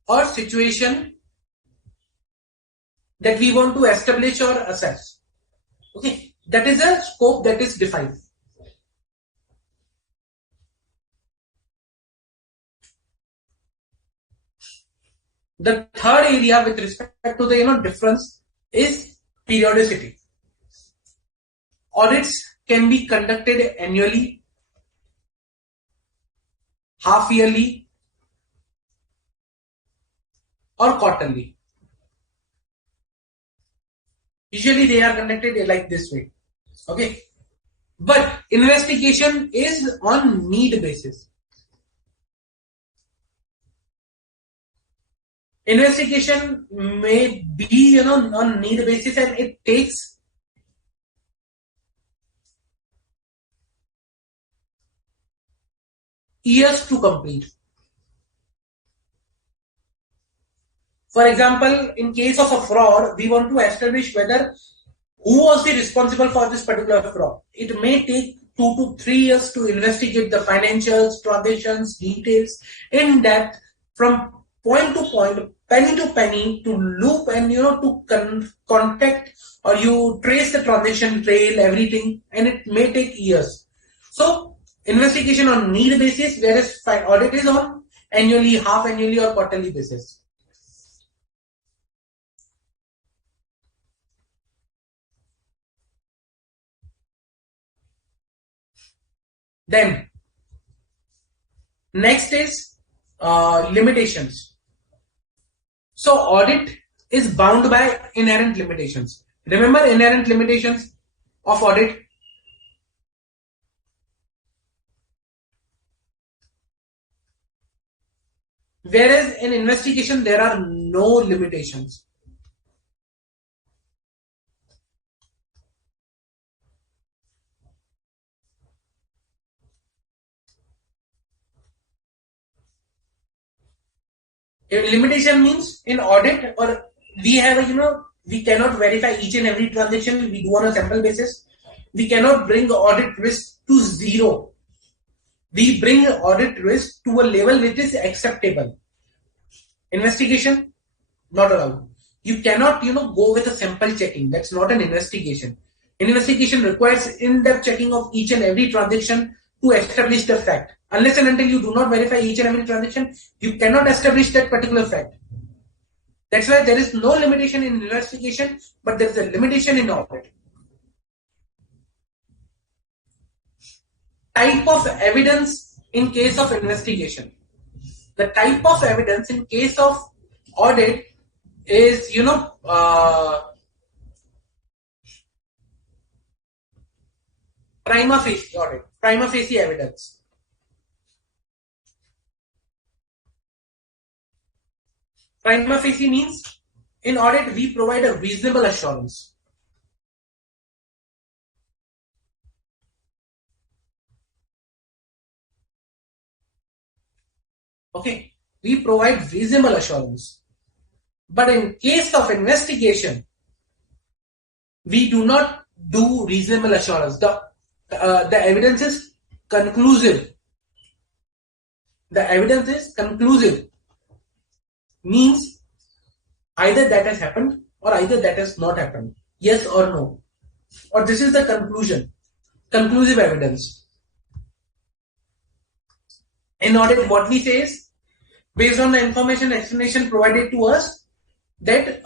or situation that we want to establish or assess. Okay, that is a scope that is defined. The third area with respect to the difference is periodicity. Audits can be conducted annually, half yearly, or quarterly. Usually they are conducted like this way. Okay, but investigation is on need basis. Investigation may be on need basis, and it takes years to complete. For example, in case of a fraud, we want to establish whether who was the responsible for this particular fraud. It may take 2 to 3 years to investigate the financials, transactions, details in depth from point to point, penny to penny, to loop and to contact or you trace the transaction trail, everything, and it may take years. So investigation on need basis, whereas audit is on annually, half annually, or quarterly basis. Then next is limitations. So audit is bound by inherent limitations. Remember inherent limitations of audit? Whereas in investigation there are no limitations. Limitation means in audit, or we have a We cannot verify each and every transaction. We do on a sample basis. We cannot bring audit risk to zero. We bring audit risk to a level which is acceptable. Investigation, not allowed. You cannot, go with a sample checking. That's not an investigation. An investigation requires in-depth checking of each and every transaction to establish the fact. Unless and until you do not verify each and every transaction, you cannot establish that particular fact. That's why there is no limitation in investigation, but there is a limitation in audit. Type of evidence in case of investigation. The type of evidence in case of audit is, prima facie audit, prima facie evidence. Prima facie means in audit we provide a reasonable assurance. Okay, we provide reasonable assurance. But in case of investigation, we do not do reasonable assurance. The evidence is conclusive. The evidence is conclusive. Means either that has happened or either that has not happened. Yes or no. Or this is the conclusion. Conclusive evidence. In audit, what we say is, based on the information explanation provided to us, that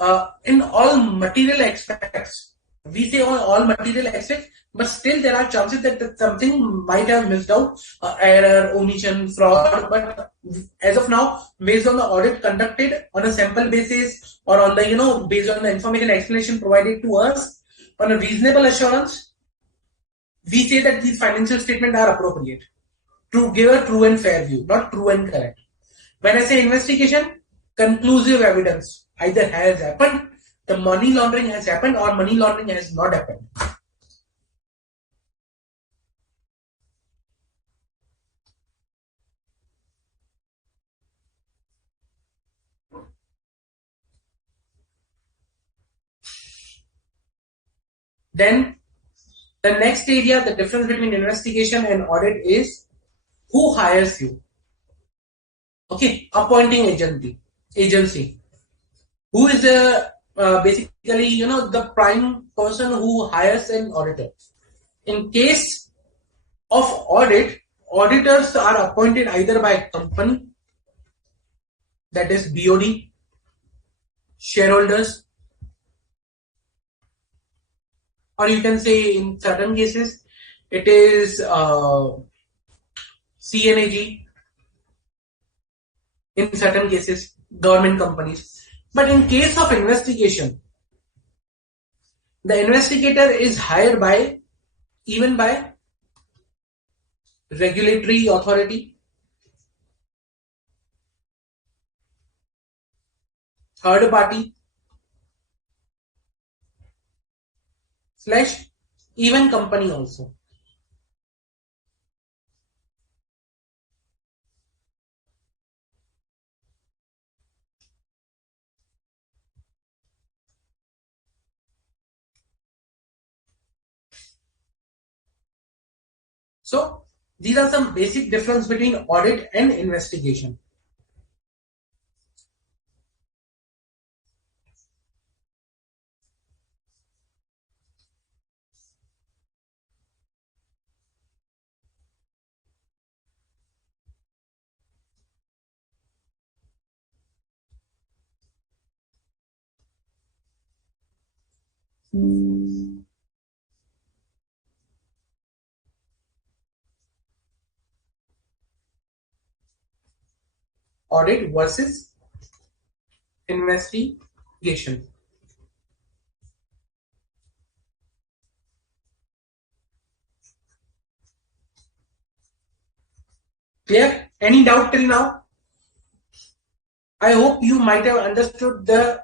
in all material aspects, we say on all material aspects, but still there are chances that something might have missed out, error, omission, fraud. But as of now, based on the audit conducted on a sample basis or on the, based on the information explanation provided to us on a reasonable assurance, we say that these financial statements are appropriate to give a true and fair view, not true and correct. When I say investigation, conclusive evidence either has happened, the money laundering has happened, or money laundering has not happened. Then the next area, the difference between investigation and audit is who hires you. Okay, appointing agency. Who is basically, the prime person who hires an auditor. In case of audit, auditors are appointed either by a company, that is BOD, shareholders, or you can say in certain cases it is CNAG, in certain cases government companies. But in case of investigation, the investigator is hired by regulatory authority, third party, / even company also. So these are some basic difference between audit and investigation. Audit versus investigation. Clear? Any doubt till now? I hope you might have understood the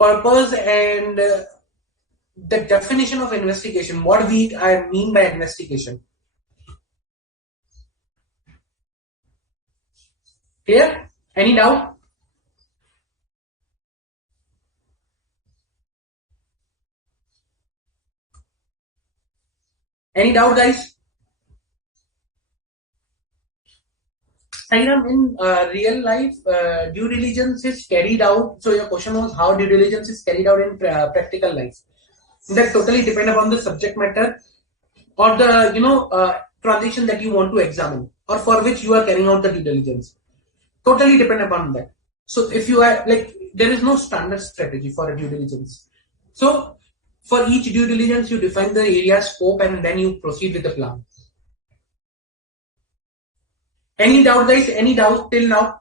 purpose and the definition of investigation, what I mean by investigation. Clear? Any doubt? Any doubt, guys? Sairam, in real life, due diligence is carried out. So your question was how due diligence is carried out in practical life. That totally depend upon the subject matter or the transaction that you want to examine or for which you are carrying out the due diligence. Totally depend upon that. So if you are like, there is no standard strategy for a due diligence. So for each due diligence, you define the area scope and then you proceed with the plan. Any doubt, guys? Any doubt till now?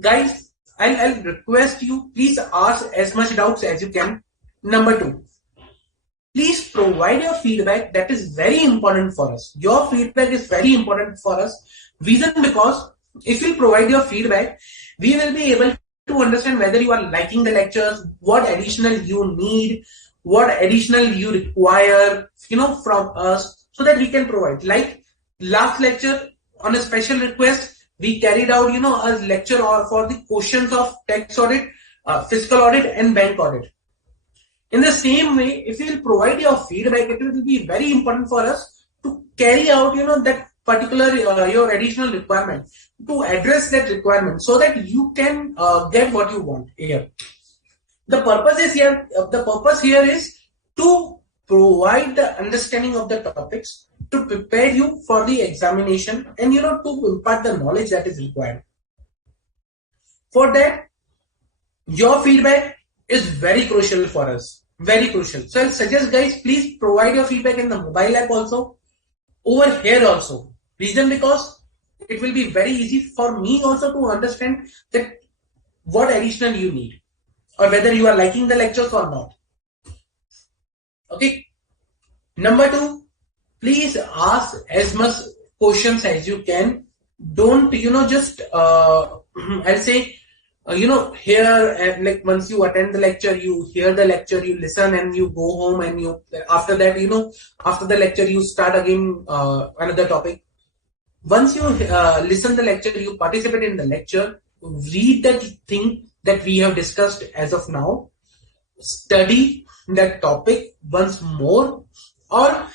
Guys, I'll request you, please ask as much doubts as you can. Number 2, please provide your feedback. That is very important for us. Your feedback is very important for us. Reason because if you provide your feedback, we will be able to understand whether you are liking the lectures, what additional you need, what additional you require, from us, so that we can provide. Like last lecture on a special request, we carried out, a lecture for the questions of tax audit, fiscal audit and bank audit. In the same way, if you will provide your feedback, it will be very important for us to carry out, that particular your additional requirement, to address that requirement so that you can get what you want here. The purpose here is to provide the understanding of the topics, to prepare you for the examination and to impart the knowledge that is required. For that, your feedback is very crucial for us. Very crucial. So I'll suggest, guys, please provide your feedback in the mobile app also, over here also. Reason because it will be very easy for me also to understand that what additional you need or whether you are liking the lectures or not. Okay. Number 2, please ask as much questions as you can. Don't, just, I'll say, here, like once you attend the lecture, you hear the lecture, you listen and you go home and after that, after the lecture, you start again another topic. Once you listen the lecture, you participate in the lecture, read the thing that we have discussed as of now, study that topic once more, or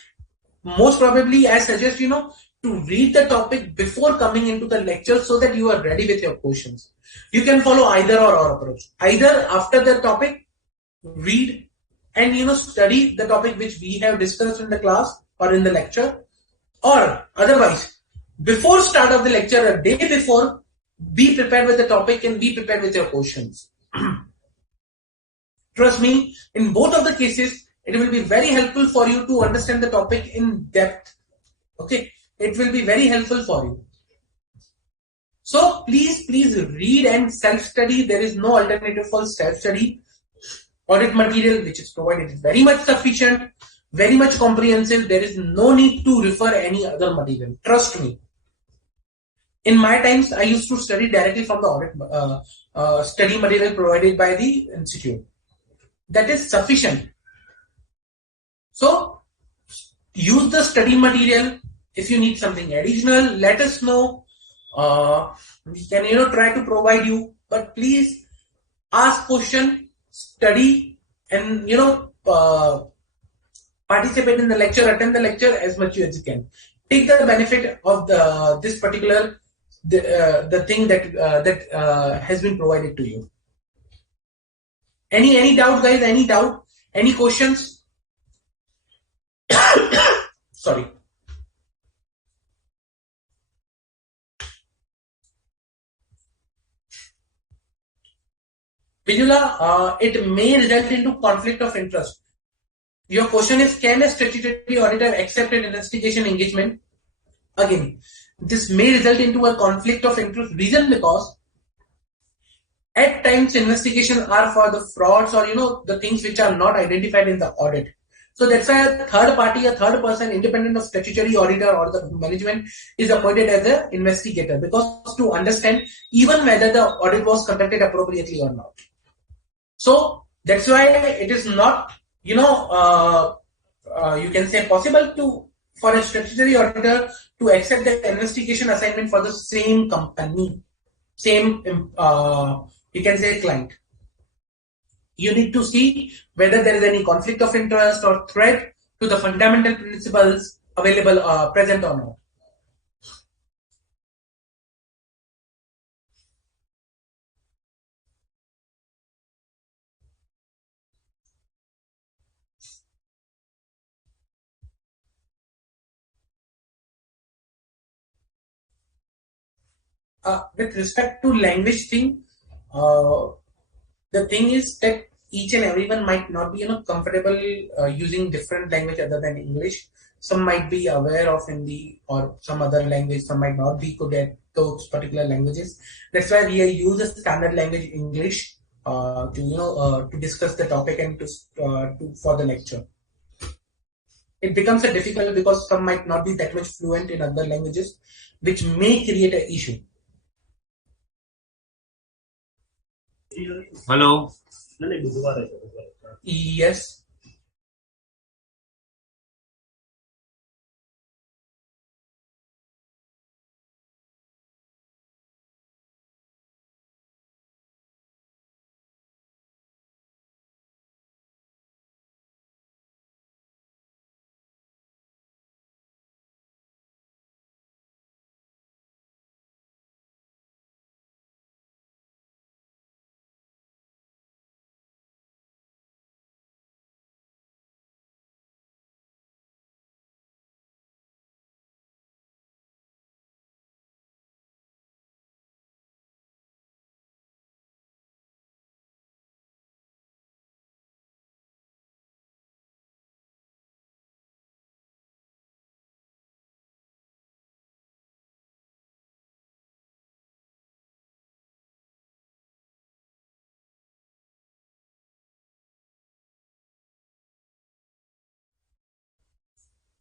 most probably I suggest, to read the topic before coming into the lecture so that you are ready with your questions. You can follow either or approach. Either after the topic, read and study the topic which we have discussed in the class or in the lecture, or otherwise, before start of the lecture, a day before, be prepared with the topic and be prepared with your questions. Trust me, in both of the cases, it will be very helpful for you to understand the topic in depth. Okay, it will be very helpful for you. So please read and self-study. There is no alternative for self-study. Audit material which is provided is very much sufficient, very much comprehensive. There is no need to refer any other material. Trust me. In my times, I used to study directly from the audit study material provided by the institute. That is sufficient. So use the study material. If you need something additional, let us know. We can try to provide you, but please ask question, study, and participate in the lecture, attend the lecture as much as you can. Take the benefit of this particular the thing that has been provided to you. Any doubt, guys? Any doubt? Any questions? Sorry. Vijula, it may result into conflict of interest. Your question is, can a statutory auditor accept an investigation engagement? Again, this may result into a conflict of interest. Reason because at times investigations are for the frauds or the things which are not identified in the audit. So that's why a third party, a third person independent of statutory auditor or the management is appointed as an investigator, because to understand even whether the audit was conducted appropriately or not. So that's why it is not, you can say possible for a statutory auditor to accept the investigation assignment for the same company, same, you can say client. You need to see whether there is any conflict of interest or threat to the fundamental principles available present or not. With respect to language thing, the thing is that each and everyone might not be comfortable using different language other than English. Some might be aware of Hindi or some other language. Some might not be good at those particular languages. That's why we use the standard language English to discuss the topic and for the lecture. It becomes a difficult because some might not be that much fluent in other languages, which may create an issue. Hello. Yes.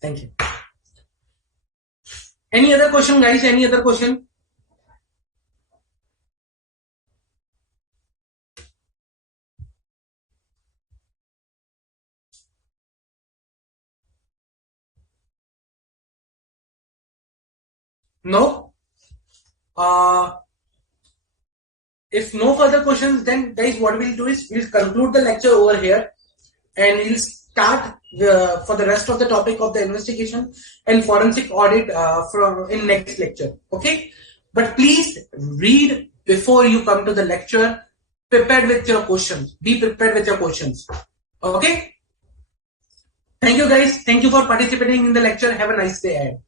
Thank you. Any other question, guys? Any other question? No? If no further questions, then guys, what we'll do is we'll conclude the lecture over here and we'll start for the rest of the topic of the investigation and forensic audit from in next lecture. Okay? But please read before you come to the lecture, prepared with your questions. Be prepared with your questions. Okay? Thank you guys. Thank you for participating in the lecture. Have a nice day ahead.